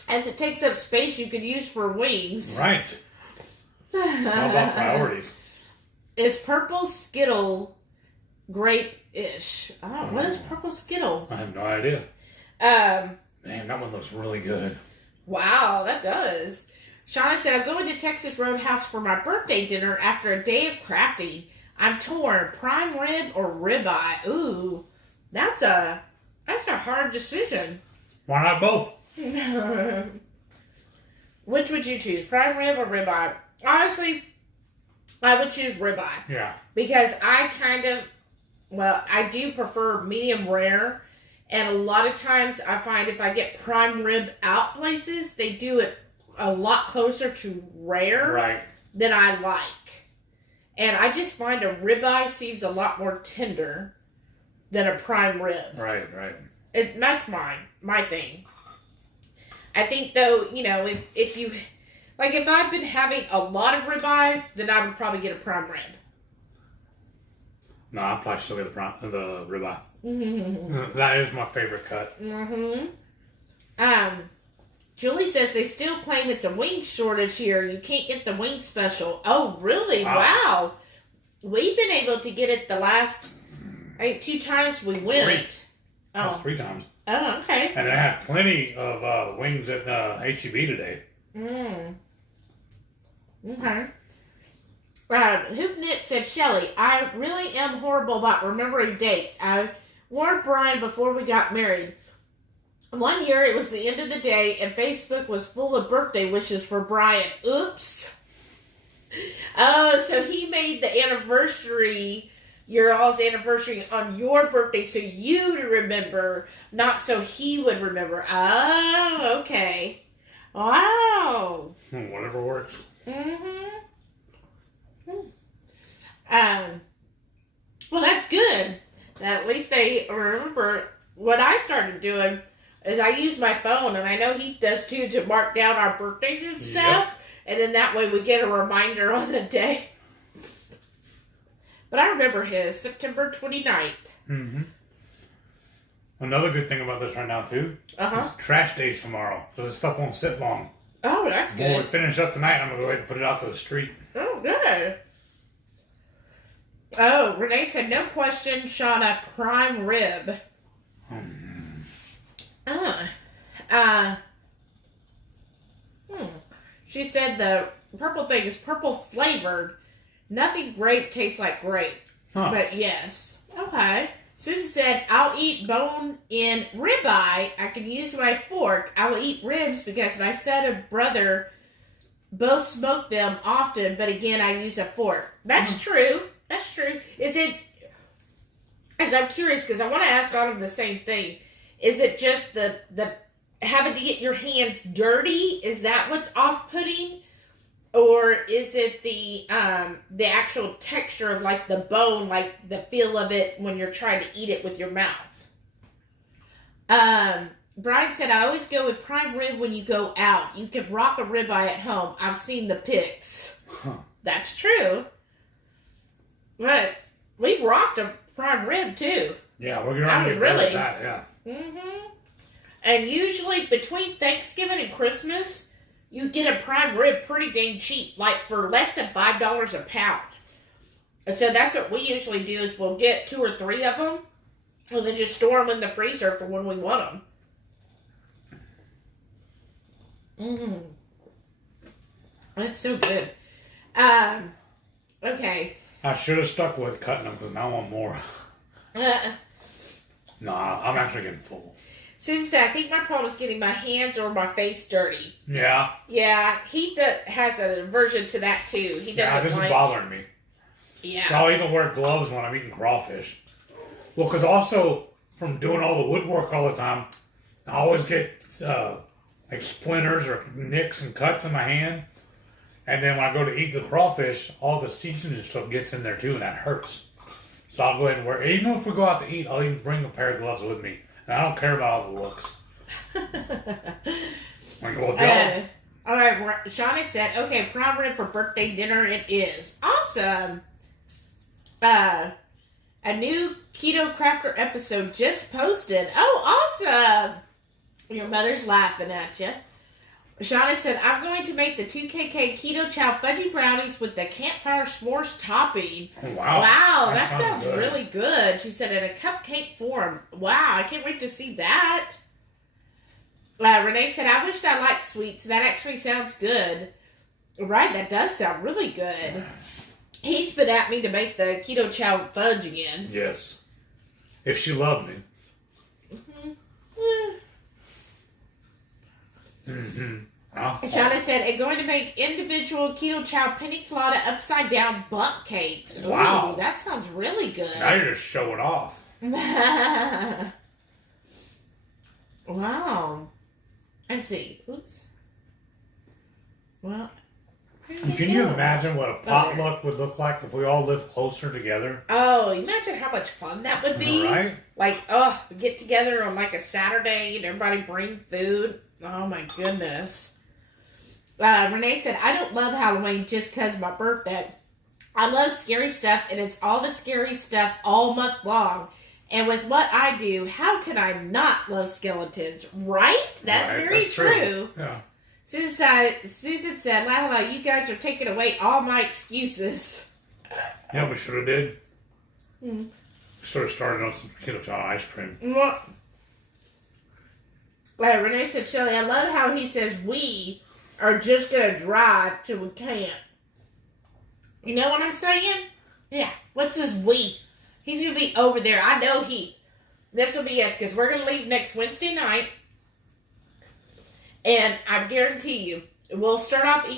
as it takes up space you could use for wings. Right. How about priorities? Is purple Skittle grape-ish? Oh, what is purple Skittle? I have no idea. Man, that one looks really good. Wow, that does. Shauna said, I'm going to Texas Roadhouse for my birthday dinner after a day of crafting. I'm torn, prime rib or ribeye. Ooh, that's a hard decision. Why not both? Which would you choose, prime rib or ribeye? Honestly, I would choose ribeye. Yeah. Because I do prefer medium rare. And a lot of times I find if I get prime rib out places, they do it a lot closer to rare than I like. And I just find a ribeye seems a lot more tender than a prime rib. Right. That's my thing. I think though, if you, like if I've been having a lot of ribeyes, then I would probably get a prime rib. No, I'll probably still get the ribeye. That is my favorite cut. Julie says they still claim it's a wing shortage here. You can't get the wing special. Oh, really? Wow. We've been able to get it the last 2 times we went. 3. That's 3 times. Oh, okay. And they had plenty of wings at HEB today. Okay. Hoofknit said, Shelly, I really am horrible about remembering dates. I warned Brian before we got married. One year it was the end of the day and Facebook was full of birthday wishes for Brian. Oops. Oh, so he made the anniversary your all's anniversary on your birthday so you to remember, not so he would remember. Oh, okay. Wow. Whatever works. Well, that's good. At least they remember. What I started doing is I use my phone, and I know he does too, to mark down our birthdays and stuff. Yep. And then that way we get a reminder on the day. But I remember his, September 29th. Mm-hmm. Another good thing about this right now, too, is trash days tomorrow. So this stuff won't sit long. Oh, that's good. When we finish up tonight, I'm going to go ahead and put it out to the street. Oh, good. Oh, Renee said, no question, Shauna, prime rib. She said the purple thing is purple flavored. Nothing grape tastes like grape. But yes. Okay. Susan said, I'll eat bone-in ribeye. I can use my fork. I will eat ribs because my son and brother both smoke them often, but again, I use a fork. That's true. That's true. Is it, as I'm curious, because I want to ask Autumn the same thing, is it just the having to get your hands dirty? Is that what's off-putting? Or is it the actual texture of like the bone, like the feel of it when you're trying to eat it with your mouth? Brian said, I always go with prime rib when you go out. You can rock a ribeye at home. I've seen the pics. That's true. But we rocked a prime rib too. Yeah, we're going to get better at that, yeah. And usually between Thanksgiving and Christmas, you get a prime rib pretty dang cheap, like for less than $5 a pound. And so that's what we usually do is we'll get 2 or 3 of them and then just store them in the freezer for when we want them. That's so good. Okay. I should have stuck with cutting them because now I want more. No, I'm actually getting full. Susan said, I think my problem is getting my hands or my face dirty. Yeah. Yeah, he has an aversion to that too. He doesn't Yeah, this is bothering me. Yeah. I'll even wear gloves when I'm eating crawfish. Well, because also from doing all the woodwork all the time, I always get like splinters or nicks and cuts in my hand. And then when I go to eat the crawfish, all the seasoning and stuff gets in there too, and that hurts. So I'll go ahead and wear, even if we go out to eat, I'll even bring a pair of gloves with me. And I don't care about all the looks. All right, Shauna said, okay, prime rib for birthday dinner it is. Awesome. A new Keto Crafter episode just posted. Oh, awesome. Your mother's laughing at you. Shauna said, I'm going to make the 2KK Keto Chow Fudgy Brownies with the campfire s'mores topping. Oh, wow. Wow, that sounds really good. She said, in a cupcake form. Wow, I can't wait to see that. Renee said, I wished I liked sweets. That actually sounds good. Right, that does sound really good. He's been at me to make the Keto Chow Fudge again. Yes. If she loved me. Shauna said, I'm going to make individual Keto Chow Pina Colada upside down bundt cakes. Wow. Ooh, that sounds really good. Now you're just showing off. Wow. Let's see. Oops. Well. Can you imagine what a potluck would look like if we all lived closer together? Oh, imagine how much fun that would be. Right? Like, get together on like a Saturday and everybody bring food. Oh my goodness. Renee said, I don't love Halloween just because my birthday. I love scary stuff and it's all the scary stuff all month long. And with what I do, how can I not love skeletons? Right? That's very true. Yeah. Susan said, la, you guys are taking away all my excuses. You know what we should have did? We should have started on some Keto Chow ice cream. What? Renee said, Shelly, I love how he says we are just going to drive till we can't. You know what I'm saying? Yeah. What's this we? He's going to be over there. I know this will be us because we're going to leave next Wednesday night. And I guarantee you, we'll start off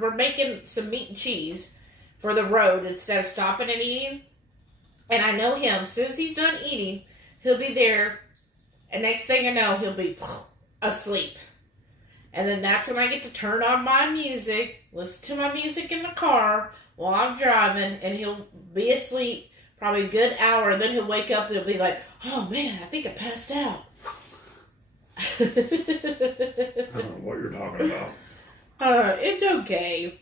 we're making some meat and cheese for the road instead of stopping and eating. And I know him. As soon as he's done eating, he'll be there. And next thing I know, he'll be asleep. And then that's when I get to turn on my music, listen to my music in the car while I'm driving, and he'll be asleep probably a good hour, and then he'll wake up and he'll be like, oh man, I think I passed out. I don't know what you're talking about. It's okay.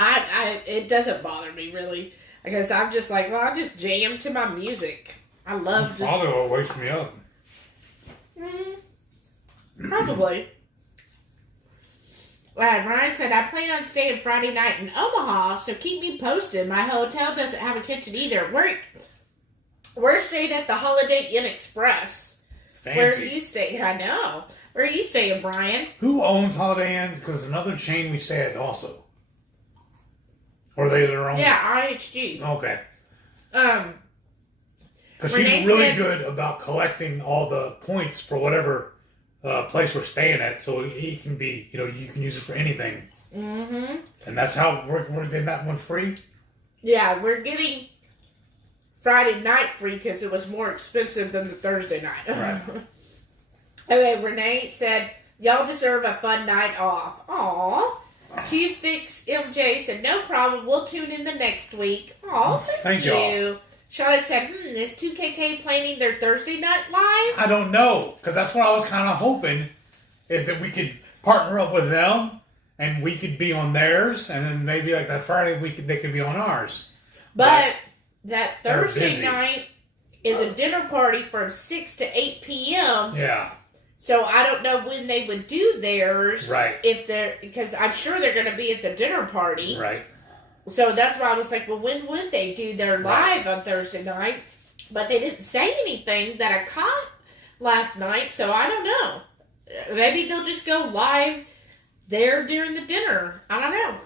It doesn't bother me really. Because I'm just like, well, I just jam to my music. I love just... Probably what wakes me up. Probably. Ryan said, I plan on staying Friday night in Omaha, so keep me posted. My hotel doesn't have a kitchen either. We're staying at the Holiday Inn Express. Fancy. Where do you stay? I know. Where are you staying, Brian? Who owns Holiday Inn? Because another chain we stay at also. Or are they their own? Yeah, IHG. Okay. Because Renee she's really said, good about collecting all the points for whatever place we're staying at, so he can be, you can use it for anything. Mm-hmm. And that's how we're getting that one free? Yeah, we're getting Friday night free because it was more expensive than the Thursday night. Right. Okay, Renee said, y'all deserve a fun night off. Aww. Tube Fix MJ said, no problem, we'll tune in the next week. Aw, thank you. Charlotte said, is 2KK planning their Thursday night live? I don't know, because that's what I was kind of hoping, is that we could partner up with them, and we could be on theirs, and then maybe like that Friday they could be on ours. But that Thursday night is a dinner party from 6 to 8 p.m. Yeah. So I don't know when they would do theirs. Right. Because I'm sure they're going to be at the dinner party. Right. So that's why I was like, well, when would they do their live on Thursday night? But they didn't say anything that I caught last night, so I don't know. Maybe they'll just go live there during the dinner. I don't know.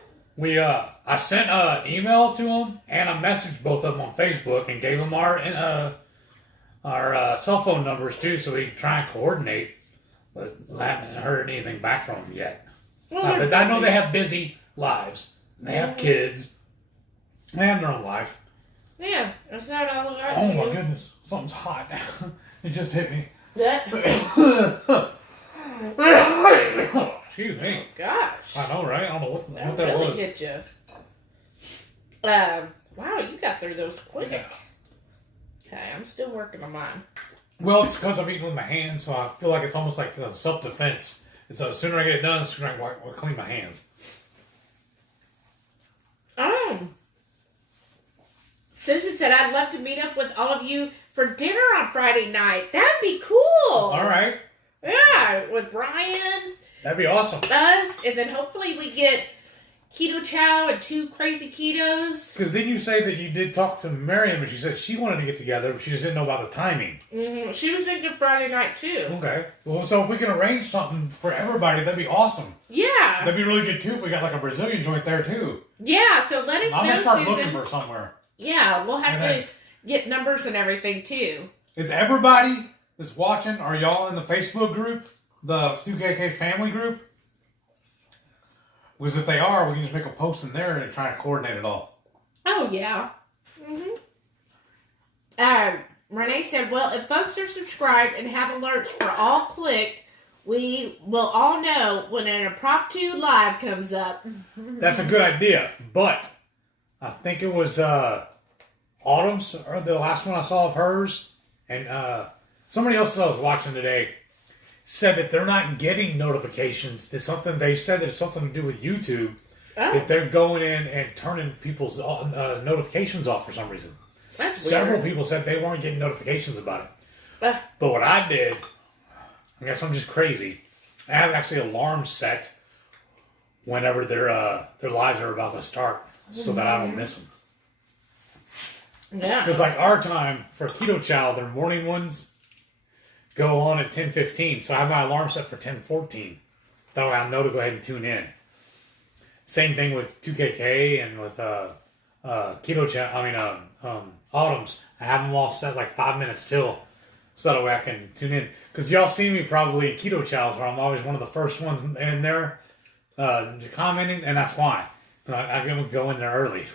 I sent an email to them, and I messaged both of them on Facebook and gave them our cell phone numbers too, so we can try and coordinate. But I haven't heard anything back from them yet. Well, But I know they have busy lives. They have kids. They have their own life. Yeah, that's not all about Oh you. my goodness, something's hot. It just hit me. That? Excuse me. Oh, gosh. I know, right? I don't know what that really was. Get you. Wow, you got through those quick. Yeah. Okay, I'm still working on mine. Well, it's because I'm eating with my hands, so I feel like it's almost like self-defense. And so the sooner I get it done, the sooner I can clean my hands. Susan said, I'd love to meet up with all of you for dinner on Friday night. That'd be cool. All right. Yeah, with Brian. That'd be awesome. Us, and then hopefully we get Keto Chow and 2 Crazy Ketos. Because didn't you say that you did talk to Miriam, and she said she wanted to get together, but she just didn't know about the timing. Mm-hmm. She was thinking Friday night, too. Okay. Well, so if we can arrange something for everybody, that'd be awesome. Yeah. That'd be really good, too, if we got like a Brazilian joint there, too. Yeah, so let us know, I'm going to start Susan. looking for somewhere. Yeah, we'll have to get numbers and everything, too. Is everybody that's watching, are y'all in the Facebook group? The 2KK family group? Because if they are, we can just make a post in there and try to coordinate it all. Oh, yeah. Mm-hmm. Renee said, well, if folks are subscribed and have alerts for all clicked, we will all know when an Impromptu Live comes up. That's a good idea, but I think it was Autumn's, or the last one I saw of hers, and somebody else I was watching today said that they're not getting notifications. They said that it's something to do with YouTube. Oh. That they're going in and turning people's notifications off for some reason. That's Several weird. people said they weren't getting notifications about it. But what I did, I guess I'm just crazy. I have actually alarms set whenever their lives are about to start, so that I don't miss them. Yeah. Because like our time for Keto Chow, their morning ones go on at 10:15, so I have my alarm set for 10:14. That way I know to go ahead and tune in. Same thing with 2KK and with Keto Chow. Autumn's. I have them all set like 5 minutes till, so that way I can tune in. Because y'all see me probably in Keto Chows where I'm always one of the first ones in there commenting, and that's why. I go in there early.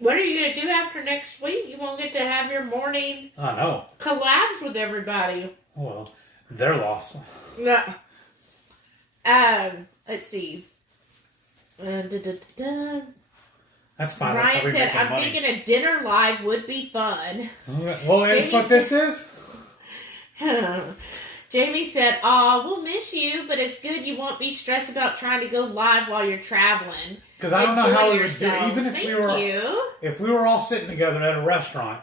What are you going to do after next week? You won't get to have your morning I know. collabs with everybody. Well, they're lost. No. Let's see. That's fine. Ryan said, I'm thinking a dinner live would be fun. Well, that's what this is? Jamie said, aw, we'll miss you, but it's good you won't be stressed about trying to go live while you're traveling. Because I don't know how we would do yourselves. even if we were all sitting together at a restaurant,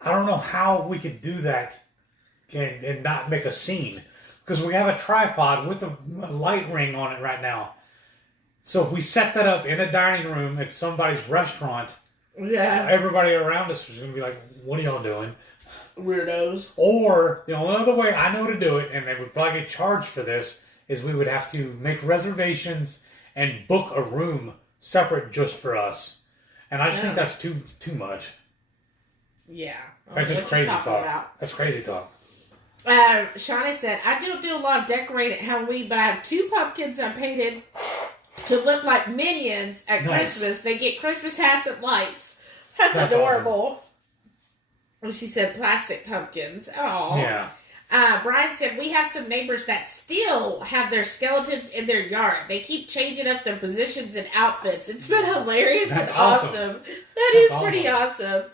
I don't know how we could do that and not make a scene. Because we have a tripod with a light ring on it right now. So if we set that up in a dining room at somebody's restaurant, everybody around us is going to be like, what are y'all doing? Weirdos. Or the only other way I know to do it, and they would probably get charged for this, is we would have to make reservations and book a room separate just for us. And I just think that's too much. Yeah. That's just crazy talk. That's crazy talk. Shauna said, I don't do a lot of decorating at Halloween, but I have 2 pumpkins I painted to look like minions at Christmas. They get Christmas hats and lights. That's adorable. Awesome. And she said plastic pumpkins. Oh. Yeah. Brian said, we have some neighbors that still have their skeletons in their yard. They keep changing up their positions and outfits. It's been hilarious and awesome. That is pretty awesome.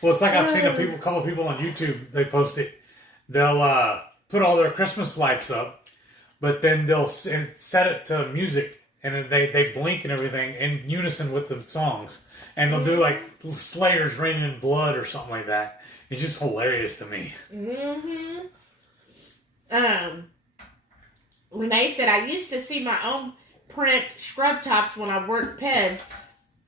Well, it's like I've seen a couple of people on YouTube, they post it. They'll put all their Christmas lights up, but then they'll set it to music, and they blink and everything in unison with the songs. And they'll do like Slayer's Raining in Blood or something like that. It's just hilarious to me. Mm-hmm. Renee said, I used to see my own print scrub tops when I worked Peds.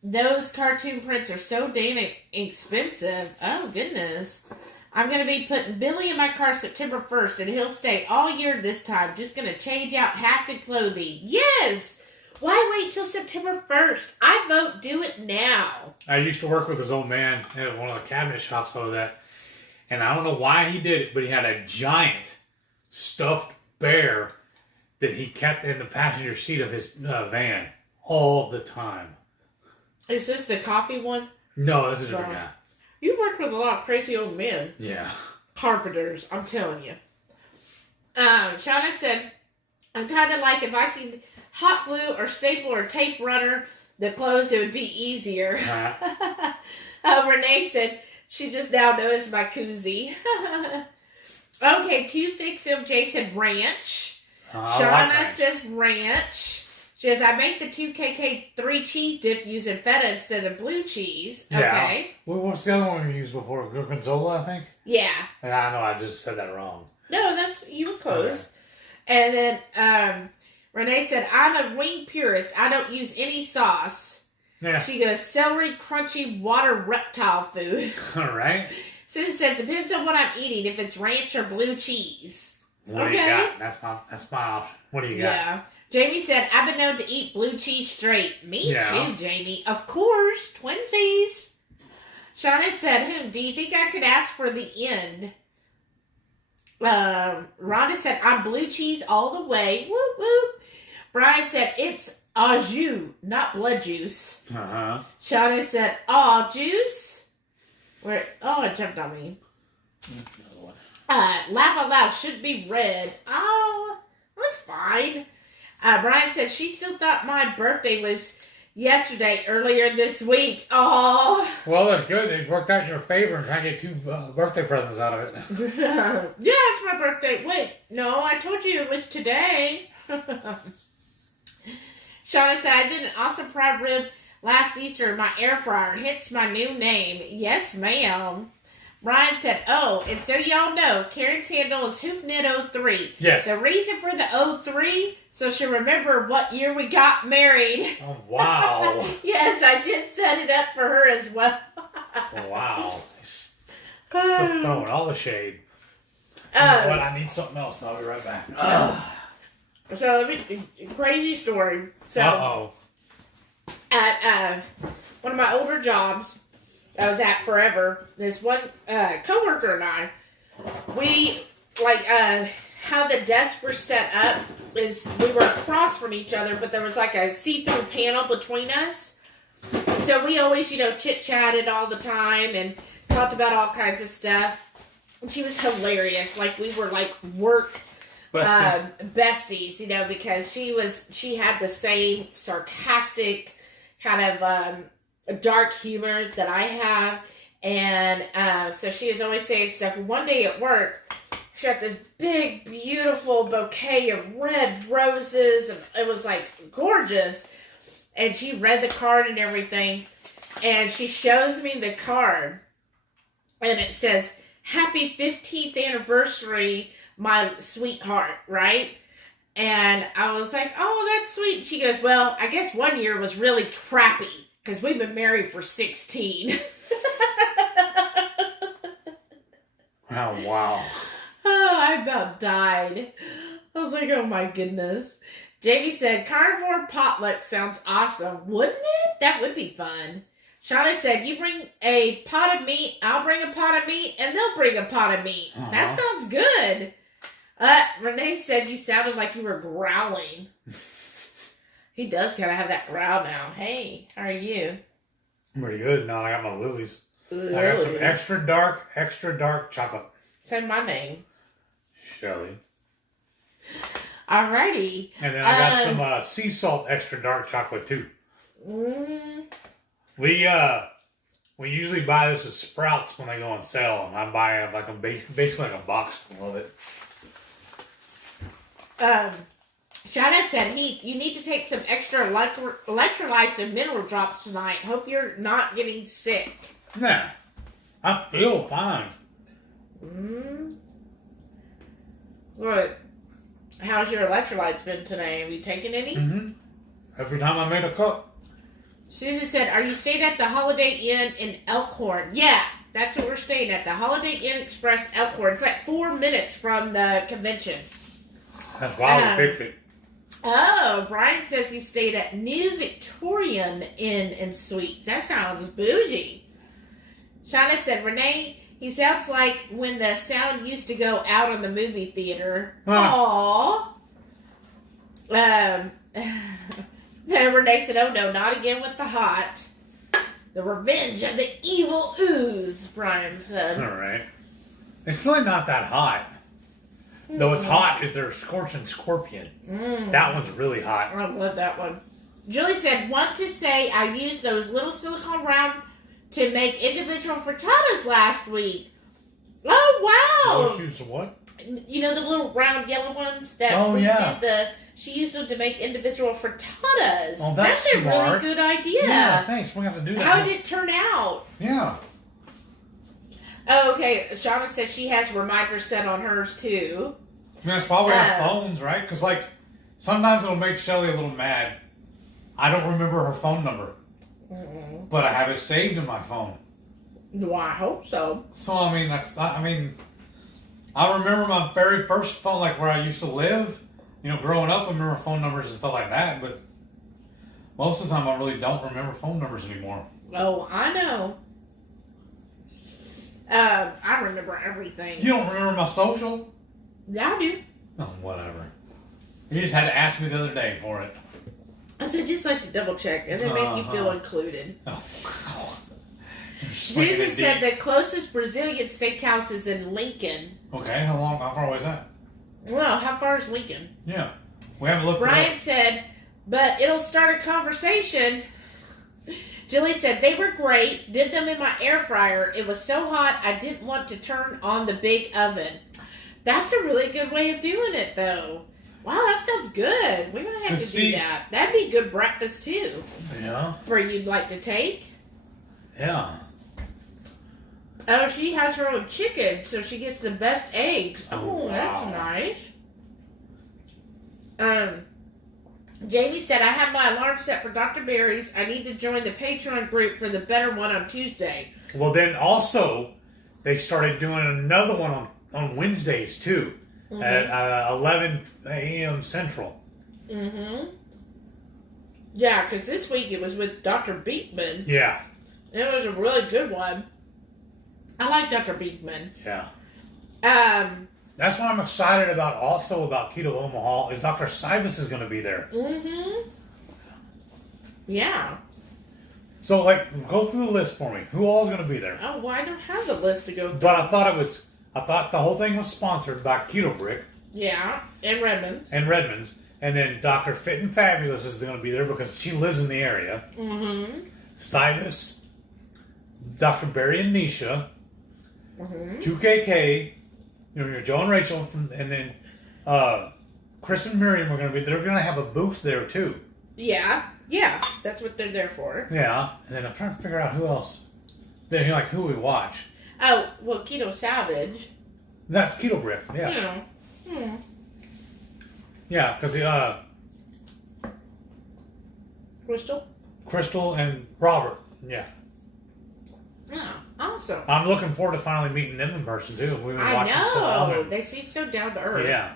Those cartoon prints are so damn expensive. Oh, goodness. I'm going to be putting Billy in my car September 1st, and he'll stay all year this time. Just going to change out hats and clothing. Yes! Why wait till September 1st? I vote do it now. I used to work with this old man at one of the cabinet shops I was at. And I don't know why he did it, but he had a giant stuffed bear that he kept in the passenger seat of his van all the time. Is this the coffee one? No, this is a different guy. You worked with a lot of crazy old men. Yeah. Carpenters, I'm telling you. Shauna said, I'm kind of like if I could hot glue or staple or tape runner the clothes, it would be easier. Renee said, she just now noticed my koozie. Okay, 2 Fix MJ said ranch. Shauna says ranch. She says, I make the 2KK3 cheese dip using feta instead of blue cheese. Yeah. Okay. What was the other one we used before? Gorgonzola, I think? Yeah. I know, I just said that wrong. No, you were close. Okay. And then Renee said, I'm a wing purist. I don't use any sauce. Yeah. She goes, celery, crunchy, water, reptile food. All right. Susan said, depends on what I'm eating, if it's ranch or blue cheese. What do you got? That's my option. What do you got? Yeah. Jamie said, I've been known to eat blue cheese straight. Me too, Jamie. Of course. Twinsies. Shauna said, do you think I could ask for the end? Rhonda said, I'm blue cheese all the way. Whoop, whoop. Brian said, it's au jus, not blood juice. Uh-huh. Shauna said, aw, juice? It jumped on me. Laugh out loud should be red. Oh, that's fine. Brian said she still thought my birthday was yesterday, earlier this week. Oh. Well, that's good. It worked out in your favor and trying to get 2 birthday presents out of it. Yeah, it's my birthday. Wait, no, I told you it was today. Shauna said, I did an awesome prime rib last Easter in my air fryer. Hence my new name. Yes, ma'am. Brian said, and so y'all know, Karen's handle is HoofKnit03. Yes. The reason for the 03, so she'll remember what year we got married. Oh, wow. Yes, I did set it up for her as well. Wow. Throwing all the shade. You know what? I need something else. I'll be right back. So, crazy story. So, at one of my older jobs, I was at forever, this one coworker and I, we how the desks were set up is we were across from each other, but there was like a see-through panel between us. So we always, chit-chatted all the time and talked about all kinds of stuff. And she was hilarious. Like, we were like work besties, because she had the same sarcastic kind of dark humor that I have. And so she was always saying stuff. One day at work, she had this big, beautiful bouquet of red roses, and it was like gorgeous. And she read the card and everything, and she shows me the card, and it says, "Happy 15th anniversary, my sweetheart," right? And I was like, "Oh, that's sweet." And she goes, "Well, I guess one year was really crappy, because we've been married for 16. Oh, wow. Oh, I about died. I was like, oh my goodness. Jamie said, carnivore potluck sounds awesome. Wouldn't it? That would be fun. Shauna said, you bring a pot of meat, I'll bring a pot of meat, and they'll bring a pot of meat. Uh-huh. That sounds good. Renee said you sounded like you were growling. He does kind of have that growl now. Hey, how are you? I'm pretty good. Now I got my lilies. I got some extra dark chocolate. Say my name. Shelly. Alrighty. And then I got some sea salt extra dark chocolate too. We usually buy this at Sprouts when they go on sale, and I buy basically like a box full of it. Shauna said, Heath, you need to take some extra electrolytes and mineral drops tonight. Hope you're not getting sick. Nah, I feel fine. What? How's your electrolytes been today? Have you taken any? Mm-hmm. Every time I made a cup. Susan said, are you staying at the Holiday Inn in Elkhorn? Yeah, that's what we're staying at. The Holiday Inn Express Elkhorn. It's like 4 minutes from the convention. That's why we picked it. Oh, Brian says he stayed at New Victorian Inn and Suites. That sounds bougie. Shauna said, Renee, he sounds like when the sound used to go out in the movie theater. Aww. Then Renee said, oh no, not again with the hot. The revenge of the evil ooze, Brian said. All right. It's really not that hot. Though it's hot is their scorching scorpion. That one's really hot. I love that one. Julie said, want to say I used those little silicone round to make individual frittatas last week. Oh, wow. Oh, she used what? You know the little round yellow ones that she used them to make individual frittatas. Oh, that's a really good idea. Yeah, thanks. We're going to have to do that. How did it turn out? Yeah. Oh, okay. Shauna says she has reminders set on hers, too. Yeah, that's why we have phones, right? Because, sometimes it'll make Shelly a little mad. I don't remember her phone number. But I have it saved in my phone. Well, I hope so. So, I remember my very first phone, where I used to live. Growing up, I remember phone numbers and stuff like that. But most of the time, I really don't remember phone numbers anymore. Oh, I know. I remember everything. You don't remember my social? Yeah, I do. Oh, whatever. You just had to ask me the other day for it. I said, just like to double check, and then make you feel included. Oh. Susan said the closest Brazilian steakhouse is in Lincoln. Okay, how far away is that? Well, how far is Lincoln? Yeah. We haven't looked Brian said, but it'll start a conversation. Julie said, they were great. Did them in my air fryer. It was so hot, I didn't want to turn on the big oven. That's a really good way of doing it, though. Wow, that sounds good. We're going to have to do that. That'd be good breakfast, too. Yeah. For you'd like to take. Yeah. Oh, she has her own chicken, so she gets the best eggs. Oh, wow. That's nice. Jamie said, I have my alarm set for Dr. Berry's. I need to join the Patreon group for the better one on Tuesday. Well, then also, they started doing another one on Wednesdays, too. At 11 a.m. Central. Yeah, because this week it was with Dr. Beekman. Yeah. It was a really good one. I like Dr. Beekman. Yeah. That's what I'm excited about. Also about Keto Omaha is Dr. Cybus is going to be there. Mm-hmm. Yeah. So, like, go through the list for me. Who all is going to be there? Oh, well, I don't have the list to go through. But I thought the whole thing was sponsored by Keto Brick. Yeah, and Redmond's. And then Dr. Fit and Fabulous is going to be there because she lives in the area. Mm-hmm. Cybus, Dr. Barry and Nisha, Mm-hmm. 2KK, Joe and Rachel, and then Chris and Miriam are going to be. They're going to have a booth there too. Yeah, that's what they're there for. Yeah, and then I'm trying to figure out who else. Then like who we watch. Oh, well, Keto Salvage. That's Keto Brick. Yeah. Yeah. Yeah, because Crystal and Robert. Yeah. Yeah, awesome. I'm looking forward to finally meeting them in person too. We've been watching so long. I know. They seem so down to earth. Yeah.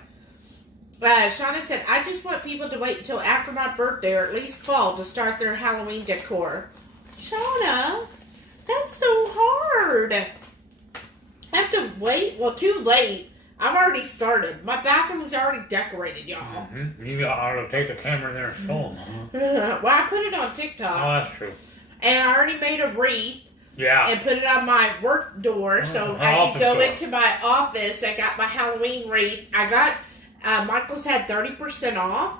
Shauna said, I just want people to wait until after my birthday or at least fall to start their Halloween decor. Shauna, that's so hard. I have to wait? Well, too late. I've already started. My bathroom's already decorated, y'all. Mm-hmm. You got to take the camera in there and film. Well, I put it on TikTok. Oh, that's true. And I already made a wreath. Yeah. And put it on my work door. So as you go into my office, I got my Halloween wreath. I got... Michael's had 30% off.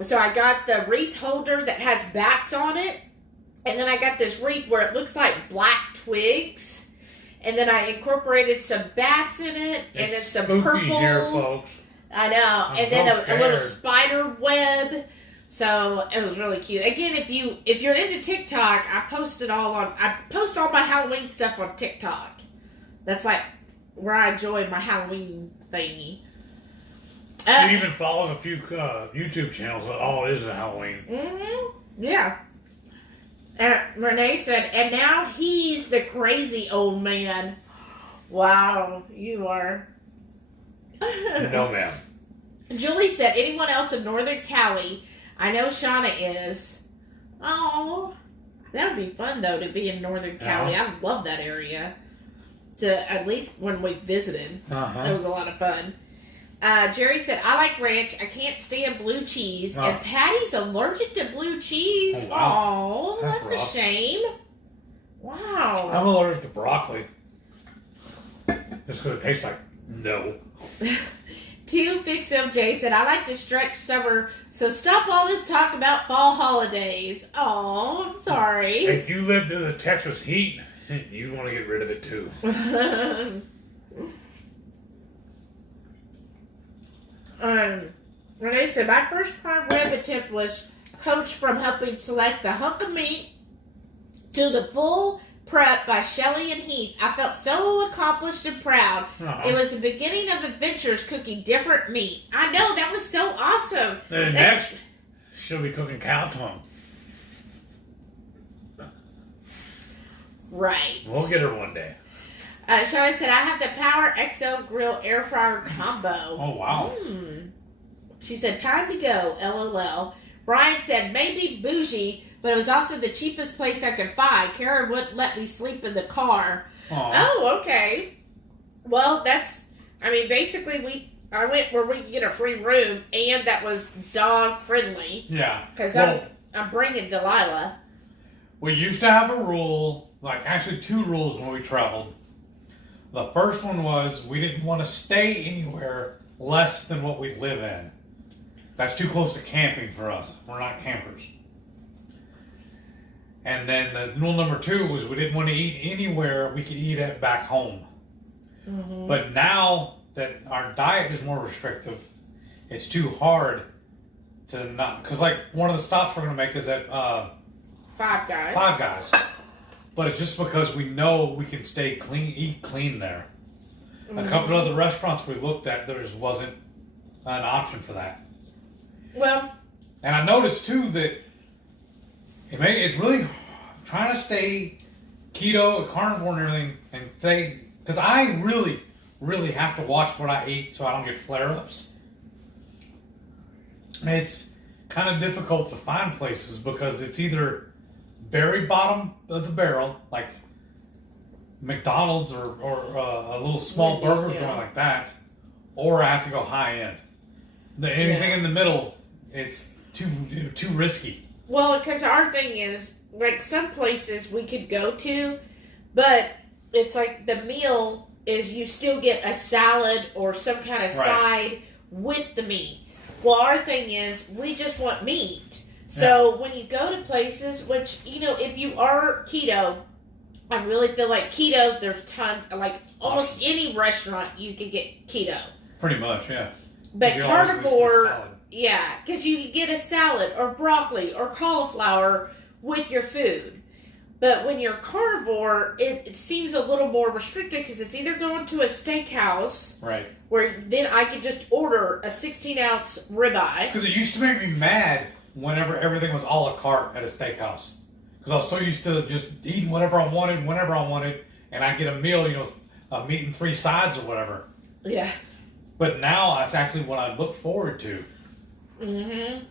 So I got the wreath holder that has bats on it. And then I got this wreath where it looks like black twigs. And then I incorporated some bats in it. And then some purple. Here, folks. I know. And then a little spider web. So it was really cute. Again, if you're into TikTok, I post all my Halloween stuff on TikTok. That's like where I enjoy my Halloween thingy. She even follows a few YouTube channels that all is a Halloween. Mm-hmm. Yeah. Renee said, and now he's the crazy old man. Wow, you are. No, ma'am. Julie said, anyone else in Northern Cali? I know Shauna is. Oh, that would be fun, though, to be in Northern Cali. Yeah. I love that area. At least when we visited. It was a lot of fun. Jerry said, I like ranch. I can't stand blue cheese. And Patty's allergic to blue cheese. Oh, wow. Oh, that's a shame. Wow. I'm allergic to broccoli. Just because it tastes like no. 2FixMJ said, I like to stretch summer, so stop all this talk about fall holidays. Oh, I'm sorry. If you lived in the Texas heat, you want to get rid of it too. Renee said, my first prime rib attempt was coached from helping select the hunk of meat to the full prep by Shelley and Heath. I felt so accomplished and proud. It was the beginning of adventures cooking different meat. I know, that was so awesome. And next, she'll be cooking cow tongue. Right. We'll get her one day. Shelley said, I have the Power XO Grill Air Fryer combo. Oh, wow. She said, time to go, LOL. Brian said, maybe bougie, but it was also the cheapest place I could find. Karen wouldn't let me sleep in the car. Aww. Oh, okay. Well, basically I went where we could get a free room, and that was dog friendly. Yeah. Because I'm bringing Delilah. We used to have a rule, actually 2 rules when we traveled. The first one was we didn't want to stay anywhere less than what we live in. That's too close to camping for us. We're not campers. And then the rule number 2 was we didn't want to eat anywhere we could eat at back home. Mm-hmm. But now that our diet is more restrictive, it's too hard to not... Because one of the stops we're going to make is at... Five Guys. Five Guys. But it's just because we know we can stay clean, eat clean there. Mm-hmm. A couple of other restaurants we looked at, there just wasn't an option for that. Well... And I noticed, too, that it's really trying to stay keto, carnivore and everything, and stay... Because I really, really have to watch what I eat so I don't get flare-ups. It's kind of difficult to find places because it's either very bottom of the barrel, like McDonald's or a little small burger joint like that, or I have to go high end. Anything in the middle, it's too risky. Well, because our thing is, like, some places we could go to, but it's like the meal is you still get a salad or some kind of side with the meat. Well, our thing is we just want meat. So when you go to places, which, you know, if you are keto, I really feel like keto, there's tons, like almost any restaurant you can get keto. Pretty much, yeah. But carnivore, yeah, because you can get a salad or broccoli or cauliflower with your food. But when you're carnivore, it seems a little more restricted because it's either going to a steakhouse, right, where then I could just order a 16-ounce ribeye. Because it used to make me mad whenever everything was a la carte at a steakhouse. Because I was so used to just eating whatever I wanted, whenever I wanted, and I get a meal, you know, a meat and 3 sides or whatever. Yeah. But now that's actually what I look forward to. Mm-hmm.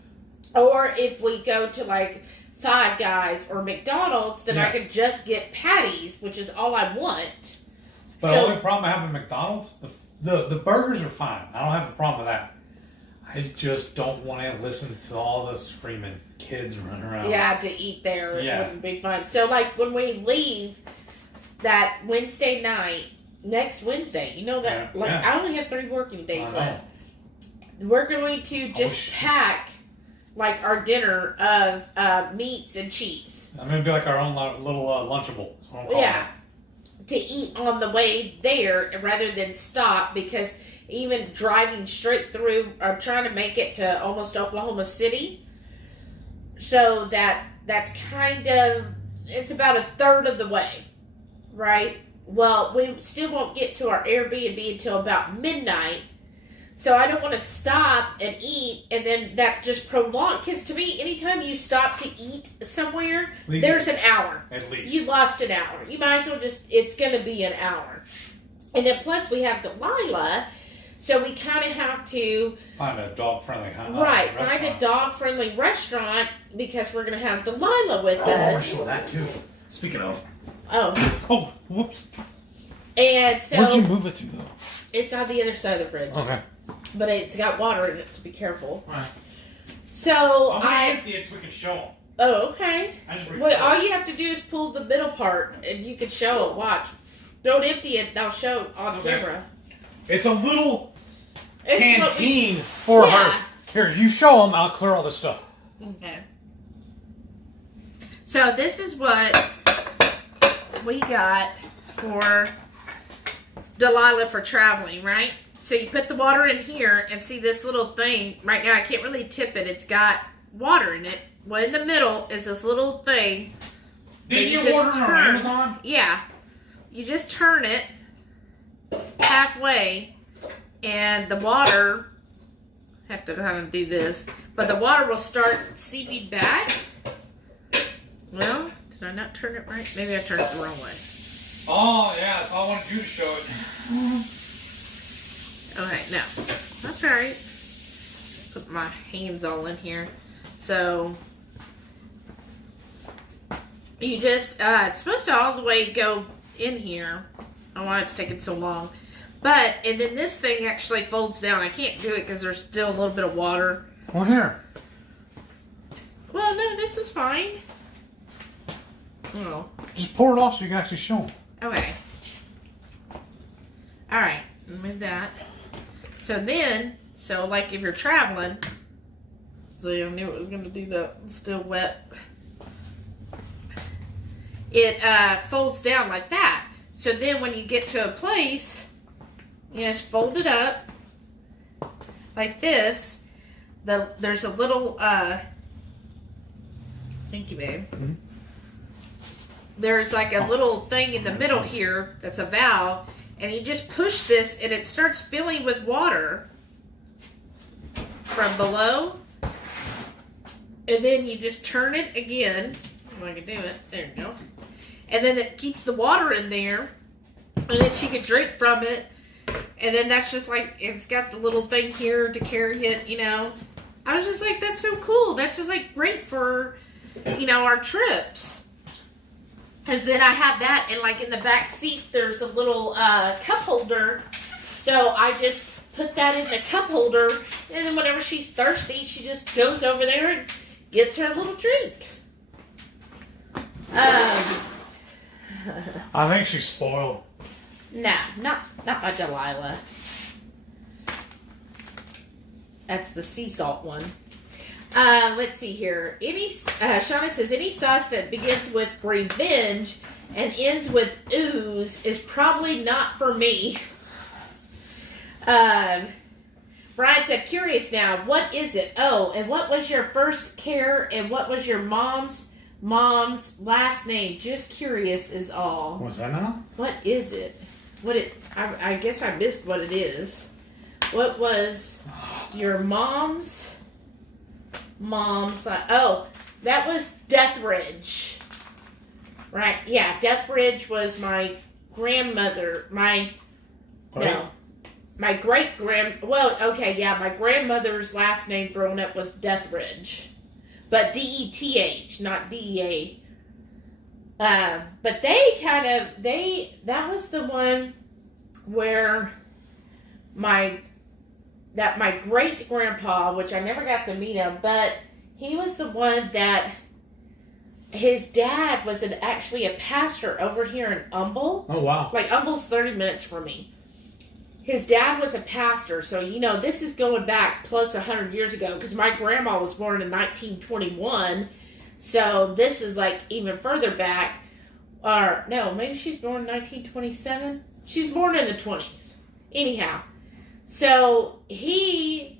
Or if we go to like Five Guys or McDonald's, then I could just get patties, which is all I want. But the only problem I have with McDonald's, the burgers are fine. I don't have a problem with that. I just don't want to listen to all the screaming kids running around. Yeah, to eat there wouldn't be fun. So, like, when we leave that Wednesday night, next Wednesday, you know that, I only have 3 working days left. We're going to just pack, like, our dinner of meats and cheese. I'm going to be like our own little Lunchable. Yeah. To eat on the way there rather than stop, because even driving straight through, I'm trying to make it to almost Oklahoma City. So that's kind of, it's about a third of the way, right? Well, we still won't get to our Airbnb until about midnight. So I don't want to stop and eat and then that just prolong. Because to me, anytime you stop to eat somewhere, there's an hour. At least. You lost an hour. You might as well it's going to be an hour. And then plus we have Delilah. So we kind of have to find a dog-friendly restaurant. Find a dog-friendly restaurant because we're going to have Delilah with us. Oh, we're sure that too. Speaking of. Oh, whoops. And so. Where'd you move it to, though? It's on the other side of the fridge. Okay. But it's got water in it, so be careful. All right. So I'm going to empty it so we can show them. Oh, okay. Well, all you have to do is pull the middle part, and you can show it. Watch. Don't empty it, and I'll show on camera. It's a little canteen for her. Here, you show them. I'll clear all this stuff. Okay. So this is what we got for Delilah for traveling, right? So you put the water in here and see this little thing. Right now I can't really tip it. It's got water in it. Well, in the middle is this little thing. Did you order it on Amazon? Yeah. You just turn it halfway and the water, have to kind of do this, but the water will start seeping back. Well, did I not turn it right? Maybe I turned it the wrong way. Oh, yeah, that's all I wanted you to show it. Okay, no. That's right. Put my hands all in here. So, you just, it's supposed to all the way go in here. I don't know why it's taking so long. But, and then this thing actually folds down. I can't do it because there's still a little bit of water. Well, here. Well, no, this is fine. Oh. Just pour it off so you can actually show them. Okay. Alright, move that. So then, like if you're traveling, so I knew it was going to do that, it's still wet. It folds down like that. So then when you get to a place, you just fold it up like this. There's a little, thank you, babe. Mm-hmm. There's like a little thing in the middle here that's a valve, and you just push this and it starts filling with water from below, and then you just turn it again. If I can do it, there you go. And then it keeps the water in there, and then she can drink from it, and then that's just like, it's got the little thing here to carry it, you know. I was just like, that's so cool. That's just like great for, you know, our trips. Because then I have that, and like in the back seat, there's a little cup holder. So I just put that in the cup holder, and then whenever she's thirsty, she just goes over there and gets her little drink. I think she's spoiled. Nah, not my Delilah. That's the sea salt one. Let's see here. Shauna says, any sauce that begins with revenge and ends with ooze is probably not for me. Brian said, curious now, what is it? Oh, and what was your first care, and what was your mom's last name? Just curious is all. What's that now? What is it? I guess I missed what it is. What was your mom's? Oh, that was Deathridge. Right? Yeah, Deathridge was my grandmother. My grandmother's last name growing up was Deathridge, but Deth, not Dea. But that was the one where my great grandpa, which I never got to meet him, but he was the one that his dad was actually a pastor over here in Humble. Oh, wow. Like, Humble's 30 minutes from me. His dad was a pastor, so, this is going back plus 100 years ago, because my grandma was born in 1921, so this is, like, even further back. Or, no, maybe she's born in 1927? She's born in the 20s. Anyhow. So, his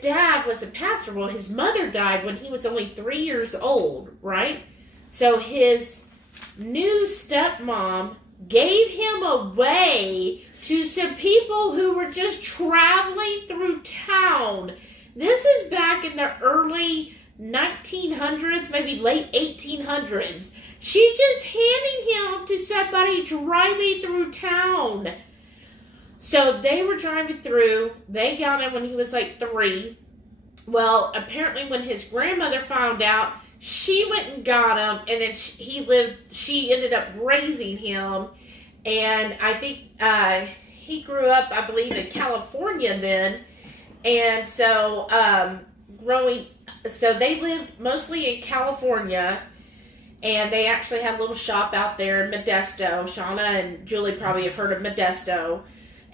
dad was a pastor. Well, his mother died when he was only 3 years old, right? So, his new stepmom gave him away to some people who were just traveling through town. This is back in the early 1900s, maybe late 1800s. She's just handing him to somebody driving through town. So they were driving through. They got him when he was like 3. Well, apparently when his grandmother found out, she went and got him, and then she ended up raising him. And I think he grew up, I believe, in California then. And so so they lived mostly in California. And they actually had a little shop out there in Modesto. Shauna and Julie probably have heard of Modesto.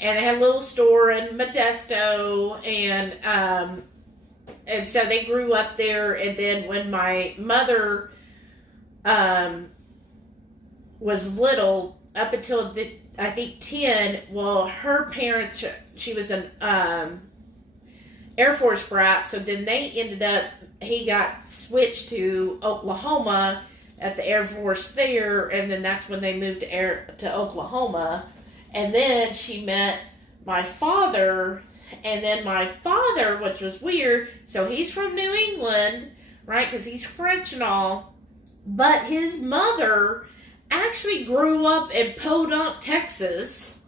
And they had a little store in Modesto. And so they grew up there. And then when my mother was little, up until I think 10, well, her parents, she was an Air Force brat. So then he got switched to Oklahoma at the Air Force there, and then that's when they moved to Oklahoma. And then she met my father, and then my father, which was weird, so he's from New England, right, because he's French and all, but his mother actually grew up in Podunk, Texas.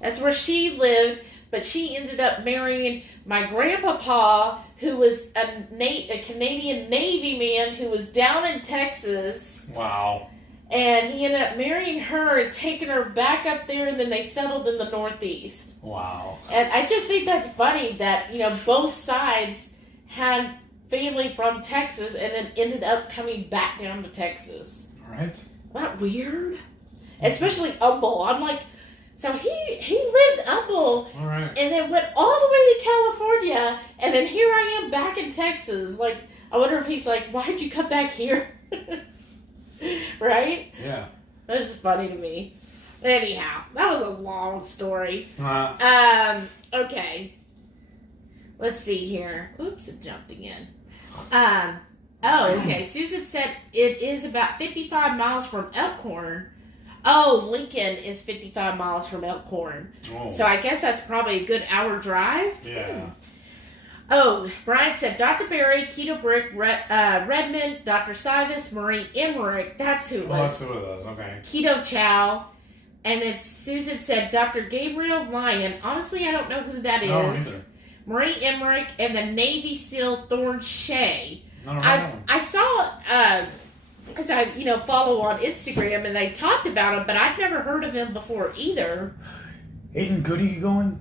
That's where she lived, but she ended up marrying my grandpapa, who was a Canadian Navy man who was down in Texas. Wow. And he ended up marrying her and taking her back up there, and then they settled in the Northeast. Wow. And I just think that's funny that, both sides had family from Texas and then ended up coming back down to Texas. Right. Isn't that weird? Especially Humble. I'm like, so he lived in Humble, all right, and then went all the way to California, and then here I am back in Texas. Like, I wonder if he's like, why'd you come back here? Right? Yeah. That's just funny to me. Anyhow, that was a long story. Okay. Let's see here. Oops, it jumped again. Okay. Susan said it is about 55 miles from Elkhorn. Oh, Lincoln is 55 miles from Elkhorn. Oh. So I guess that's probably a good hour drive. Yeah. Oh, Brian said Dr. Berry, Keto Brick, Redmond, Dr. Sivis, Marie Emmerich. That's who it was. Oh, that's who it was. Okay. Keto Chow. And then Susan said Dr. Gabriel Lyon. Honestly, I don't know who that is. No, neither. Marie Emmerich and the Navy SEAL Thorne Shea. I saw, because I follow on Instagram, and they talked about him, but I've never heard of him before either. Aiden Goody going?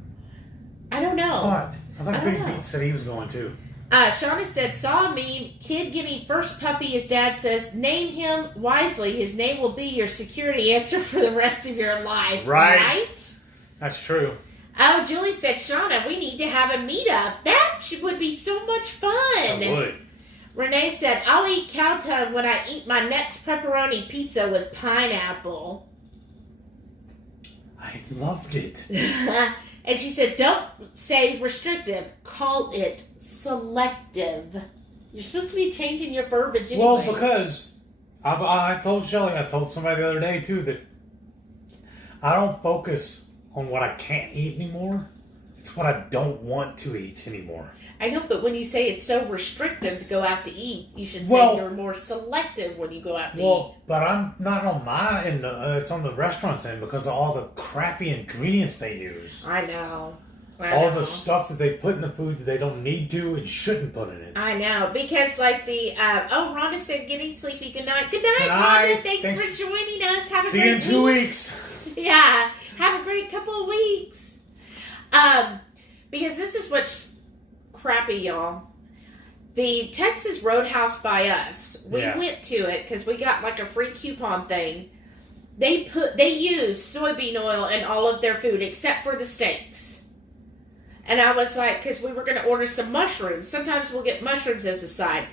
I I don't know. I thought Pretty Pete said he was going too. Shauna said, saw a meme, kid getting first puppy, his dad says, name him wisely. His name will be your security answer for the rest of your life. Right? That's true. Oh, Julie said, Shauna, we need to have a meetup. That would be so much fun. It would. Renee said, I'll eat cow tongue when I eat my next pepperoni pizza with pineapple. I loved it. And she said, don't say restrictive. Call it selective. You're supposed to be changing your verbiage anyway. Well, because I told Shelly, I told somebody the other day too, that I don't focus on what I can't eat anymore. It's what I don't want to eat anymore. I know, but when you say it's so restrictive to go out to eat, you should say you're more selective when you go out to eat. But I'm not on my end. It's on the restaurant's end because of all the crappy ingredients they use. I know. All the stuff that they put in the food that they don't need to and shouldn't put in it. I know. Because like Rhonda said, getting sleepy. Good night. Good night, Good night. Rhonda. Thanks for joining us. Have a See great you in 2 weeks. Yeah. Have a great couple of weeks. Because this is what's crappy, y'all. The Texas Roadhouse by us, we went to it because we got like a free coupon thing. They use soybean oil in all of their food except for the steaks. And I was like, because we were going to order some mushrooms. Sometimes we'll get mushrooms as a side.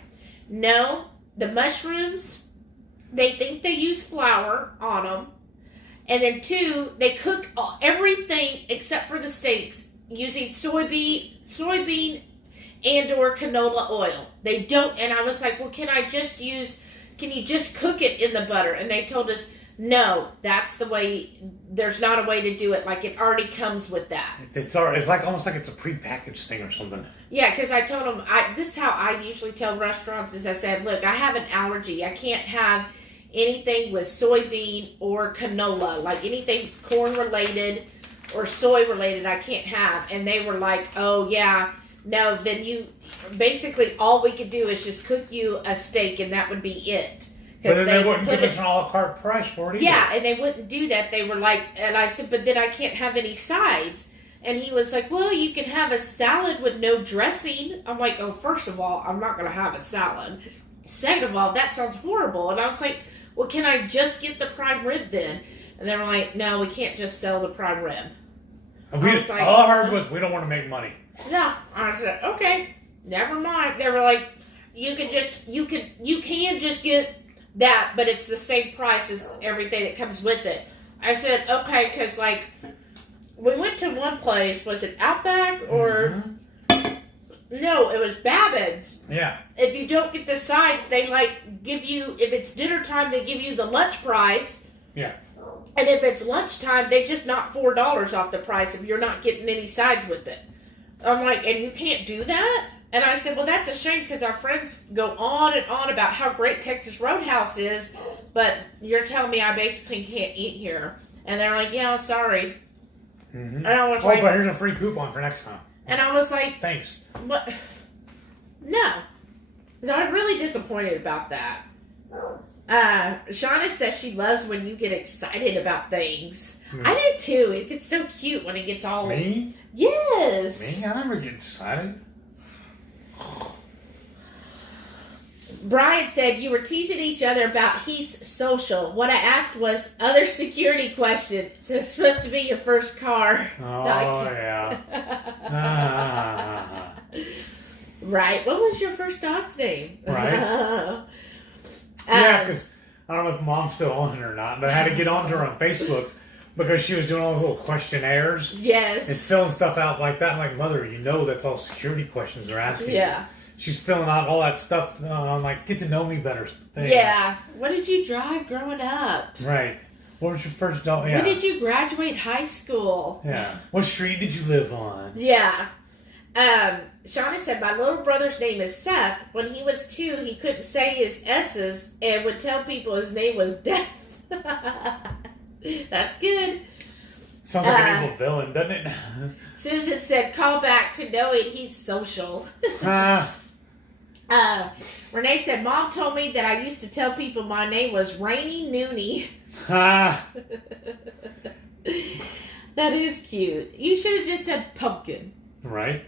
No, the mushrooms, they think they use flour on them. And then 2, they cook everything except for the steaks using soybean and or canola oil. They don't, and I was like, well, can you just cook it in the butter? And they told us, no, that's the way, there's not a way to do it. Like, it already comes with that. It's like almost like it's a prepackaged thing or something. Yeah, because I told them, this is how I usually tell restaurants, is I said, look, I have an allergy. I can't have anything with soybean or canola, like anything corn related or soy related, I can't have. And they were like, oh yeah, no, then you, basically all we could do is just cook you a steak and that would be it. But then they wouldn't give us an a la carte price for it either. Yeah, and they wouldn't do that. They were like, and I said, but then I can't have any sides. And he was like, well, you can have a salad with no dressing. I'm like, oh, first of all, I'm not going to have a salad. Second of all, that sounds horrible. And I was like, well, can I just get the prime rib then? And they were like, no, we can't just sell the prime rib. All I heard was, we don't want to make money. Yeah. I said, okay, never mind. They were like, you can just get that, but it's the same price as everything that comes with it. I said, okay, because like, we went to one place, was it Outback or... No, it was Babbitt's. Yeah. If you don't get the sides, they like give you, if it's dinner time, they give you the lunch price. Yeah. And if it's lunchtime, they just knock $4 off the price if you're not getting any sides with it. I'm like, and you can't do that? And I said, well, that's a shame because our friends go on and on about how great Texas Roadhouse is, but you're telling me I basically can't eat here. And they're like, yeah, sorry. Mm-hmm. And I was like, but here's a free coupon for next time. And I was like, thanks. What? No. So I was really disappointed about that. Shauna says she loves when you get excited about things. I do too. It gets so cute when it gets all... Me? Yes. Me? I never get excited. Brian said you were teasing each other about Heath's social. What I asked was other security question. So it's supposed to be your first car. Oh, yeah. Right. What was your first dog's name? Right. Yeah, because I don't know if Mom's still on it or not, but I had to get onto her on Facebook because she was doing all those little questionnaires. Yes. And filling stuff out like that. I'm like, Mother, you know that's all security questions they're asking. Yeah. She's filling out all that stuff on like get to know me better things. Yeah. What did you drive growing up? Right. What was your first dog? Yeah. When did you graduate high school? Yeah. What street did you live on? Yeah. Shauna said, my little brother's name is Seth. When he was 2, he couldn't say his S's and would tell people his name was Death. That's good. Sounds like an evil villain, doesn't it? Susan said, call back to knowing he's social. Renee said, Mom told me that I used to tell people my name was Rainy Noonie. That is cute. You should have just said Pumpkin. Right.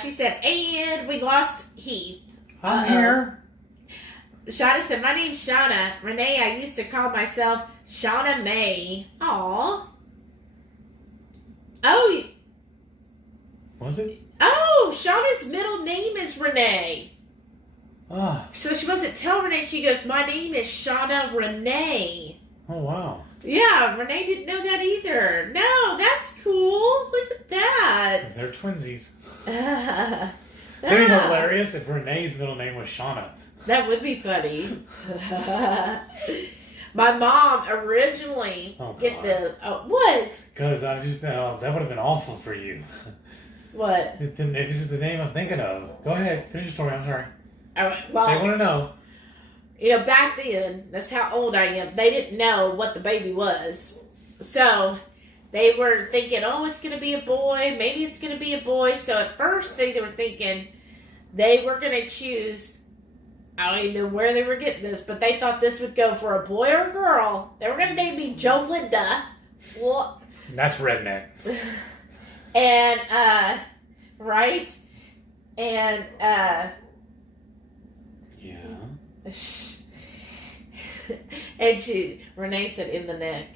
She said, and we lost Heath. I'm here. Shauna said, my name's Shauna. Renee, I used to call myself Shauna May. Aw. Oh. Was it? Oh, Shauna's middle name is Renee. Ah. So she wasn't telling Renee. She goes, my name is Shauna Renee. Oh, wow. Yeah, Renee didn't know that either. No, that's cool. Look at that. They're twinsies. That'd That'd be hilarious if Renee's middle name was Shauna. That would be funny. My mom originally what? Because I just that would have been awful for you. What? This is the name I'm thinking of. Go ahead, finish your story. I'm sorry. Well, they want to know. You know, back then, that's how old I am. They didn't know what the baby was, so they were thinking, "Oh, it's going to be a boy. Maybe it's going to be a boy." So at first, they were thinking they were going to choose. I don't even know where they were getting this, but they thought this would go for a boy or a girl. They were going to name me Joe Linda. Well, that's redneck. And, right? And, yeah. And Renee said, in the neck.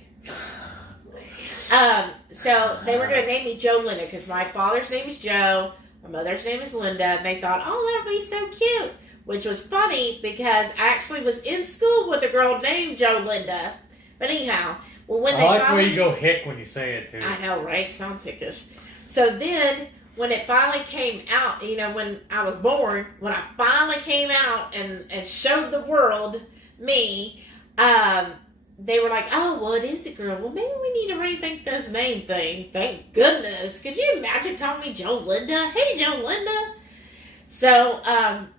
So they were going to name me Joe Linda because my father's name is Joe, my mother's name is Linda, and they thought, oh, that'll be so cute. Which was funny because I actually was in school with a girl named Joe Linda. But anyhow, well, when they I like the way you go hick when you say it, too. I know, right? Sounds hickish. So then, when it finally came out, you know, when I was born, when I finally came out and showed the world me, they were like, oh, well, it is a girl. Well, maybe we need to rethink this name thing. Thank goodness. Could you imagine calling me Joe Linda? Hey, Joe Linda. So,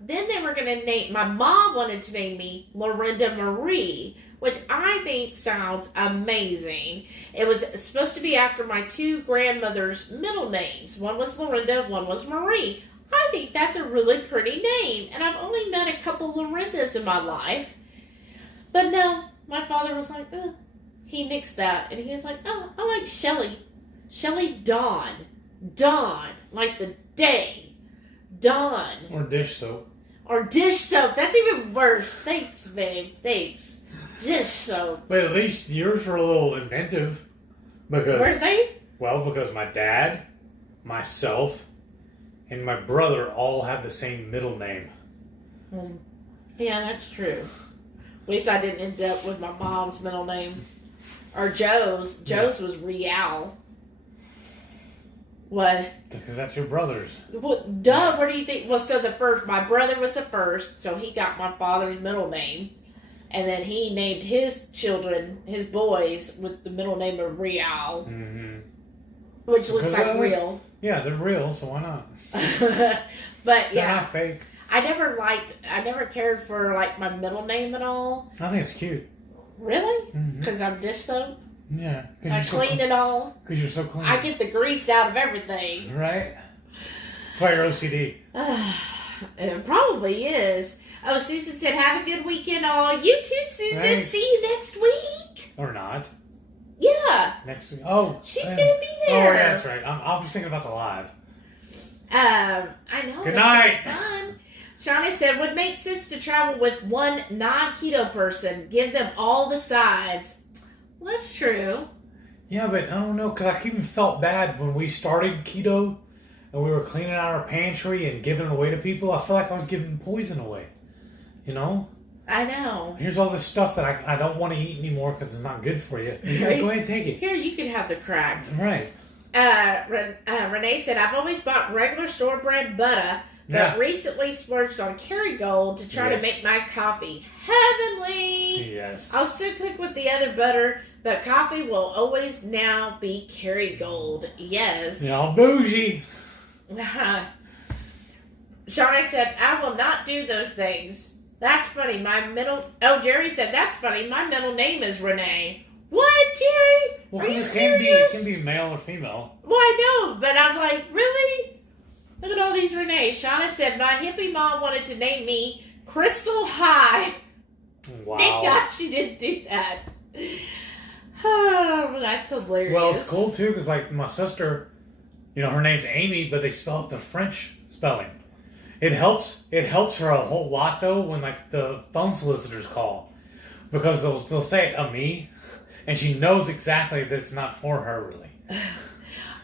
then they were going to name, my mom wanted to name me Lorinda Marie, which I think sounds amazing. It was supposed to be after my two grandmothers' middle names. One was Lorinda, one was Marie. I think that's a really pretty name, and I've only met a couple Lorindas in my life. But no, my father was like, oh, he mixed that, and he was like, oh, I like Shelly. Shelly Dawn. Dawn, like the day. Dawn. Or dish soap. Or dish soap. That's even worse. Thanks, babe. Thanks. Dish soap. But at least yours were a little inventive. Because, were they? Well, because my dad, myself, and my brother all have the same middle name. Yeah, that's true. At least I didn't end up with my mom's middle name. Or Joe's. Joe's was Real. What? Because that's your brother's. Well, duh, what do you think? Well, so my brother was the first, so he got my father's middle name. And then he named his children, his boys, with the middle name of Real. Mm-hmm. Which looks like real. Yeah, they're real, so why not? But they're not fake. I never cared for, like, my middle name at all. I think it's cute. Really? Because I'm dish soap? Yeah. I clean it all. Because you're so clean. I get the grease out of everything. Right? That's why you're OCD. It probably is. Oh, Susan said, have a good weekend, all. You too, Susan. Thanks. See you next week. Or not. Yeah. Next week. Oh. She's going to be there. Oh, yeah, that's right. I was thinking about the live. I know. Good night. Fun. Shauna said, would make sense to travel with one non-keto person. Give them all the sides. Well, that's true. Yeah, but I don't know, because I even felt bad when we started keto and we were cleaning out our pantry and giving it away to people. I feel like I was giving poison away. You know? I know. Here's all this stuff that I don't want to eat anymore because it's not good for you. Right? Go ahead and take it. Here, you can have the crack. Right. Renee said, I've always bought regular store-brand butter, but recently splurged on Kerrygold to try to make my coffee heavenly. Yes. I'll still cook with the other butter, but coffee will always now be Kerrygold. Yes. Y'all bougie. Shauna said, I will not do those things. That's funny. Jerry said, that's funny. My middle name is Renee. What, Jerry? Well, Are you it can be male or female. Well, I know, but I'm like, really? Look at all these Renees. Shauna said, my hippie mom wanted to name me Crystal High. Wow. Thank God she didn't do that. Oh, that's hilarious. Well, it's cool, too, because, like, my sister, her name's Amy, but they spell it the French spelling. It helps her a whole lot though when like the phone solicitors call, because they'll say Amy, and she knows exactly that it's not for her really.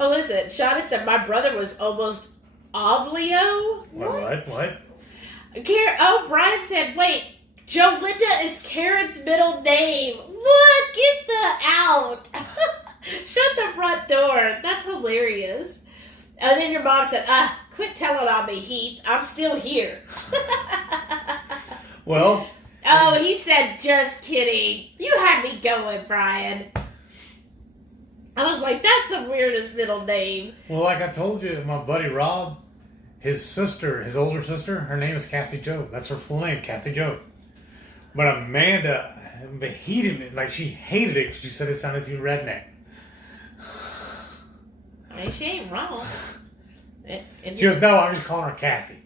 Oh, listen, Shauna said my brother was almost Oblio. What? Brian said, wait, Jolinda is Karen's middle name. What? Get the out. Shut the front door. That's hilarious. And then your mom said, quit telling on me, Heath. I'm still here. Well. Oh, he said, just kidding. You had me going, Brian. I was like, that's the weirdest middle name. Well, like I told you, my buddy Rob, his older sister, her name is Kathy Jo. That's her full name, Kathy Jo. But Amanda, she hated it because she said it sounded too redneck. I mean, she ain't wrong. She goes, no, I'm just calling her Kathy.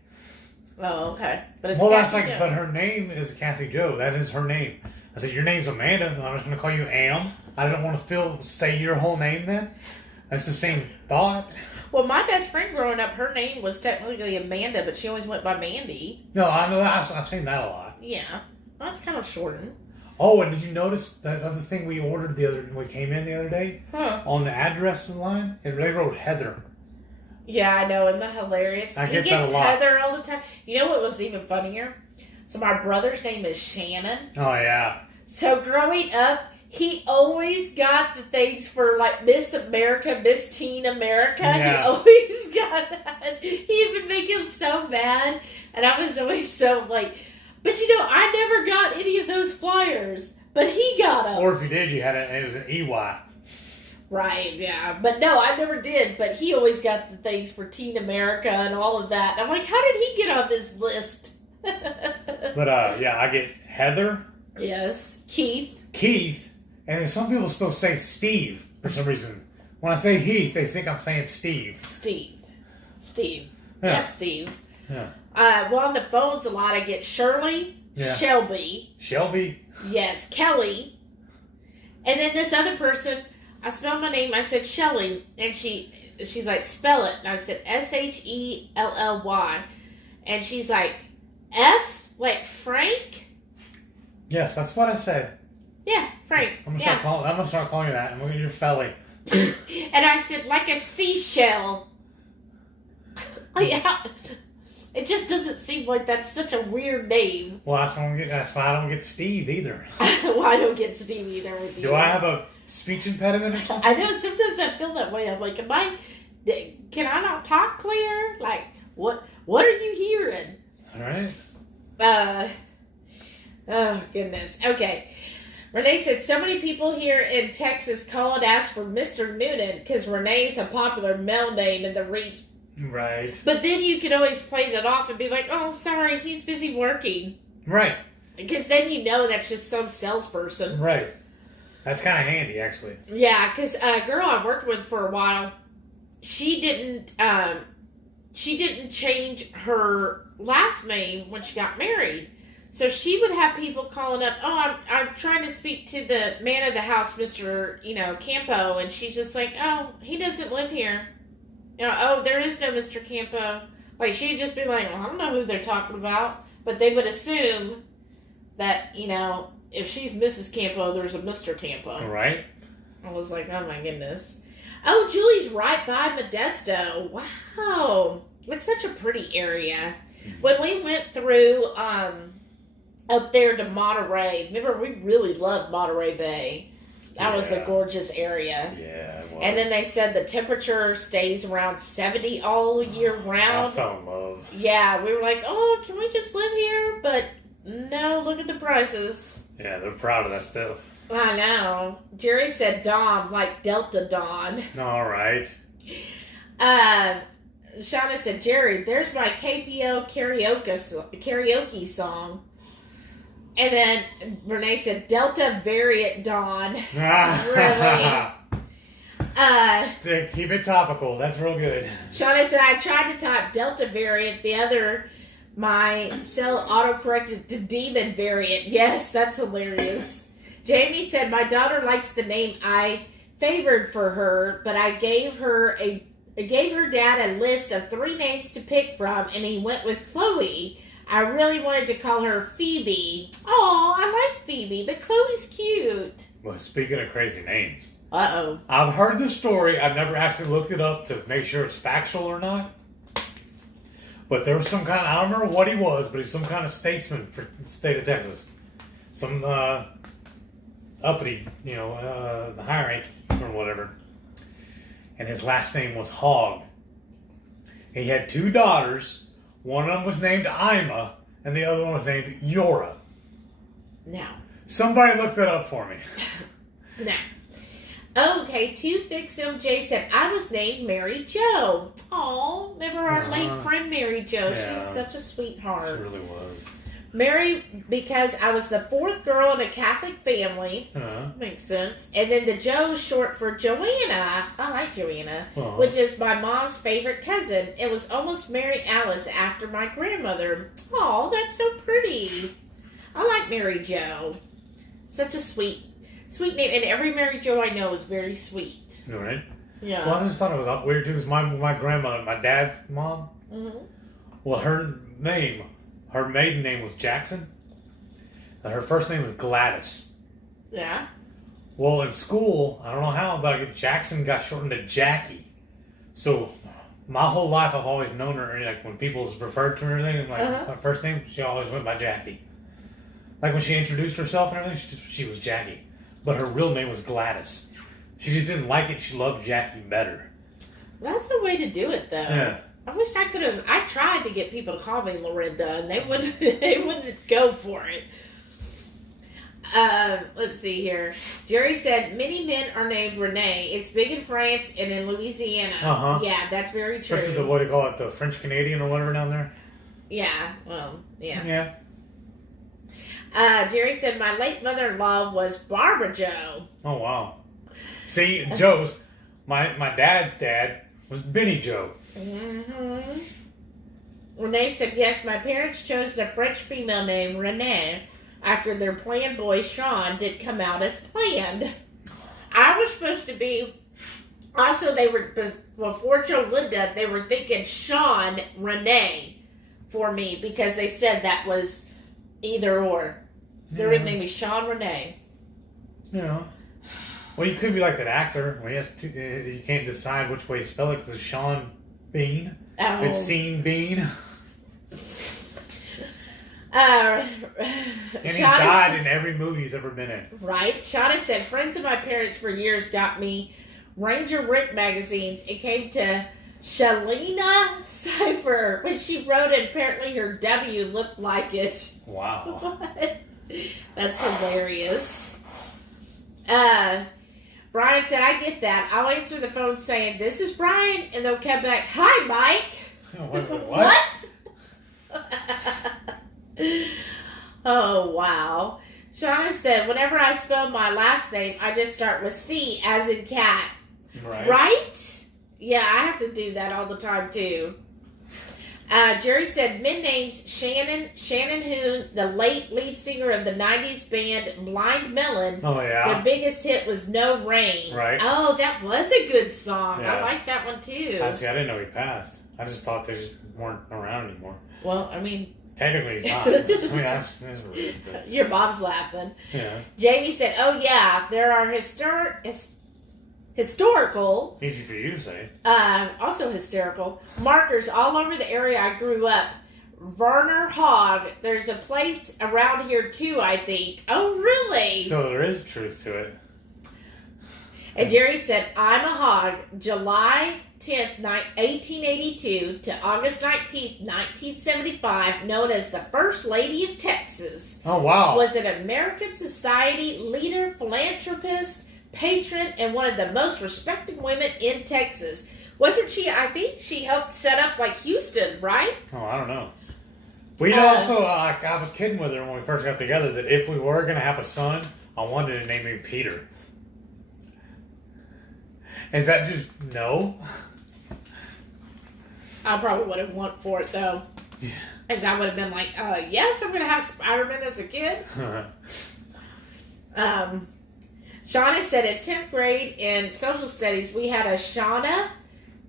Oh, okay. But it's Kathy Jo. But her name is Kathy Jo. That is her name. I said, your name's Amanda, and I'm just going to call you Am. I don't want to say your whole name then. That's the same thought. Well, my best friend growing up, her name was technically Amanda, but she always went by Mandy. No, I know that. I've seen that a lot. Yeah. Well, that's kind of shortened. Oh, and did you notice that other thing we ordered when we came in the other day? Huh. On the address line, they wrote Heather. Yeah, I know. Isn't that hilarious? I get he that gets a lot. Heather all the time. You know what was even funnier? So my brother's name is Shannon. Oh, yeah. So growing up, he always got the things for like Miss America, Miss Teen America. Yeah. He always got that. He would make him so mad. And I was always so like, but I never got any of those flyers. But he got them. Or if you did, you had it was an EY. Right, yeah. But no, I never did. But he always got the things for Teen America and all of that. And I'm like, how did he get on this list? But, yeah, I get Heather. Yes. Keith. And then some people still say Steve for some reason. When I say Heath, they think I'm saying Steve. Steve. Yeah. Yes, Steve. Yeah. Well, on the phones a lot, I get Shirley. Yeah. Shelby. Yes, Kelly. And then this other person, I spelled my name, I said Shelly, and she's like, spell it. And I said Shelly. And she's like, F, like Frank? Yes, that's what I said. Yeah, Frank. I'm gonna start calling you that. I'm gonna get your felly. And I said, like a seashell. Yeah. It just doesn't seem like that's such a weird name. Well, that's why I don't get Steve either. Well, I don't get Steve either with you. Do I have a speech impediment or something? I know sometimes I feel that way. I'm like, can I not talk clear? Like, what are you hearing? All right. Oh, goodness. Okay. Renee said, so many people here in Texas call and ask for Mr. Noonan because Renee's a popular male name in the region. Right. But then you can always play that off and be like, oh, sorry, he's busy working. Right. Because then that's just some salesperson. Right. That's kind of handy, actually. Yeah, because a girl I worked with for a while, she didn't change her last name when she got married. So she would have people calling up, oh, I'm trying to speak to the man of the house, Mr. Campo. And she's just like, oh, he doesn't live here. Oh, there is no Mr. Campo. Like, she'd just be like, well, I don't know who they're talking about. But they would assume that, if she's Mrs. Campo, there's a Mr. Campo. Right. I was like, oh my goodness. Oh, Julie's right by Modesto. Wow. It's such a pretty area. When we went through up there to Monterey, remember, we really loved Monterey Bay. That was a gorgeous area. Yeah, it was. And then they said the temperature stays around 70 all year round. I fell in love. Yeah, we were like, oh, can we just live here? But no, look at the prices. Yeah, they're proud of that stuff. I know. Jerry said Dawn, like Delta Dawn. All right. Shauna said, Jerry, there's my KPO karaoke song. And then Renee said, Delta Variant Dawn. Really? Keep it topical. That's real good. Shauna said, I tried to type Delta Variant. The other, my cell autocorrected to Demon Variant. Yes, that's hilarious. Jamie said, my daughter likes the name I favored for her, but I gave her a gave her dad a list of 3 names to pick from, and he went with Chloe. I really wanted to call her Phoebe. Oh, I like Phoebe, but Chloe's cute. Well, speaking of crazy names. Uh-oh. I've heard the story. I've never actually looked it up to make sure it's factual or not. But there was some kind of, I don't remember what he was, but he's some kind of statesman for the state of Texas. Some uppity, the high rank or whatever. And his last name was Hogg. He had 2 daughters. One of them was named Ima, and the other one was named Yora. Now. Somebody look that up for me. Now. Okay, 2 Fix MJ said, I was named Mary Jo. Oh, remember our late friend Mary Jo. Yeah. She's such a sweetheart. She really was. Mary, because I was the 4th girl in a Catholic family. Makes sense. And then the Jo is short for Joanna. I like Joanna. Which is my mom's favorite cousin. It was almost Mary Alice after my grandmother. Oh, that's so pretty. I like Mary Jo. Such a sweet name. And every Mary Jo I know is very sweet. All right. Yeah. Well, I just thought it was weird too, because my grandma, my dad's mom, well, her maiden name was Jackson. And her first name was Gladys. Yeah. Well, in school, I don't know how, but Jackson got shortened to Jackie. So, my whole life, I've always known her, like, when people referred to her and everything, like, her first name, she always went by Jackie. Like, when she introduced herself and everything, she was Jackie. But her real name was Gladys. She just didn't like it. She loved Jackie better. That's a way to do it, though. Yeah. I wish I could have. I tried to get people to call me Lorinda, and they wouldn't. They wouldn't go for it. Let's see here. Jerry said many men are named Rene. It's big in France and in Louisiana. Yeah, that's very true. Especially the, what do you call it, the French Canadian or whatever down there. Yeah. Well. Yeah. Yeah. Jerry said my late mother-in-law was Barbara Jo. Oh wow. See, Joe's my dad's dad was Benny Joe. Renee said, yes, my parents chose the French female name Renee after their planned boy Sean did come out as planned. I was supposed to be, also they were, before Joe Linda, they were thinking Sean Renee for me because they said that was either or. Their name is Sean Renee. Yeah. Well, you could be like that actor. Well, you can't decide which way to spell it because it's Sean Bean. Oh. It's Sean Bean. And he's died in every movie he's ever been in. Right. Shauna said, friends of my parents for years got me Ranger Rick magazines. It came to Shalina Cipher when she wrote it. Apparently her W looked like it. Wow. That's hilarious. Brian said, I get that. I'll answer the phone saying, this is Brian. And they'll come back, hi, Mike. What? Oh, wow. Shauna said, whenever I spell my last name, I just start with C as in cat. Right? Yeah, I have to do that all the time, too. Jerry said, men names Shannon Hoon, the late lead singer of the 90s band Blind Melon. Oh, yeah. Their biggest hit was No Rain. Right. Oh, that was a good song. Yeah. I like that one, too. I didn't know he passed. I just thought they just weren't around anymore. Well, I mean... Technically, he's not. I mean, that's weird. But... Your mom's laughing. Yeah. Jamie said, oh, yeah, there are historical... Easy for you to say. Also hysterical. Markers all over the area I grew up. Werner Hogg. There's a place around here, too, I think. Oh, really? So there is truth to it. And Jerry said, I'm a hog. July 10th, 1882 to August 19th, 1975, known as the First Lady of Texas. Oh, wow. Was an American Society leader, philanthropist, patron, and one of the most respected women in Texas. Wasn't she, I think she helped set up like Houston, right? Oh, I don't know. We also, I was kidding with her when we first got together that if we were going to have a son, I wanted to name him Peter. Is that just no? I probably would have went for it though. Yeah. As I would have been like, yes, I'm going to have Spider-Man as a kid. Shauna said in 10th grade in social studies, we had a Shauna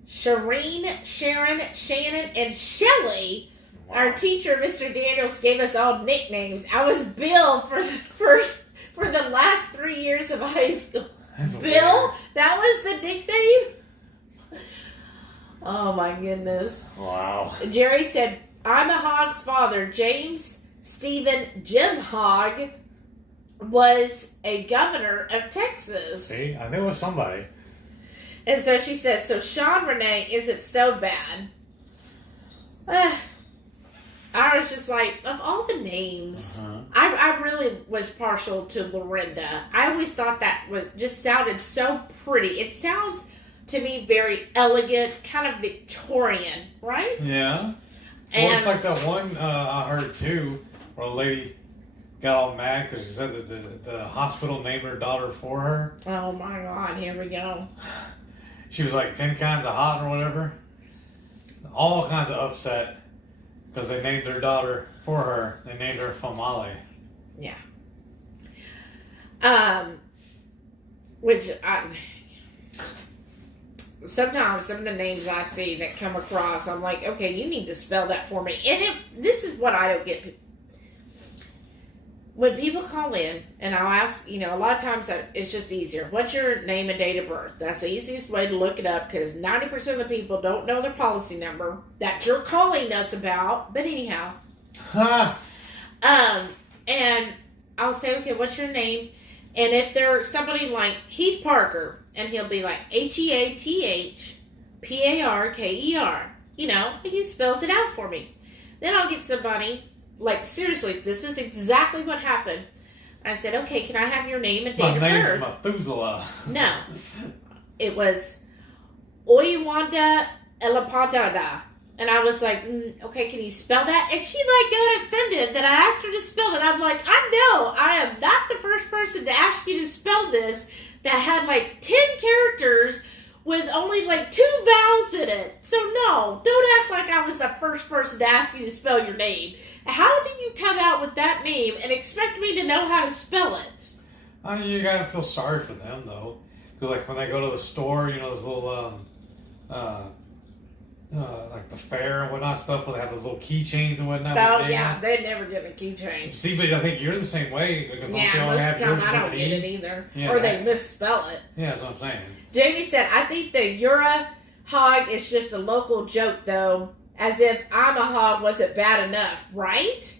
Shireen, Sharon, Shannon, and Shelly. Wow. Our teacher, Mr. Daniels, gave us all nicknames. I was Bill for the last 3 years of high school. That's Bill? weird. That was the nickname? Oh my goodness. Wow. Jerry said, I'm a Hogg's father. James Stephen Jim Hogg was a governor of Texas. See, I knew it was somebody. And so she said, so Sean Renee isn't so bad. I was just like, of all the names, I really was partial to Lorinda. I always thought that just sounded so pretty. It sounds to me very elegant, kind of Victorian, right? Yeah. And Well, it's like that one I heard too, where a lady got all mad because she said that the hospital named her daughter for her. oh my God, here we go. She was like 10 kinds of hot or whatever. All kinds of upset because they named their daughter for her. They named her Famale. Yeah. Which sometimes some of the names I see that come across, I'm like, okay, you need to spell that for me. And this is what I don't get. When people call in, and I'll ask, a lot of times it's just easier. What's your name and date of birth? That's the easiest way to look it up because 90% of the people don't know their policy number that you're calling us about. But anyhow. And I'll say, okay, what's your name? And if there's somebody like, he's Parker, and he'll be like HeathParker. He spells it out for me. Then I'll get somebody, like, seriously, this is exactly what happened. I said, okay, can I have your name and date of birth? My name's Methuselah. No. It was Oyewanda Elapadada. And I was like, okay, can you spell that? And she got offended that I asked her to spell it. I'm like, I know, I am not the first person to ask you to spell this that had 10 characters with only 2 vowels in it. So no, don't act like I was the first person to ask you to spell your name. How do you come out with that name and expect me to know how to spell it? You gotta feel sorry for them though, because when they go to the store, those little like the fair and whatnot stuff, where they have those little keychains and whatnot. Oh yeah, they never get a keychain. See, but I think you're the same way because Yeah, most of the time I don't get it either, or they misspell it. Yeah, that's what I'm saying. Jamie said, I think the Ura hog is just a local joke, though, as if I'm a hog wasn't bad enough, right?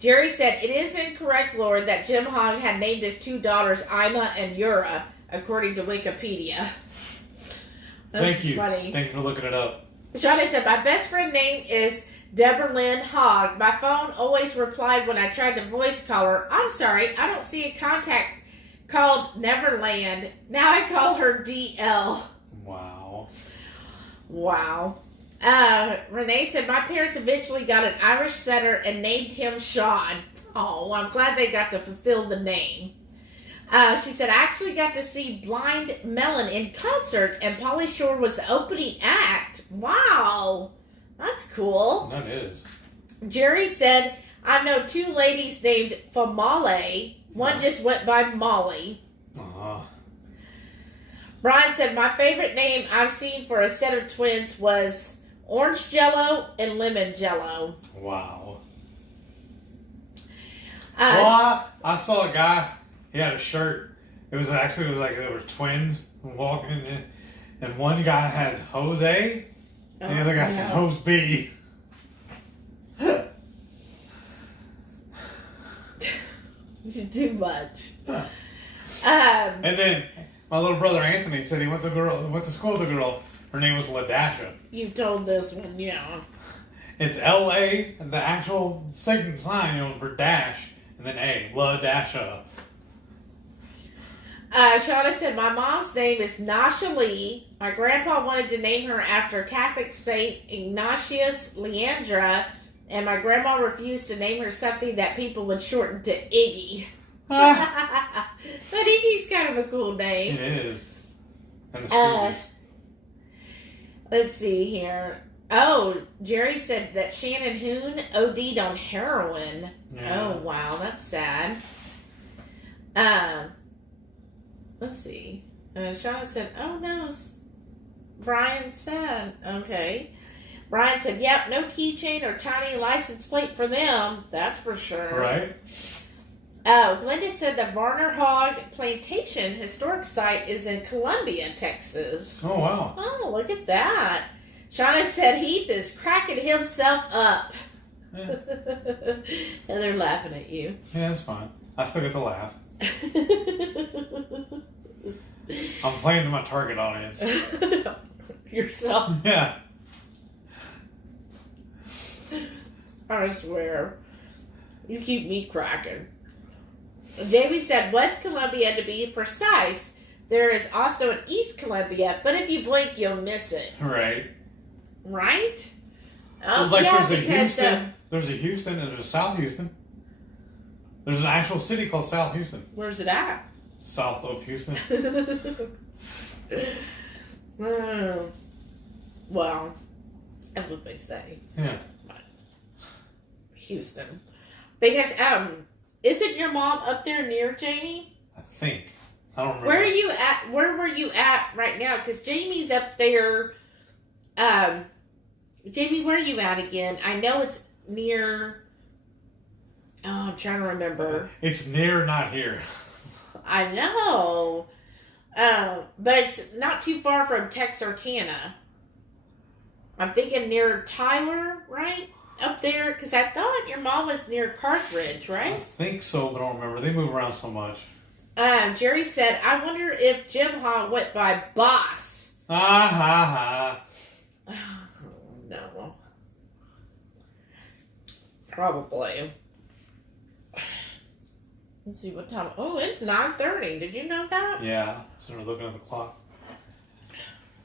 Jerry said, it is incorrect, Lord, that Jim Hogg had named his 2 daughters Ima and Ura, according to Wikipedia. Thank you. Funny. Thank you for looking it up. Johnny said, my best friend name is Deborah Lynn Hogg. My phone always replied when I tried to voice call her, I'm sorry, I don't see a contact called Neverland. Now I call her DL. Wow. Renee said, my parents eventually got an Irish setter and named him Sean. Oh, well, I'm glad they got to fulfill the name. She said, I actually got to see Blind Melon in concert, and Pauly Shore was the opening act. Wow. That's cool. That is. Jerry said, I know 2 ladies named Famale. One just went by Molly. Brian said, my favorite name I've seen for a set of twins was Orange Jello and Lemon Jello. Wow. Well, I saw a guy, he had a shirt. It was like there was twins walking in, and one guy had Jose, and the other guy said Hose B. Too much. And then my little brother Anthony said he went to school with a girl. Her name was LaDasha. You told this one, yeah. It's L-A, the actual sign, for dash, and then A, LaDasha. Shauna said, my mom's name is Nasha Lee. My grandpa wanted to name her after Catholic Saint Ignatius Leandra, and my grandma refused to name her something that people would shorten to Iggy. But Iggy's kind of a cool name. It is. And the let's see here. Oh, Jerry said that Shannon Hoon OD'd on heroin. Yeah. Oh, wow. That's sad. Let's see. Shauna said, oh, no. Brian said. Okay. Brian said, yep, no keychain or tiny license plate for them. That's for sure. Right. Oh, Glenda said the Varner Hog Plantation historic site is in Columbia, Texas. Oh, wow. Oh, look at that. Shauna said Heath is cracking himself up. Yeah. And they're laughing at you. Yeah, that's fine. I still get to laugh. I'm playing to my target audience. Yourself. Yeah. I swear. You keep me cracking. Jamie said West Columbia to be precise. There is also an East Columbia, but if you blink, you'll miss it. Right. Right? Oh, Like yeah, there's a because, Houston, there's a Houston, and there's a South Houston. There's an actual city called South Houston. Where's it at? South of Houston. Well, that's what they say. Yeah. Houston. Because, isn't your mom up there near Jamie? I think. I don't remember. Where are you at? Where were you at right now? Because Jamie's up there. Jamie, where are you at again? I know it's near. Oh, I'm trying to remember. It's near, not here. I know. But it's not too far from Texarkana. I'm thinking near Tyler, right? Up there? Because I thought your mom was near Carthage, I right? think so, but I don't remember. They move around so much. Jerry said, I wonder if Jim Hall went by Boss. Ah, ha, ha. No. Probably. Let's see what time. Oh, it's 9:30. Did you know that? Yeah. So we're looking at the clock.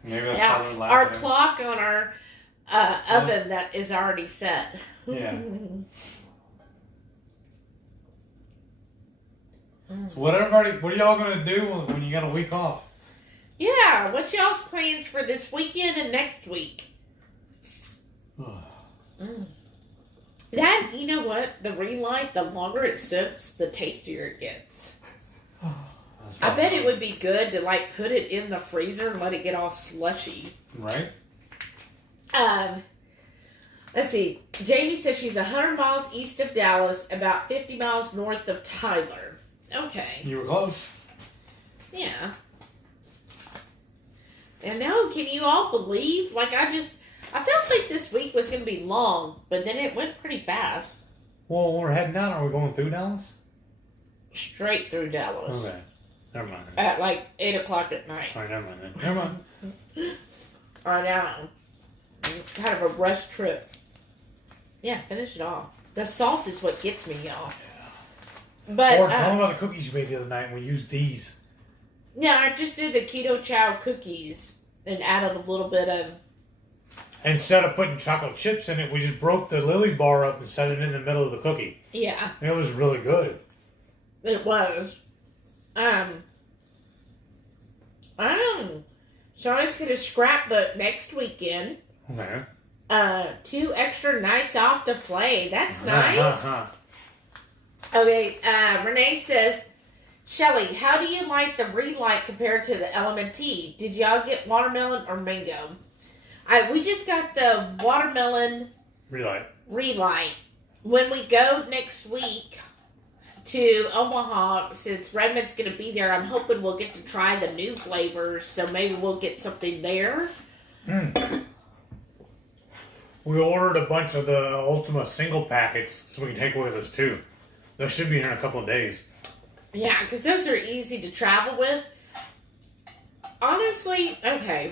Maybe that's Yeah, probably our laughing. clock on our oven that is already set. Yeah. So what are y'all gonna do when you got a week off? Yeah, what's y'all's plans for this weekend and next week? That, you know what? The relight, the longer it sits, the tastier it gets. I bet it would be good to like put it in the freezer and let it get all slushy. Right? Let's see. Jamie says she's 100 miles east of Dallas, about 50 miles north of Tyler. Okay. You were close. Yeah. And now, can you all believe? Like, I felt like this week was going to be long, but then it went pretty fast. Well, when we're heading out, are we going through Dallas? Straight through Dallas. Okay. Never mind. At like 8 o'clock at night. All right, never mind then. Never mind. I know. Kind of a rush trip. Yeah, finish it off. The salt is what gets me, y'all. But, Or tell them about the cookies you made the other night. We used these. Yeah, I just did the keto chow cookies and added a little bit of. Instead of putting chocolate chips in it, we just broke the Lily bar up and set it in the middle of the cookie. Yeah. And it was really good. It was. Shauna's going to scrapbook next weekend. Okay. 2 extra nights off to play. That's nice. Okay, Renee says, Shelly, how do you like the relight compared to the Element-T? Did y'all get watermelon or mango? We just got the watermelon relight. When we go next week to Omaha, since Redmond's going to be there, I'm hoping we'll get to try the new flavors, so maybe we'll get something there. We ordered a bunch of the Ultima single packets so we can take with us too. Those should be here in a couple of days. Yeah, because those are easy to travel with. Honestly, okay.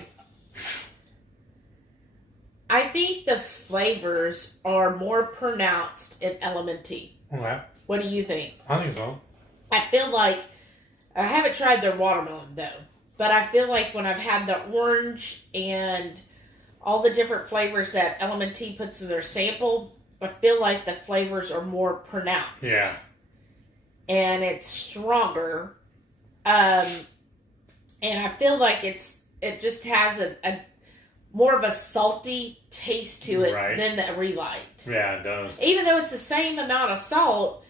I think the flavors are more pronounced in Element-T. Okay. What do you think? I think so. I feel like, I haven't tried their watermelon though, but I feel like when I've had the orange and all the different flavors that Element-T puts in their sample, I feel like the flavors are more pronounced. Yeah. And it's stronger. And I feel like it just has a more of a salty taste to it than the relight. Yeah, it does. Even though it's the same amount of salt,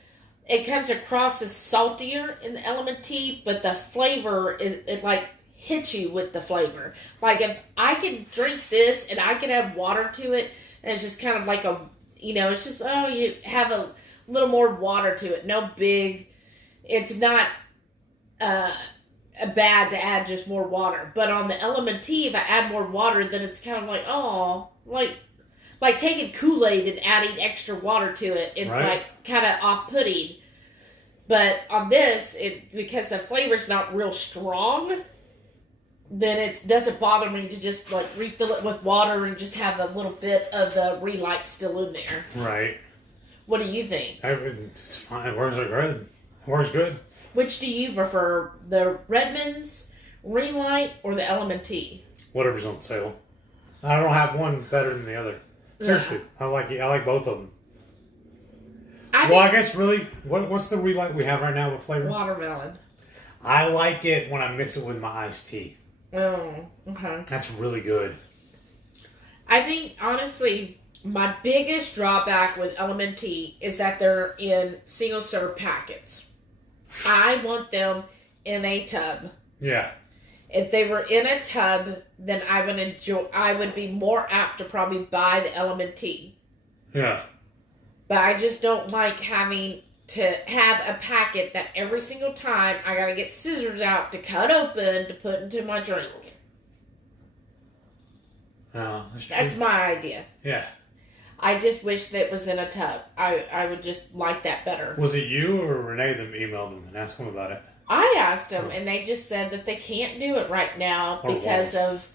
it comes across as saltier in the Element-T, but the flavor it like hit you with the flavor. Like if I could drink this and I could add water to it, and it's just kind of like a, it's just, you have a little more water to it. No big, it's not bad to add just more water. But on the L&T, if I add more water, then it's kind of like, like taking Kool-Aid and adding extra water to it. It's like kind of off-putting. But on this, because the flavor's not real strong, then it doesn't bother me to just like refill it with water and just have a little bit of the relight still in there. Right. What do you think? It's fine. Where's it good? Where's good? Which do you prefer, the Redmond's, Relight, or the L&T? Whatever's on sale. I don't have one better than the other. Seriously, I like both of them. I guess really, what's the Relight we have right now with flavor? Watermelon. I like it when I mix it with my iced tea. Oh, okay. That's really good. I think, honestly, my biggest drawback with L&T is that they're in single-serve packets. I want them in a tub. Yeah. If they were in a tub, then I would be more apt to probably buy the L&T. Yeah. But I just don't like having to have a packet that every single time I gotta get scissors out to cut open to put into my drink. Oh, that's my idea. Yeah. I just wish that it was in a tub. I would just like that better. Was it you or Renee that emailed them and asked them about it? I asked them, and they just said that they can't do it right now because of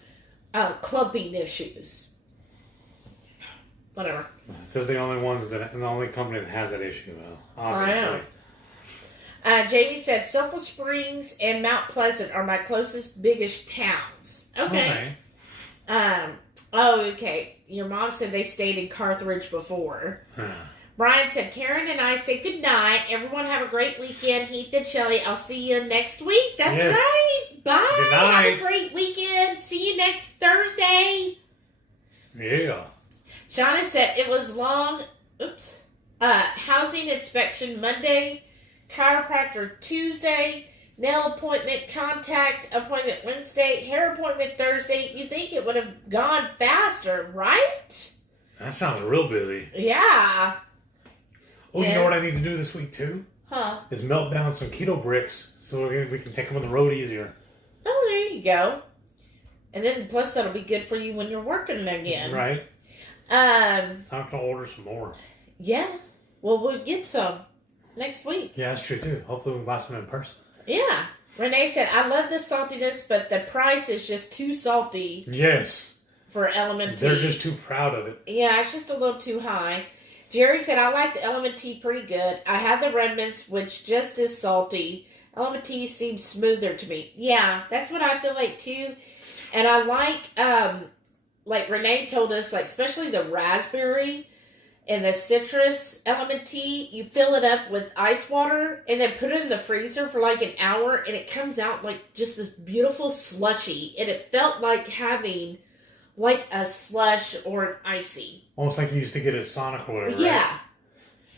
clumping issues. Whatever. They're the only the only company that has that issue, obviously. I know. Jamie said Sulphur Springs and Mount Pleasant are my closest, biggest towns. Okay. Okay. Your mom said they stayed in Carthage before. Brian said, Karen and I say good night. Everyone have a great weekend. Heath and Shelly, I'll see you next week. That's right. Bye. Good night. Have a great weekend. See you next Thursday. Yeah. Shauna said it was long. Housing inspection Monday, chiropractor Tuesday, nail appointment, contact appointment Wednesday, hair appointment Thursday. You think it would have gone faster, right? That sounds real busy. Yeah. Oh, you know what I need to do this week too? Huh? Is melt down some keto bricks so we can take them on the road easier. Oh, there you go. And then plus that'll be good for you when you're working again. Right. Time to order some more. Yeah. Well, we'll get some next week. Yeah, that's true too. Hopefully we can buy some in person. Yeah. Renee said, I love the saltiness, but the price is just too salty. Yes. For L&T. They're just too proud of it. Yeah, it's just a little too high. Jerry said, I like the L&T pretty good. I have the Redmonds, which just is salty. L&T seems smoother to me. Yeah, that's what I feel like too. And I like Renee told us, like especially the raspberry and the citrus L&T, you fill it up with ice water and then put it in the freezer for like an hour and it comes out like just this beautiful slushy. And it felt like having like a slush or an icy. Almost like you used to get at Sonic or whatever. Yeah.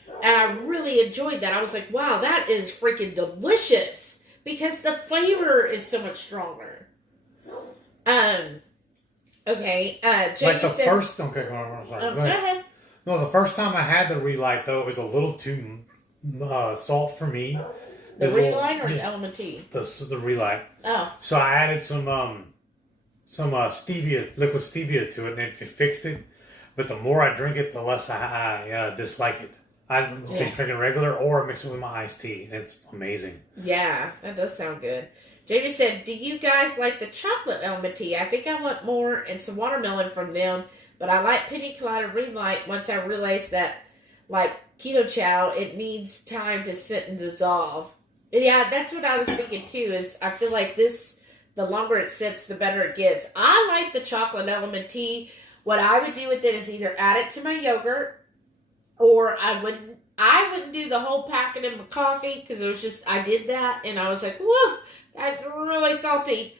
Right? And I really enjoyed that. I was like, wow, that is freaking delicious. Because the flavor is so much stronger. Okay. Jamie like the said, first... Okay, I'm sorry. Go ahead. No, the first time I had the Relight, though, it was a little too salt for me. The Relight or the L&T? The Relight. Oh. So I added some stevia, liquid stevia to it, and it fixed it. But the more I drink it, the less I dislike it. I just drink it regular or mix it with my iced tea. It's amazing. Yeah, that does sound good. Jamie said, do you guys like the chocolate L&T? I think I want more and some watermelon from them, but I like Pina Colada Relight once I realized that, like Keto Chow, it needs time to sit and dissolve. Yeah, that's what I was thinking too, is I feel like this, the longer it sits, the better it gets. I like the chocolate L&T. What I would do with it is either add it to my yogurt, or I wouldn't do the whole packet in my coffee, because it was just, I did that, and I was like, whoa, that's really salty.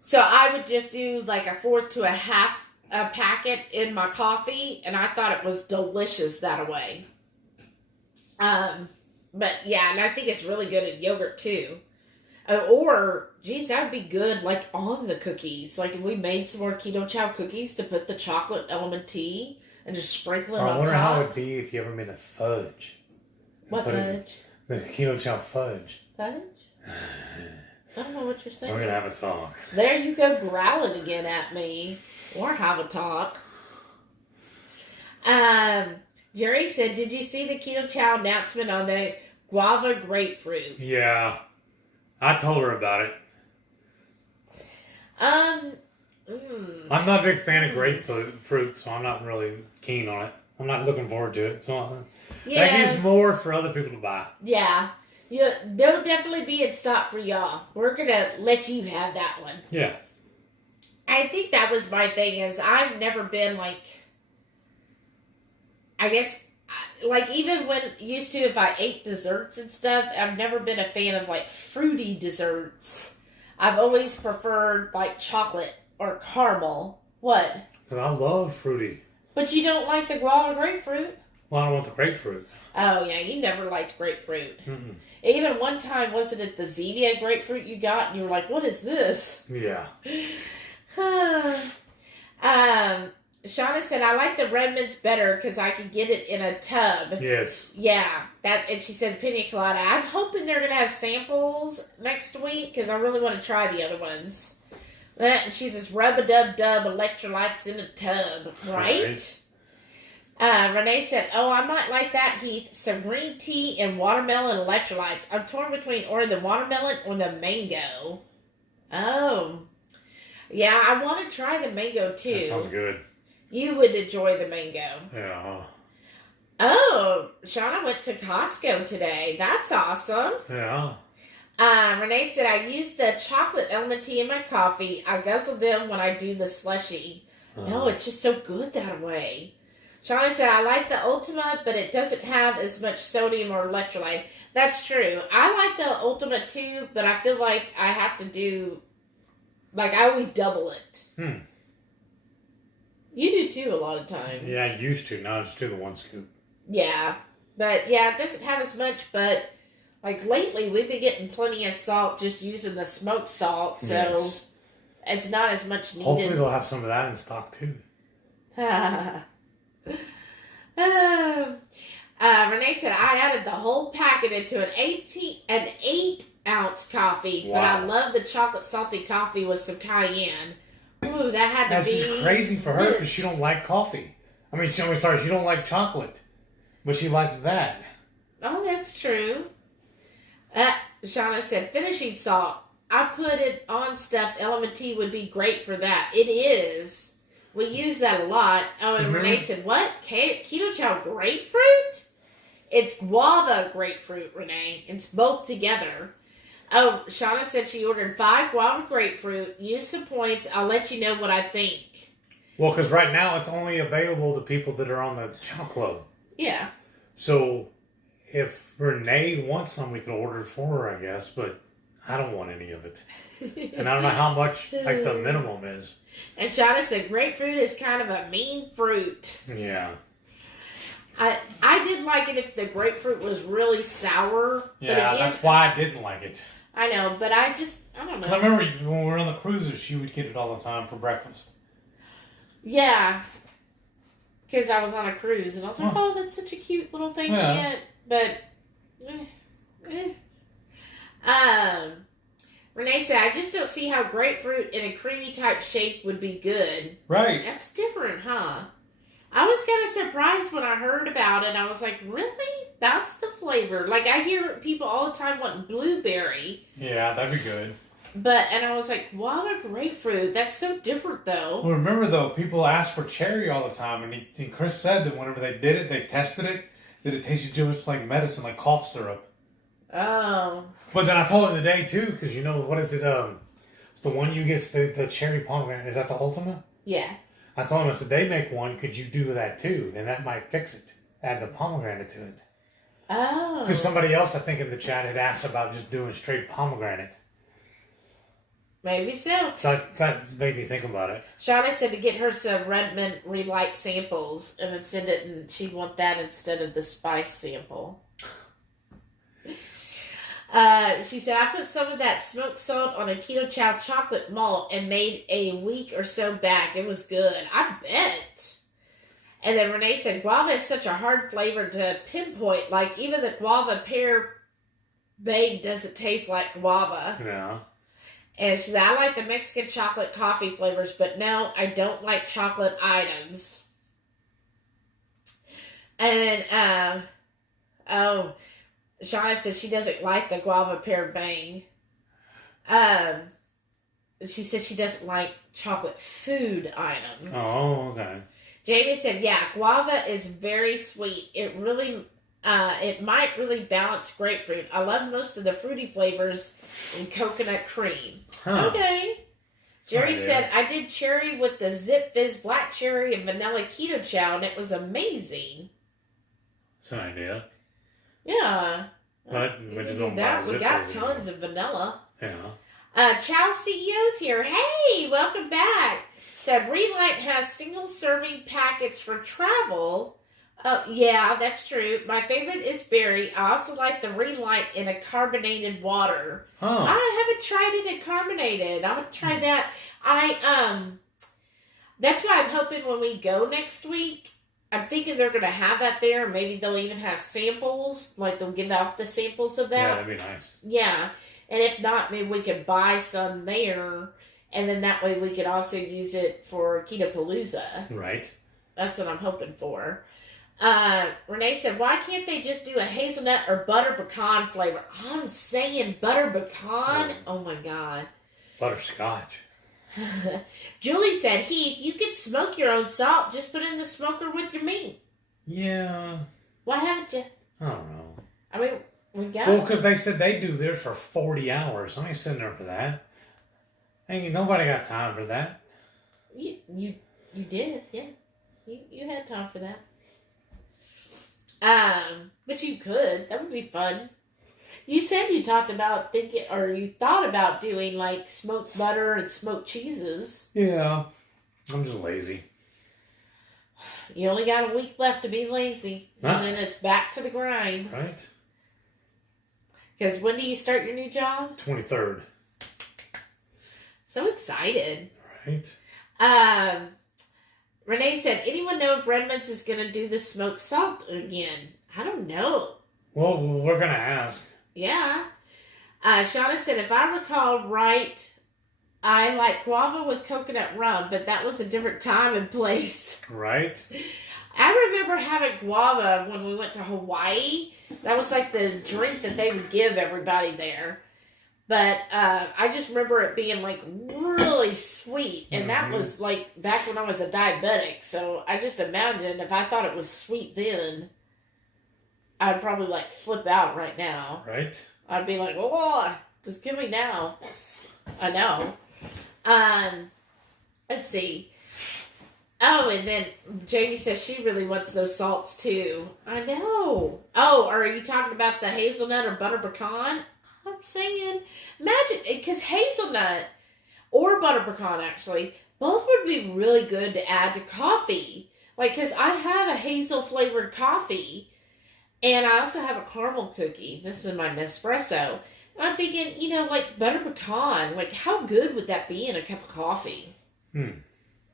So I would just do like a fourth to a half a packet in my coffee, and I thought it was delicious that way. But yeah, and I think it's really good in yogurt too. Or, geez, that would be good, like, on the cookies. Like, if we made some more keto chow cookies to put the chocolate element tea and just sprinkle it on top. I wonder how it would be if you ever made a fudge. What fudge? The keto chow fudge. Fudge? I don't know what you're saying. We're going to have a talk. There you go growling again at me. Or have a talk. Jerry said, did you see the keto chow announcement on the guava grapefruit? Yeah. I told her about it. I'm not a big fan of grapefruit, so I'm not really keen on it. I'm not looking forward to it. So that gives more for other people to buy. Yeah. They'll definitely be in stock for y'all. We're going to let you have that one. Yeah. I think that was my thing is I've never been like, I guess, like even when used to if I ate desserts and stuff, I've never been a fan of like fruity desserts. I've always preferred like chocolate or caramel. What? Because I love fruity. But you don't like the guava grapefruit? Well, I don't want the grapefruit. Oh, yeah, you never liked grapefruit. Mm-mm. Even one time, wasn't it the Zevia grapefruit you got? And you were like, what is this? Yeah. Shauna said, I like the Redmonds better because I can get it in a tub. Yes. Yeah. And she said pina colada. I'm hoping they're going to have samples next week because I really want to try the other ones. And she says, rub-a-dub-dub electrolytes in a tub. Right? Renee said, oh, I might like that, Heath. Some green tea and watermelon electrolytes. I'm torn between or the watermelon or the mango. Oh. Yeah, I want to try the mango, too. That sounds good. You would enjoy the mango. Yeah. Oh, Shauna went to Costco today. That's awesome. Yeah. Renee said, I use the chocolate element tea in my coffee. I guzzle them when I do the slushy. No, it's just so good that way. Shauna said, I like the Ultima, but it doesn't have as much sodium or electrolyte. That's true. I like the Ultima too, but I feel like I have to do, like I always double it. You do too a lot of times. Yeah, I used to. Now I just do the one scoop. Yeah. But yeah, it doesn't have as much, but like lately we've been getting plenty of salt just using the smoked salt, so it's not as much needed. Hopefully they'll have some of that in stock too. Renee said, I added the whole packet into an 8-ounce coffee, but I love the chocolate salty coffee with some cayenne. Ooh, that had to be... That's crazy for her because she don't like coffee. I mean, she don't like chocolate. But she liked that. Oh, that's true. Shauna said, finishing salt. I put it on stuff. Element tea would be great for that. It is. We use that a lot. Oh, and Renee said, what? Keto chow grapefruit? It's guava grapefruit, Renee. It's both together. Oh, Shauna said she ordered 5 guava grapefruit. Use some points. I'll let you know what I think. Well, because right now it's only available to people that are on the chow club. Yeah. So if Renee wants some, we could order it for her, I guess. But I don't want any of it. And I don't know how much like the minimum is. And Shauna said grapefruit is kind of a mean fruit. Yeah. I did like it if the grapefruit was really sour. Yeah, but again, that's why I didn't like it. I know, but I don't know. I remember when we were on the cruises, she would get it all the time for breakfast. Yeah. Because I was on a cruise, and I was like, oh, that's such a cute little thing to get. But, Renee said, I just don't see how grapefruit in a creamy type shake would be good. Right. That's different, huh? I was kind of surprised when I heard about it. I was like, really? That's the flavor. Like, I hear people all the time wanting blueberry. Yeah, that'd be good. And I was like, guava grapefruit. That's so different, though. Well, remember, though, people ask for cherry all the time. And Chris said that whenever they did it, they tested it, that it tasted just like medicine, like cough syrup. Oh. But then I told her today, too, because, you know, what is it? It's the one you get, the cherry pomegranate. Is that the Ultima? Yeah. I told him, I said, they make one. Could you do that, too? And that might fix it. Add the pomegranate to it. Oh. Because somebody else, I think, in the chat had asked about just doing straight pomegranate. Maybe so. So that made me think about it. Shauna said to get her some Redmond Relight samples and then send it, and she'd want that instead of the spice sample. She said, I put some of that smoked salt on a keto chow chocolate malt and made a week or so back. It was good. I bet. And then Renee said, guava is such a hard flavor to pinpoint. Like, even the guava pear bag doesn't taste like guava. Yeah. And she said, I like the Mexican chocolate coffee flavors, but no, I don't like chocolate items. And then, Shauna says she doesn't like the guava pear bang. She says she doesn't like chocolate food items. Oh, okay. Jamie said, yeah, guava is very sweet. It really, it might really balance grapefruit. I love most of the fruity flavors in coconut cream. Huh. Okay. Jerry said, I did cherry with the Zip Fizz black cherry and vanilla keto chow, and it was amazing. That's an idea. Yeah. But we don't that. We got tons of vanilla. Yeah. Chow CEO's here. Hey, welcome back. Said Relight has single serving packets for travel. Oh, yeah, that's true. My favorite is berry. I also like the Relight in a carbonated water. Huh. I haven't tried it in carbonated. I'll try that. That's why I'm hoping when we go next week, I'm thinking they're going to have that there. Maybe they'll even have samples. Like, they'll give out the samples of that. Yeah, that'd be nice. Yeah. And if not, maybe we could buy some there. And then that way we could also use it for Keto-Palooza. Right. That's what I'm hoping for. Renee said, why can't they just do a hazelnut or butter pecan flavor? I'm saying butter pecan. Oh my God. Butterscotch. Julie said, Heath, you can smoke your own salt. Just put it in the smoker with your meat. Yeah. Why haven't you? I don't know. I mean, we got. Well, because they said they do theirs for 40 hours. I ain't sitting there for that. Ain't nobody got time for that. You did, yeah. You had time for that. But you could. That would be fun. You said you thought about doing like smoked butter and smoked cheeses. Yeah. I'm just lazy. You only got a week left to be lazy. And then it's back to the grind. Right. Because when do you start your new job? 23rd. So excited. Right. Renee said, anyone know if Redmond's is going to do the smoked salt again? I don't know. Well, we're going to ask. Yeah. Shauna said, if I recall right, I like guava with coconut rum, but that was a different time and place. Right. I remember having guava when we went to Hawaii. That was like the drink that they would give everybody there. But I just remember it being like really sweet. And that was like back when I was a diabetic. So I just imagined if I thought it was sweet then, I'd probably like flip out right now. Right. I'd be like, oh, just give me now. I know. Let's see. Oh, and then Jamie says she really wants those salts too. I know. Oh, are you talking about the hazelnut or butter pecan? I'm saying, imagine, because hazelnut or butter pecan actually, both would be really good to add to coffee. Like, because I have a hazel flavored coffee, and I also have a caramel cookie. This is my Nespresso. And I'm thinking, like butter pecan, like how good would that be in a cup of coffee?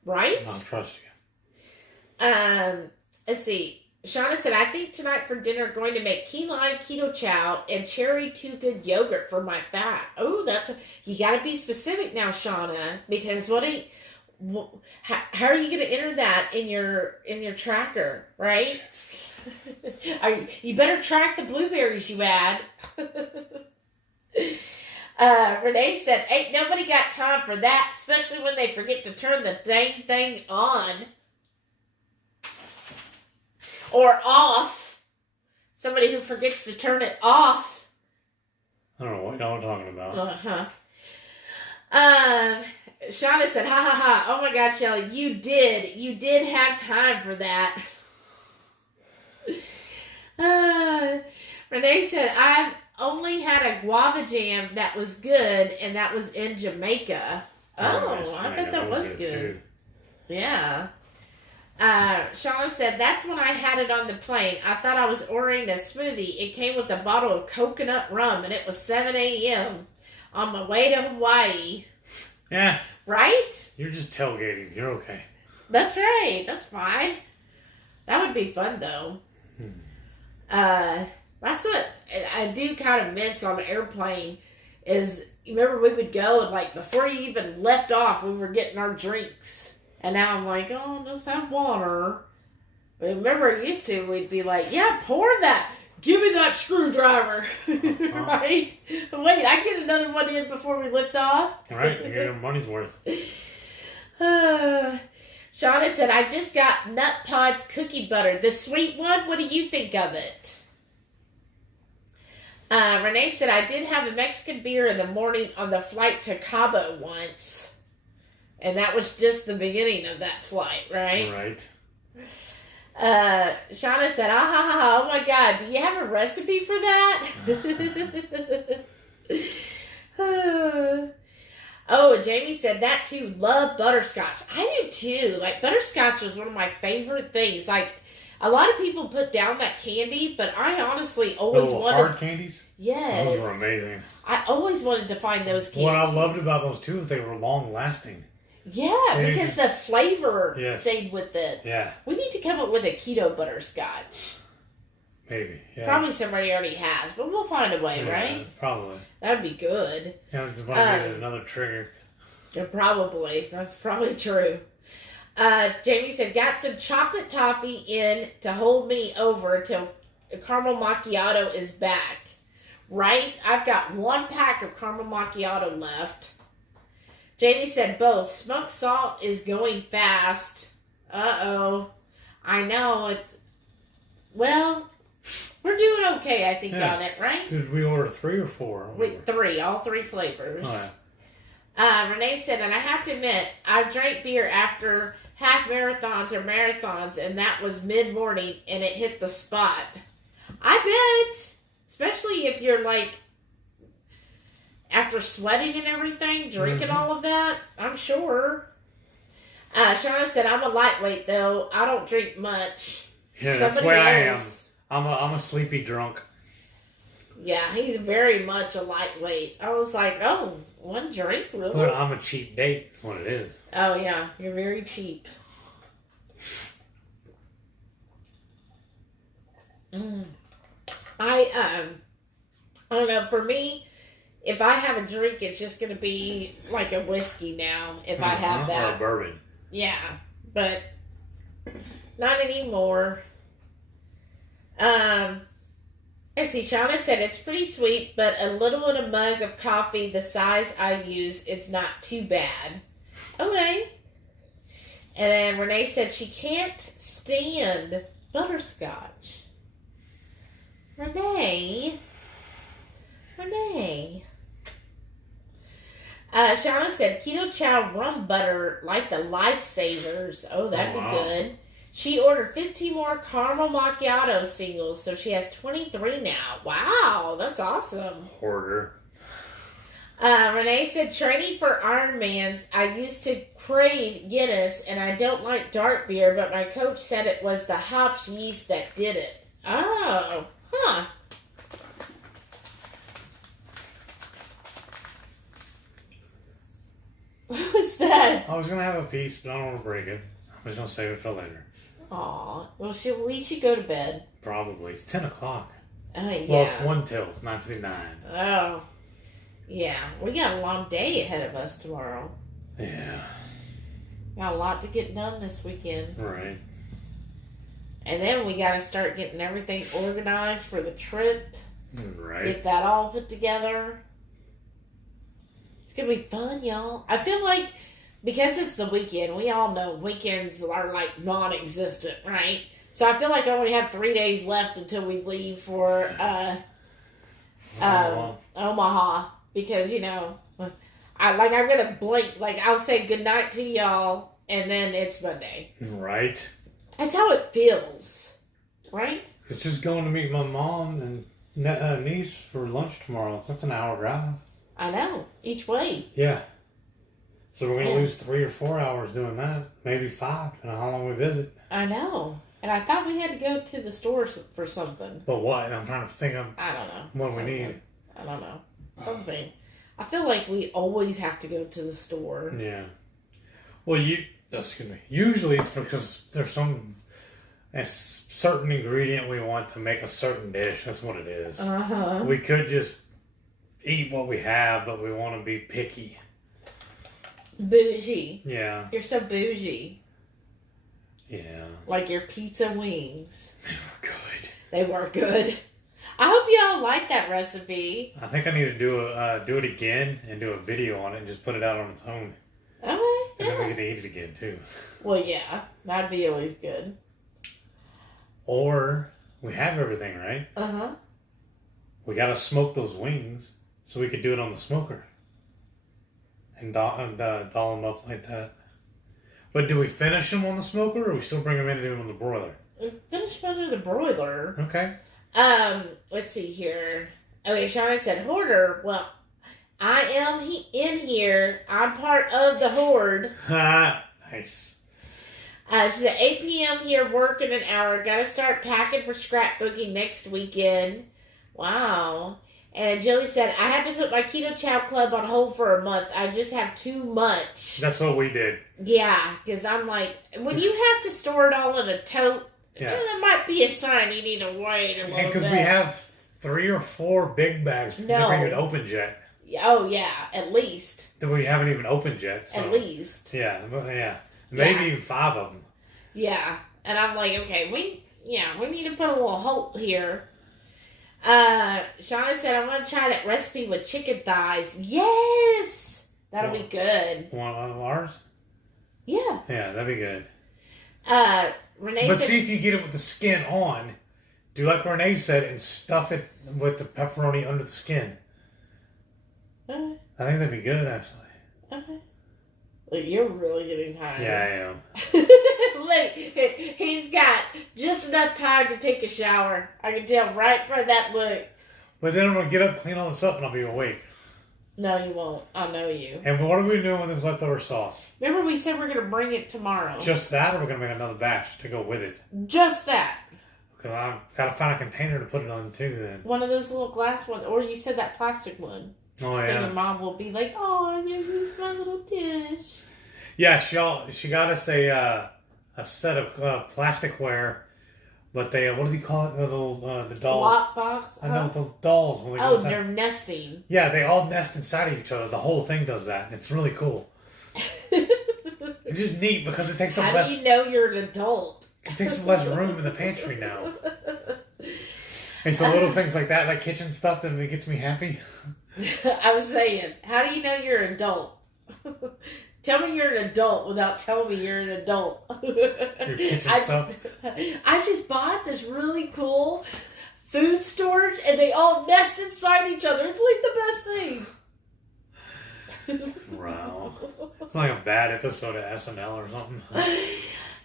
Right? I'll trust you. Let's see. Shauna said, I think tonight for dinner going to make key lime keto chow and cherry too good yogurt for my fat. Oh, you got to be specific now, Shauna, because how are you going to enter that in your tracker, right? You better track the blueberries you add. Renee said, ain't nobody got time for that, especially when they forget to turn the dang thing on. Or off. Somebody who forgets to turn it off. I don't know what y'all are talking about. Shauna said, ha ha ha. Oh my God, Shelly, you did have time for that. Renee said, I've only had a guava jam that was good, and that was in Jamaica. Oh, I bet that was good. Yeah. Shauna said, that's when I had it on the plane. I thought I was ordering a smoothie. It came with a bottle of coconut rum, and it was 7 a.m. on my way to Hawaii. Yeah. Right? You're just tailgating. You're okay. That's right. That's fine. That would be fun, though. That's what I do kind of miss on an airplane is, you remember we would go and like before you even left off, we were getting our drinks. And now I'm like, oh, just have water. But remember used to, we'd be like, yeah, pour that. Give me that screwdriver. Right? Wait, I get another one in before we lift off. Right, you get your money's worth. Shauna said, I just got Nut Pods cookie butter. The sweet one, what do you think of it? Renee said, I did have a Mexican beer in the morning on the flight to Cabo once. And that was just the beginning of that flight, right? Right. Shauna said, ah, ha, ha, ha, oh my God, do you have a recipe for that? Oh, and Jamie said that too. Love butterscotch. I do too. Like, butterscotch was one of my favorite things. Like, a lot of people put down that candy, but I honestly always wanted... hard candies? Yes. Those were amazing. I always wanted to find those candies. What I loved about those too is they were long lasting. Yeah, because the flavor Yes. stayed with it. Yeah. We need to come up with a keto butterscotch. Maybe. Yeah. Probably somebody already has, but we'll find a way, Yeah, right? Probably. That'd be good. Yeah, I just want to get another trigger. Yeah, probably. That's probably true. Jamie said, got some chocolate toffee in to hold me over till caramel macchiato is back. Right? I've got 1 pack of caramel macchiato left. Jamie said both. Smoked salt is going fast. Uh-oh. I know it. Well, we're doing okay, I think, on it, right? Did we order 3 or 4? Wait, 3. All 3 flavors. Oh, yeah. Renee said, and I have to admit, I've drank beer after half marathons or marathons, and that was mid-morning, and it hit the spot. I bet. Especially if you're, like, after sweating and everything, drinking all of that, I'm sure. Shauna said, I'm a lightweight, though. I don't drink much. Yeah, that's where I am. I'm a sleepy drunk. Yeah, he's very much a lightweight. I was like, oh, 1 drink, really? But I'm a cheap date, is what it is. Oh, yeah, you're very cheap. I don't know, for me, if I have a drink, it's just going to be like a whiskey now, if I have that. Or a bourbon. Yeah, but not anymore. Let's see, Shauna said it's pretty sweet, but a little in a mug of coffee the size I use, it's not too bad. Okay. And then Renee said she can't stand butterscotch. Renee. Shauna said keto chow rum butter like the lifesavers. Oh, that'd be good. She ordered 15 more caramel macchiato singles, so she has 23 now. Wow, that's awesome. Hoarder. Renee said, training for Ironmans, I used to crave Guinness, and I don't like dark beer, but my coach said it was the hops yeast that did it. Oh, huh. What was that? I was going to have a piece, but I don't want to break it. I was going to save it for later. Aw. Well, we should go to bed. Probably. It's 10 o'clock. Yeah. Well, it's 1 till. It's 9:59. Oh. Yeah. We got a long day ahead of us tomorrow. Yeah. Got a lot to get done this weekend. Right. And then we got to start getting everything organized for the trip. Right. Get that all put together. It's going to be fun, y'all. I feel like because it's the weekend, we all know weekends are like non-existent, right? So I feel like I only have 3 days left until we leave for Omaha. Because, you know, I'm going to blink. Like, I'll say goodnight to y'all, and then it's Monday. Right. That's how it feels, right? It's just going to meet my mom and niece for lunch tomorrow. That's an hour drive. I know. Each way. Yeah. So we're going to lose 3 or 4 hours doing that. Maybe 5, depending on how long we visit. I know. And I thought we had to go to the store for something. But what? I'm trying to think of I don't know. what we need. I don't know. Something. I feel like we always have to go to the store. Yeah. Well, usually it's because there's a certain ingredient we want to make a certain dish. That's what it is. Uh-huh. We could just eat what we have, but we want to be picky. Bougie. Yeah. You're so bougie. Yeah. Like your pizza wings. They were good. They were good. I hope y'all like that recipe. I think I need to do it again and do a video on it and just put it out on its own. Okay. And then we get to eat it again, too. Well, yeah. That'd be always good. Or, we have everything, right? Uh-huh. We got to smoke those wings so we could do it on the smoker. And doll them up like that. But do we finish them on the smoker or we still bring them in and do them on the broiler? Finish under the broiler. Okay. Let's see here. Okay, Shauna said, Hoarder. Well, I am in here. I'm part of the horde. Nice. She said, 8 p.m. here, work in an hour. Gotta start packing for scrapbooking next weekend. Wow. And Jilly said, I had to put my Keto Chow Club on hold for a month. I just have too much. That's what we did. Yeah, because I'm like, when you have to store it all in a tote, yeah, that might be a sign you need to wait a little bit. Because we have 3 or 4 big bags we never even opened yet. Oh, yeah, at least. That we haven't even opened yet. So. At least. Yeah. Maybe even 5 of them. Yeah. And I'm like, okay, we need to put a little halt here. Shauna said, I want to try that recipe with chicken thighs. Yes! That'll be good. One of ours? Yeah. Yeah, that'd be good. Renee but said, see if you get it with the skin on. Do like Renee said and stuff it with the pepperoni under the skin. I think that'd be good, actually. Okay. Look, you're really getting tired. Yeah, I am. Look, he's got just enough time to take a shower. I can tell right from that look. But then I'm going to get up, clean all this up, and I'll be awake. No, you won't. I know you. And what are we doing with this leftover sauce? Remember we said we're going to bring it tomorrow. Just that, or we're going to make another batch to go with it? Just that. Because I've got to find a container to put it on, too, then. One of those little glass ones. Or you said that plastic one. Oh, so yeah. your mom will be like, oh, here's my little dish. Yeah, she got us a set of plasticware, but they, what do you call it? The dolls. Lockbox? I know, the dolls. When they they're nesting. Yeah, they all nest inside of each other. The whole thing does that, and it's really cool. It's just neat because it takes up less... How do you know you're an adult? It takes up less room in the pantry now. It's the little things like that, like kitchen stuff that gets me happy. I was saying, how do you know you're an adult? Tell me you're an adult without telling me you're an adult. Your kitchen stuff? I just bought this really cool food storage and they all nest inside each other. It's like the best thing. Wow. It's like a bad episode of SNL or something.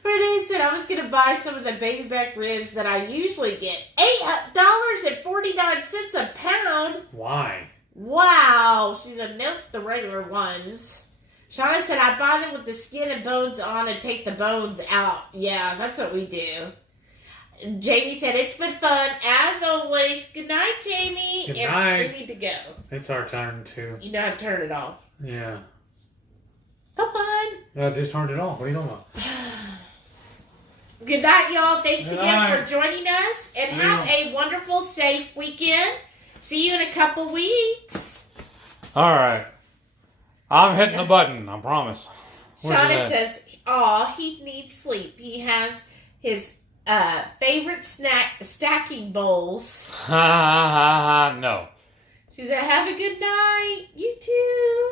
Renee said I was going to buy some of the baby back ribs that I usually get. $8.49 a pound. Why? Wow. She said, nope, the regular ones. Shauna said, I buy them with the skin and bones on and take the bones out. Yeah, that's what we do. Jamie said, it's been fun, as always. Good night, Jamie. Good night. We need to go. It's our turn, too. You know how to turn it off. Yeah. Come on. I just turned it off. What are you talking about? Good night, y'all. Thanks Good again night. for joining us. And See have you. a wonderful, safe weekend. See you in a couple weeks. All right. I'm hitting the button, I promise. Shauna says, aw, he needs sleep. He has his favorite stacking bowls. No. She said, have a good night. You too.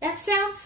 That sounds